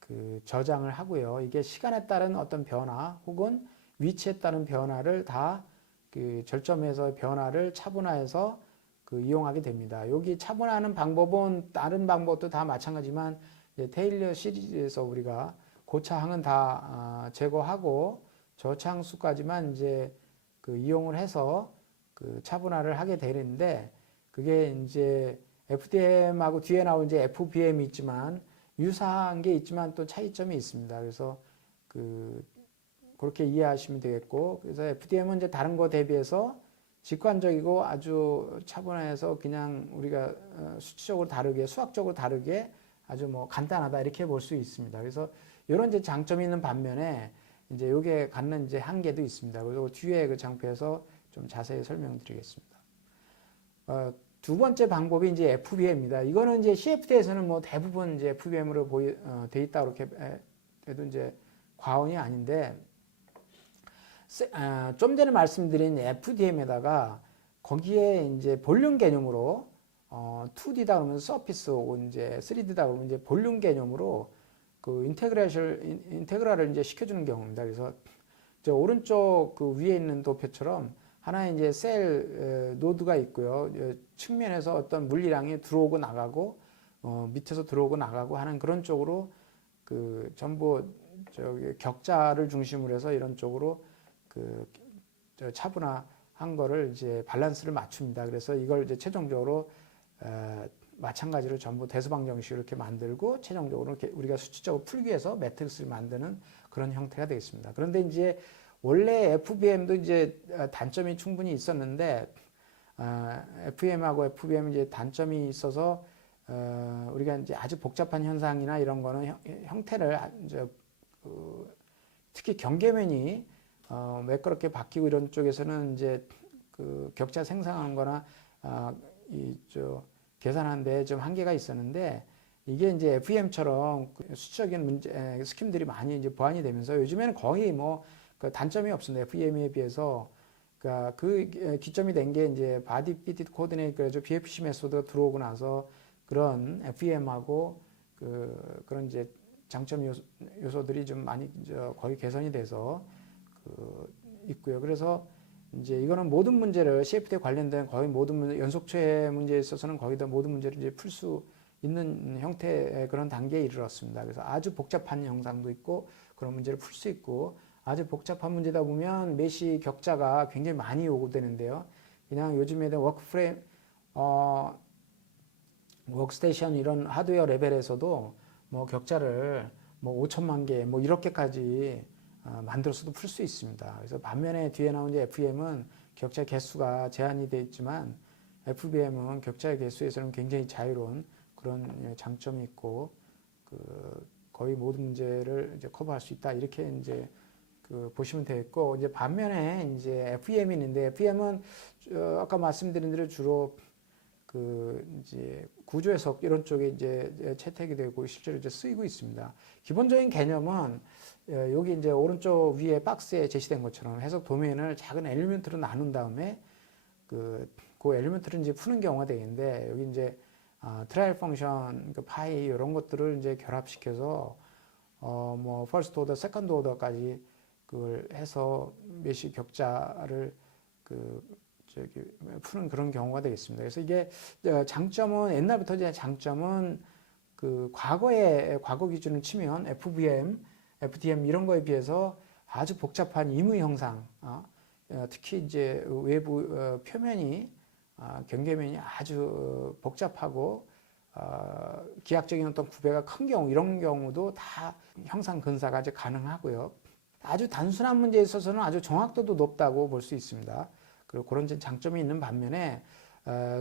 그 저장을 하고요. 이게 시간에 따른 어떤 변화 혹은 위치에 따른 변화를 다 그 절점에서 변화를 차분화해서 그 이용하게 됩니다. 여기 차분화하는 방법은 다른 방법도 다 마찬가지지만 테일러 시리즈에서 우리가 고차항은 다 제거하고 저차항수까지만 이제 그 이용을 해서 그 차분화를 하게 되는데 그게 이제 FDM하고 뒤에 나온 이제 FBM이 있지만 유사한 게 있지만 또 차이점이 있습니다. 그래서 그렇게 이해하시면 되겠고, 그래서 FDM은 이제 다른 거 대비해서 직관적이고 아주 차분해서 그냥 우리가 수치적으로 다르게, 수학적으로 다르게 아주 뭐 간단하다 이렇게 볼 수 있습니다. 그래서 이런 이제 장점이 있는 반면에 이제 요게 갖는 이제 한계도 있습니다. 그리고 뒤에 그 장표에서 좀 자세히 설명드리겠습니다. 두 번째 방법이 이제 FBM입니다. 이거는 이제 CFD에서는 뭐 대부분 이제 FBM으로 돼 있다 이렇게 해도 이제 과언이 아닌데, 좀 전에 말씀드린 FDM에다가 거기에 이제 볼륨 개념으로 2D다 그러면 서피스 혹은 이제 3D다 그러면 이제 볼륨 개념으로 그 인테그랄을 이제 시켜주는 경우입니다. 그래서 저 오른쪽 그 위에 있는 도표처럼 하나의 이제 셀 노드가 있고요. 측면에서 어떤 물리량이 들어오고 나가고 밑에서 들어오고 나가고 하는 그런 쪽으로 그 전부 저기 격자를 중심으로 해서 이런 쪽으로 그 차분화한 거를 이제 밸런스를 맞춥니다. 그래서 이걸 이제 최종적으로 마찬가지로 전부 대소방 정식으로 이렇게 만들고 최종적으로 이렇게 우리가 수치적으로 풀기 위해서 매트릭스를 만드는 그런 형태가 되겠습니다. 그런데 이제 원래 FBM도 이제 단점이 충분히 있었는데 FEM하고 FBM 이제 단점이 있어서 우리가 이제 아주 복잡한 현상이나 이런 거는 형태를 이제 특히 경계면이 매끄럽게 바뀌고 이런 쪽에서는 이제 그 격자 생성하는 거나 계산하는데 좀 한계가 있었는데, 이게 이제 FEM처럼 수치적인 문제 스킴들이 많이 이제 보완이 되면서 요즘에는 거의 뭐 그 단점이 없습니다. FEM에 비해서. 그러니까 그 기점이 된 게 이제 바디 피티드 코디네이트 그래서 BFC 메소드가 들어오고 나서 그런 FEM하고 그런 이제 장점 요소들이 좀 많이 거의 개선이 돼서 있고요. 그래서 이제 이거는 모든 문제를 CFD에 관련된 거의 모든 문제, 연속체 문제에 있어서는 거의 다 모든 문제를 이제 풀 수 있는 형태의 그런 단계에 이르렀습니다. 그래서 아주 복잡한 형상도 있고 그런 문제를 풀 수 있고, 아주 복잡한 문제다 보면 메시 격자가 굉장히 많이 요구되는데요. 그냥 요즘에 워크스테이션 이런 하드웨어 레벨에서도 뭐 격자를 뭐 5천만 개 뭐 이렇게까지 만들어서도 풀 수 있습니다. 그래서 반면에 뒤에 나온 이제 FEM은 격자 개수가 제한이 되어 있지만 FBM은 격자의 개수에서는 굉장히 자유로운 그런 장점이 있고 거의 모든 문제를 이제 커버할 수 있다, 이렇게 이제 보시면 되겠고, 이제 반면에 이제 FEM이 있는데 FEM은 아까 말씀드린 대로 주로 이제 구조 해석 이런 쪽에 이제 채택이 되고 실제로 이제 쓰이고 있습니다. 기본적인 개념은 여기 이제 오른쪽 위에 박스에 제시된 것처럼 해석 도메인을 작은 엘리먼트로 나눈 다음에 그 엘리먼트를 이제 푸는 경우가 되겠는데, 여기 이제 트라이얼 펑션, 파이 이런 것들을 이제 결합시켜서 뭐 퍼스트 오더, 세컨드 오더까지 그걸 해서 메시 격자를 푸는 그런 경우가 되겠습니다. 그래서 이게 장점은 옛날부터 이제 장점은 과거 기준을 치면 FBM, FDM 이런 거에 비해서 아주 복잡한 임의 형상, 특히 이제 외부 표면이 경계면이 아주 복잡하고 기하학적인 어떤 구배가 큰 경우, 이런 경우도 다 형상 근사가 이제 가능하고요. 아주 단순한 문제에 있어서는 아주 정확도도 높다고 볼 수 있습니다. 그리고 그런 장점이 있는 반면에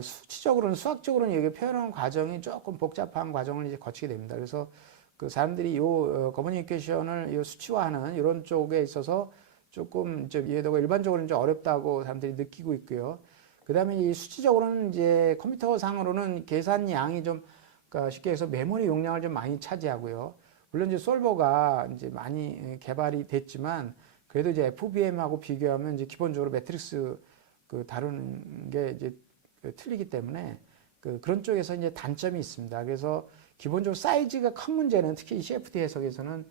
수치적으로는, 수학적으로는 이게 표현하는 과정이 조금 복잡한 과정을 이제 거치게 됩니다. 그래서 그 사람들이 커뮤니케이션을 수치화하는 이런 쪽에 있어서 조금 이제 이해도가 일반적으로 이제 어렵다고 사람들이 느끼고 있고요. 그 다음에 이 수치적으로는 이제 컴퓨터 상으로는 계산량이 좀, 그러니까 쉽게 해서 메모리 용량을 좀 많이 차지하고요. 물론 이제 솔버가 이제 많이 개발이 됐지만 그래도 이제 FBM하고 비교하면 이제 기본적으로 매트릭스 다루는 게 이제 틀리기 때문에 그런 쪽에서 이제 단점이 있습니다. 그래서 기본적으로 사이즈가 큰 문제는 특히 CFD 해석에서는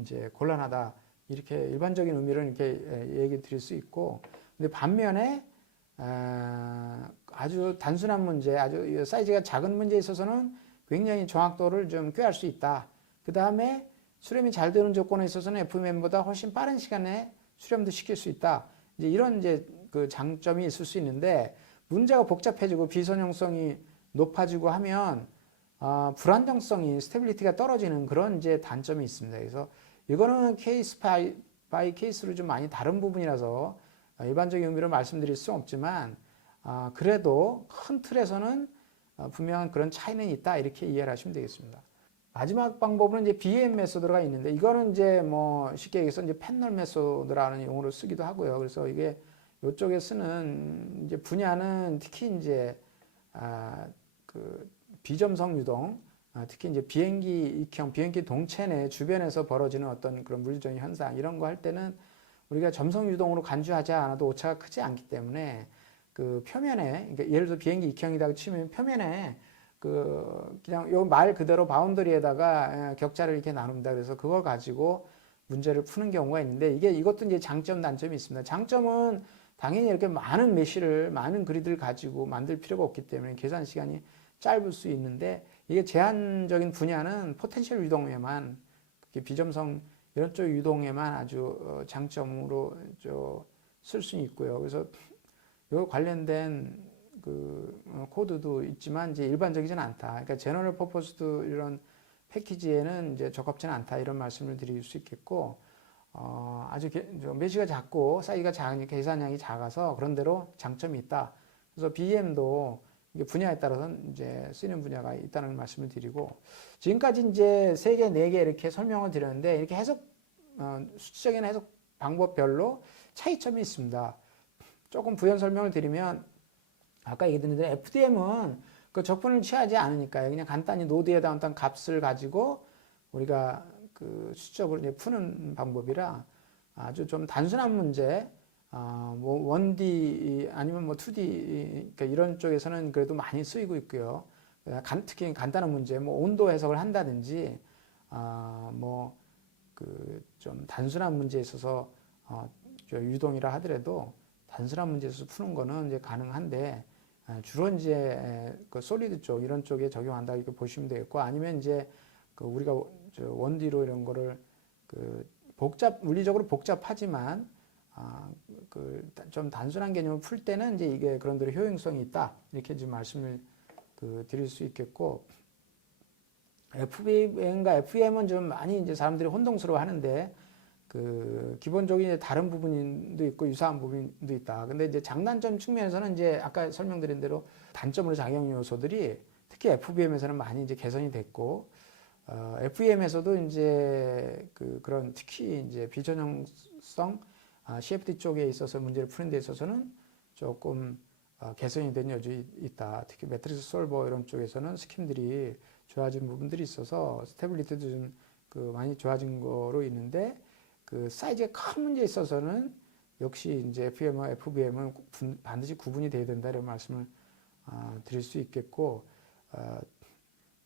이제 곤란하다, 이렇게 일반적인 의미를 이렇게 얘기 드릴 수 있고, 근데 반면에 아주 단순한 문제, 아주 사이즈가 작은 문제에 있어서는 굉장히 정확도를 좀 꾀할 수 있다. 그 다음에 수렴이 잘 되는 조건에 있어서는 FBM보다 훨씬 빠른 시간에 수렴도 시킬 수 있다. 이제 이런 이제 그 장점이 있을 수 있는데, 문제가 복잡해지고 비선형성이 높아지고 하면 불안정성이, 스테빌리티가 떨어지는 그런 이제 단점이 있습니다. 그래서 이거는 케이스 바이 케이스로 좀 많이 다른 부분이라서 일반적인 의미로 말씀드릴 수 없지만 그래도 큰 틀에서는 분명한 그런 차이는 있다, 이렇게 이해를 하시면 되겠습니다. 마지막 방법은 이제 BM 메소드가 있는데, 이거는 이제 뭐 쉽게 얘기해서 이제 패널 메소드라는 용어로 쓰기도 하고요. 그래서 이게 이쪽에 쓰는 이제 분야는 특히 이제 그 비점성 유동, 특히 이제 비행기 익형, 비행기 동체 내 주변에서 벌어지는 어떤 그런 물리적인 현상 이런 거 할 때는 우리가 점성 유동으로 간주하지 않아도 오차가 크지 않기 때문에 그 표면에, 그러니까 예를 들어 비행기 익형이라고 치면 표면에 그 그냥 요 말 그대로 바운더리에다가 격자를 이렇게 나눕니다. 그래서 그걸 가지고 문제를 푸는 경우가 있는데 이것도 이제 장점 단점이 있습니다. 장점은 당연히 이렇게 많은 메쉬를 많은 그리드를 가지고 만들 필요가 없기 때문에 계산 시간이 짧을 수 있는데 이게 제한적인 분야는 포텐셜 유동에만 비점성 이런 쪽 유동에만 아주 장점으로 쓸 수 있고요. 그래서 이 관련된 그 코드도 있지만 이제 일반적이진 않다. 그러니까 제너럴 퍼포스드 이런 패키지에는 이제 적합치는 않다 이런 말씀을 드릴 수 있겠고 아주 메쉬가 작고 사이즈가 작으니까 계산량이 작아서 그런 대로 장점이 있다. 그래서 BEM도 분야에 따라서는 이제 쓰이는 분야가 있다는 말씀을 드리고 지금까지 이제 3개, 4개 이렇게 설명을 드렸는데 이렇게 수치적인 해석 방법별로 차이점이 있습니다. 조금 부연 설명을 드리면 아까 얘기드린 대로 FDM은 그 적분을 취하지 않으니까요. 그냥 간단히 노드에다 어떤 값을 가지고 우리가 그 수적으로 이제 푸는 방법이라 아주 좀 단순한 문제, 뭐 1D 아니면 뭐 2D 그러니까 이런 쪽에서는 그래도 많이 쓰이고 있고요. 특히 간단한 문제, 뭐 온도 해석을 한다든지, 뭐 그 좀 단순한 문제에 있어서 유동이라 하더라도 단순한 문제에서 푸는 거는 이제 가능한데 주로 이제 그 솔리드 쪽 이런 쪽에 적용한다 이렇게 보시면 되겠고 아니면 이제 그 우리가 원디로 이런 거를 그 물리적으로 복잡하지만 그 좀 단순한 개념을 풀 때는 이제 이게 그런 대로 효용성이 있다 이렇게 지금 말씀을 드릴 수 있겠고 FBM과 FEM은 좀 많이 이제 사람들이 혼동스러워 하는데 그 기본적인 이제 다른 부분도 있고 유사한 부분도 있다. 근데 이제 장단점 측면에서는 이제 아까 설명드린 대로 단점으로 작용 요소들이 특히 FBM에서는 많이 이제 개선이 됐고 FEM에서도 이제 그런 특히 이제 비전형성 CFD 쪽에 있어서 문제를 푸는 데 있어서는 조금 개선이 된 여지가 있다. 특히 매트리스 솔버 이런 쪽에서는 스킴들이 좋아진 부분들이 있어서 스테빌리티도 좀 많이 좋아진 거로 있는데 그 사이즈가 큰 문제에 있어서는 역시 이제 FEM과 FBM은 반드시 구분이 돼야 된다 이런 말씀을 드릴 수 있겠고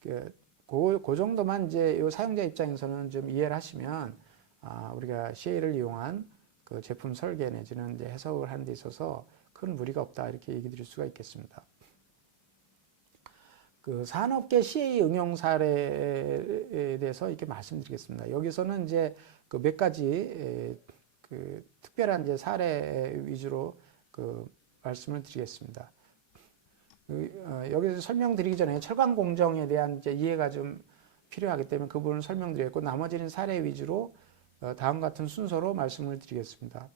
그 정도만 이제 이 사용자 입장에서는 좀 이해를 하시면 우리가 CA를 이용한 그 제품 설계 내지는 이제 해석을 하는 데 있어서 큰 무리가 없다 이렇게 얘기 드릴 수가 있겠습니다. 그 산업계 CA 응용 사례에 대해서 이렇게 말씀드리겠습니다. 여기서는 이제 그 몇 가지 그 특별한 이제 사례 위주로 그 말씀을 드리겠습니다. 여기서 설명드리기 전에 철강 공정에 대한 이제 이해가 좀 필요하기 때문에 그 부분을 설명드리겠고 나머지는 사례 위주로 다음 같은 순서로 말씀을 드리겠습니다.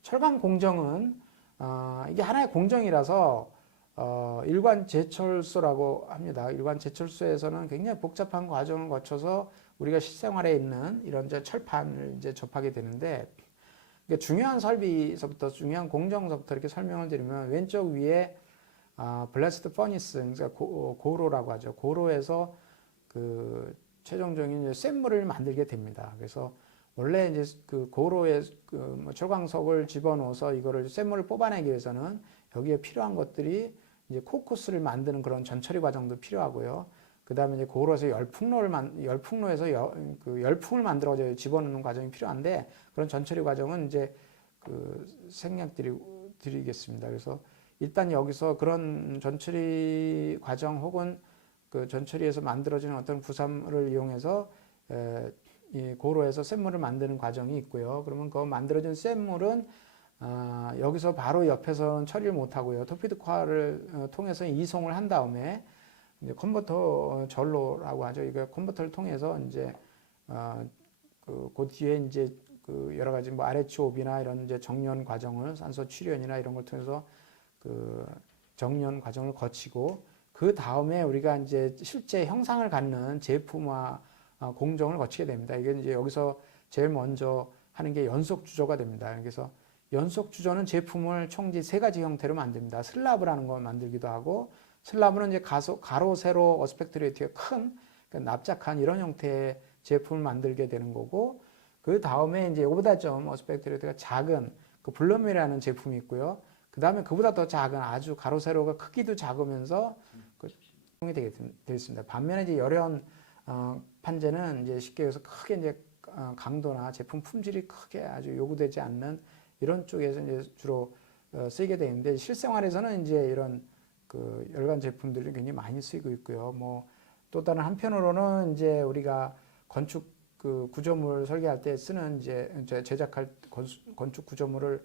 철강 공정은 이게 하나의 공정이라서 일관 제철소라고 합니다. 일관 제철소에서는 굉장히 복잡한 과정을 거쳐서 우리가 실생활에 있는 이런 이제 철판을 이제 접하게 되는데 중요한 설비서부터 중요한 공정서부터 이렇게 설명을 드리면 왼쪽 위에 블래스트 퍼니스, 그러니까 고로라고 하죠. 고로에서 그 최종적인 이제 쇳물을 만들게 됩니다. 그래서 원래 이제 그 고로에 뭐 철광석을 집어넣어서 이거를 쇳물을 뽑아내기 위해서는 여기에 필요한 것들이 이제 코크스를 만드는 그런 전처리 과정도 필요하고요. 그 다음에 이제 고로에서 열풍로에서 열풍을 만들어서 집어넣는 과정이 필요한데 그런 전처리 과정은 이제 그 생략드리겠습니다. 그래서 일단 여기서 그런 전처리 과정 혹은 그 전처리에서 만들어지는 어떤 부산물을 이용해서 이 고로에서 쇳물을 만드는 과정이 있고요. 그러면 그 만들어진 쇳물은 여기서 바로 옆에서는 처리를 못하고요. 토피드 쿼를 통해서 이송을 한 다음에 이제 컨버터 전로라고 하죠. 이거 컨버터를 통해서 이제 그 뒤에 이제 그 여러 가지 뭐 RHOB나 이런 이제 정련 과정을 산소 출연이나 이런 걸 통해서 그 정련 과정을 거치고 그 다음에 우리가 이제 실제 형상을 갖는 제품화 공정을 거치게 됩니다. 이게 이제 여기서 제일 먼저 하는 게 연속 주조가 됩니다. 그래서 연속 주조는 제품을 총지 세 가지 형태로 만듭니다. 슬라브라는 거 만들기도 하고, 슬라브는 이제 가로, 세로, 어스펙트 레이트가 큰, 그러니까 납작한 이런 형태의 제품을 만들게 되는 거고, 그 다음에 이제 이거보다 좀 어스펙트 레이트가 작은 그 블럼이라는 제품이 있고요. 그 다음에 그보다 더 작은 아주 가로, 세로가 크기도 작으면서 그 제품이 되겠습니다. 반면에 이제 열연 판재는 이제 쉽게 해서 크게 이제 강도나 제품 품질이 크게 아주 요구되지 않는 이런 쪽에서 이제 주로 쓰이게 되는데, 실생활에서는 이제 이런 그 열관 제품들이 굉장히 많이 쓰이고 있고요. 뭐 또 다른 한편으로는 이제 우리가 건축 그 구조물 설계할 때 쓰는 이제 제작할 건축 구조물을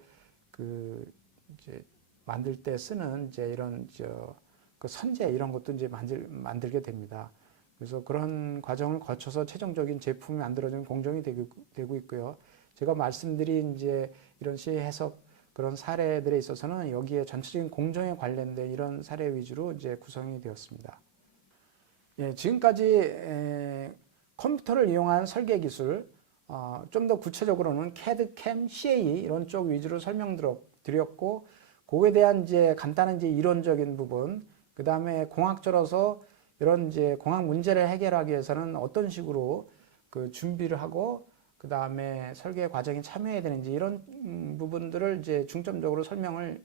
그 이제 만들 때 쓰는 이제 이런 그 선재 이런 것도 이제 만들게 됩니다. 그래서 그런 과정을 거쳐서 최종적인 제품이 만들어지는 공정이 되고 있고요. 제가 말씀드린 이제 이런 시의 해석 그런 사례들에 있어서는 여기에 전체적인 공정에 관련된 이런 사례 위주로 이제 구성이 되었습니다. 예, 지금까지 컴퓨터를 이용한 설계 기술, 좀 더 구체적으로는 CAD, CAM, CAE 이런 쪽 위주로 설명드렸고, 그거에 대한 이제 간단한 이제 이론적인 부분, 그 다음에 공학적으로서 이런 이제 공학 문제를 해결하기 위해서는 어떤 식으로 그 준비를 하고, 그 다음에 설계 과정에 참여해야 되는지 이런 부분들을 이제 중점적으로 설명을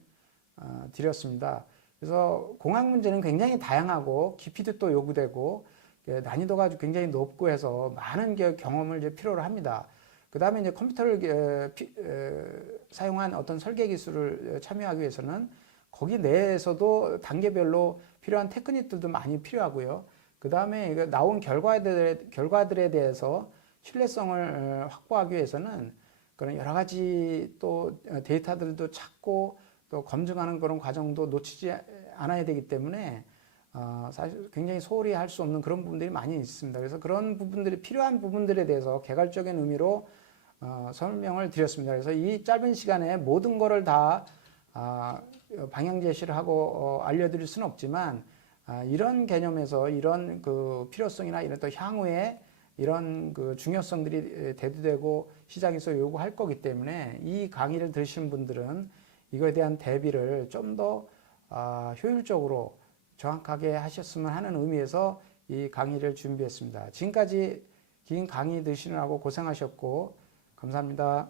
드렸습니다. 그래서 공학 문제는 굉장히 다양하고 깊이도 또 요구되고 난이도가 굉장히 높고 해서 많은 경험을 이제 필요로 합니다. 그 다음에 이제 컴퓨터를 사용한 어떤 설계 기술을 참여하기 위해서는 거기 내에서도 단계별로 필요한 테크닉들도 많이 필요하고요. 그 다음에 나온 결과들에 대해서 신뢰성을 확보하기 위해서는 그런 여러 가지 또 데이터들도 찾고 또 검증하는 그런 과정도 놓치지 않아야 되기 때문에 사실 굉장히 소홀히 할 수 없는 그런 부분들이 많이 있습니다. 그래서 그런 부분들이 필요한 부분들에 대해서 개괄적인 의미로 설명을 드렸습니다. 그래서 이 짧은 시간에 모든 거를 다 방향 제시를 하고 알려드릴 수는 없지만 이런 개념에서 이런 그 필요성이나 이런 또 향후에 이런 그 중요성들이 대두되고 시장에서 요구할 거기 때문에 이 강의를 들으신 분들은 이거에 대한 대비를 좀 더 효율적으로 정확하게 하셨으면 하는 의미에서 이 강의를 준비했습니다. 지금까지 긴 강의 들으시느라고 고생하셨고 감사합니다.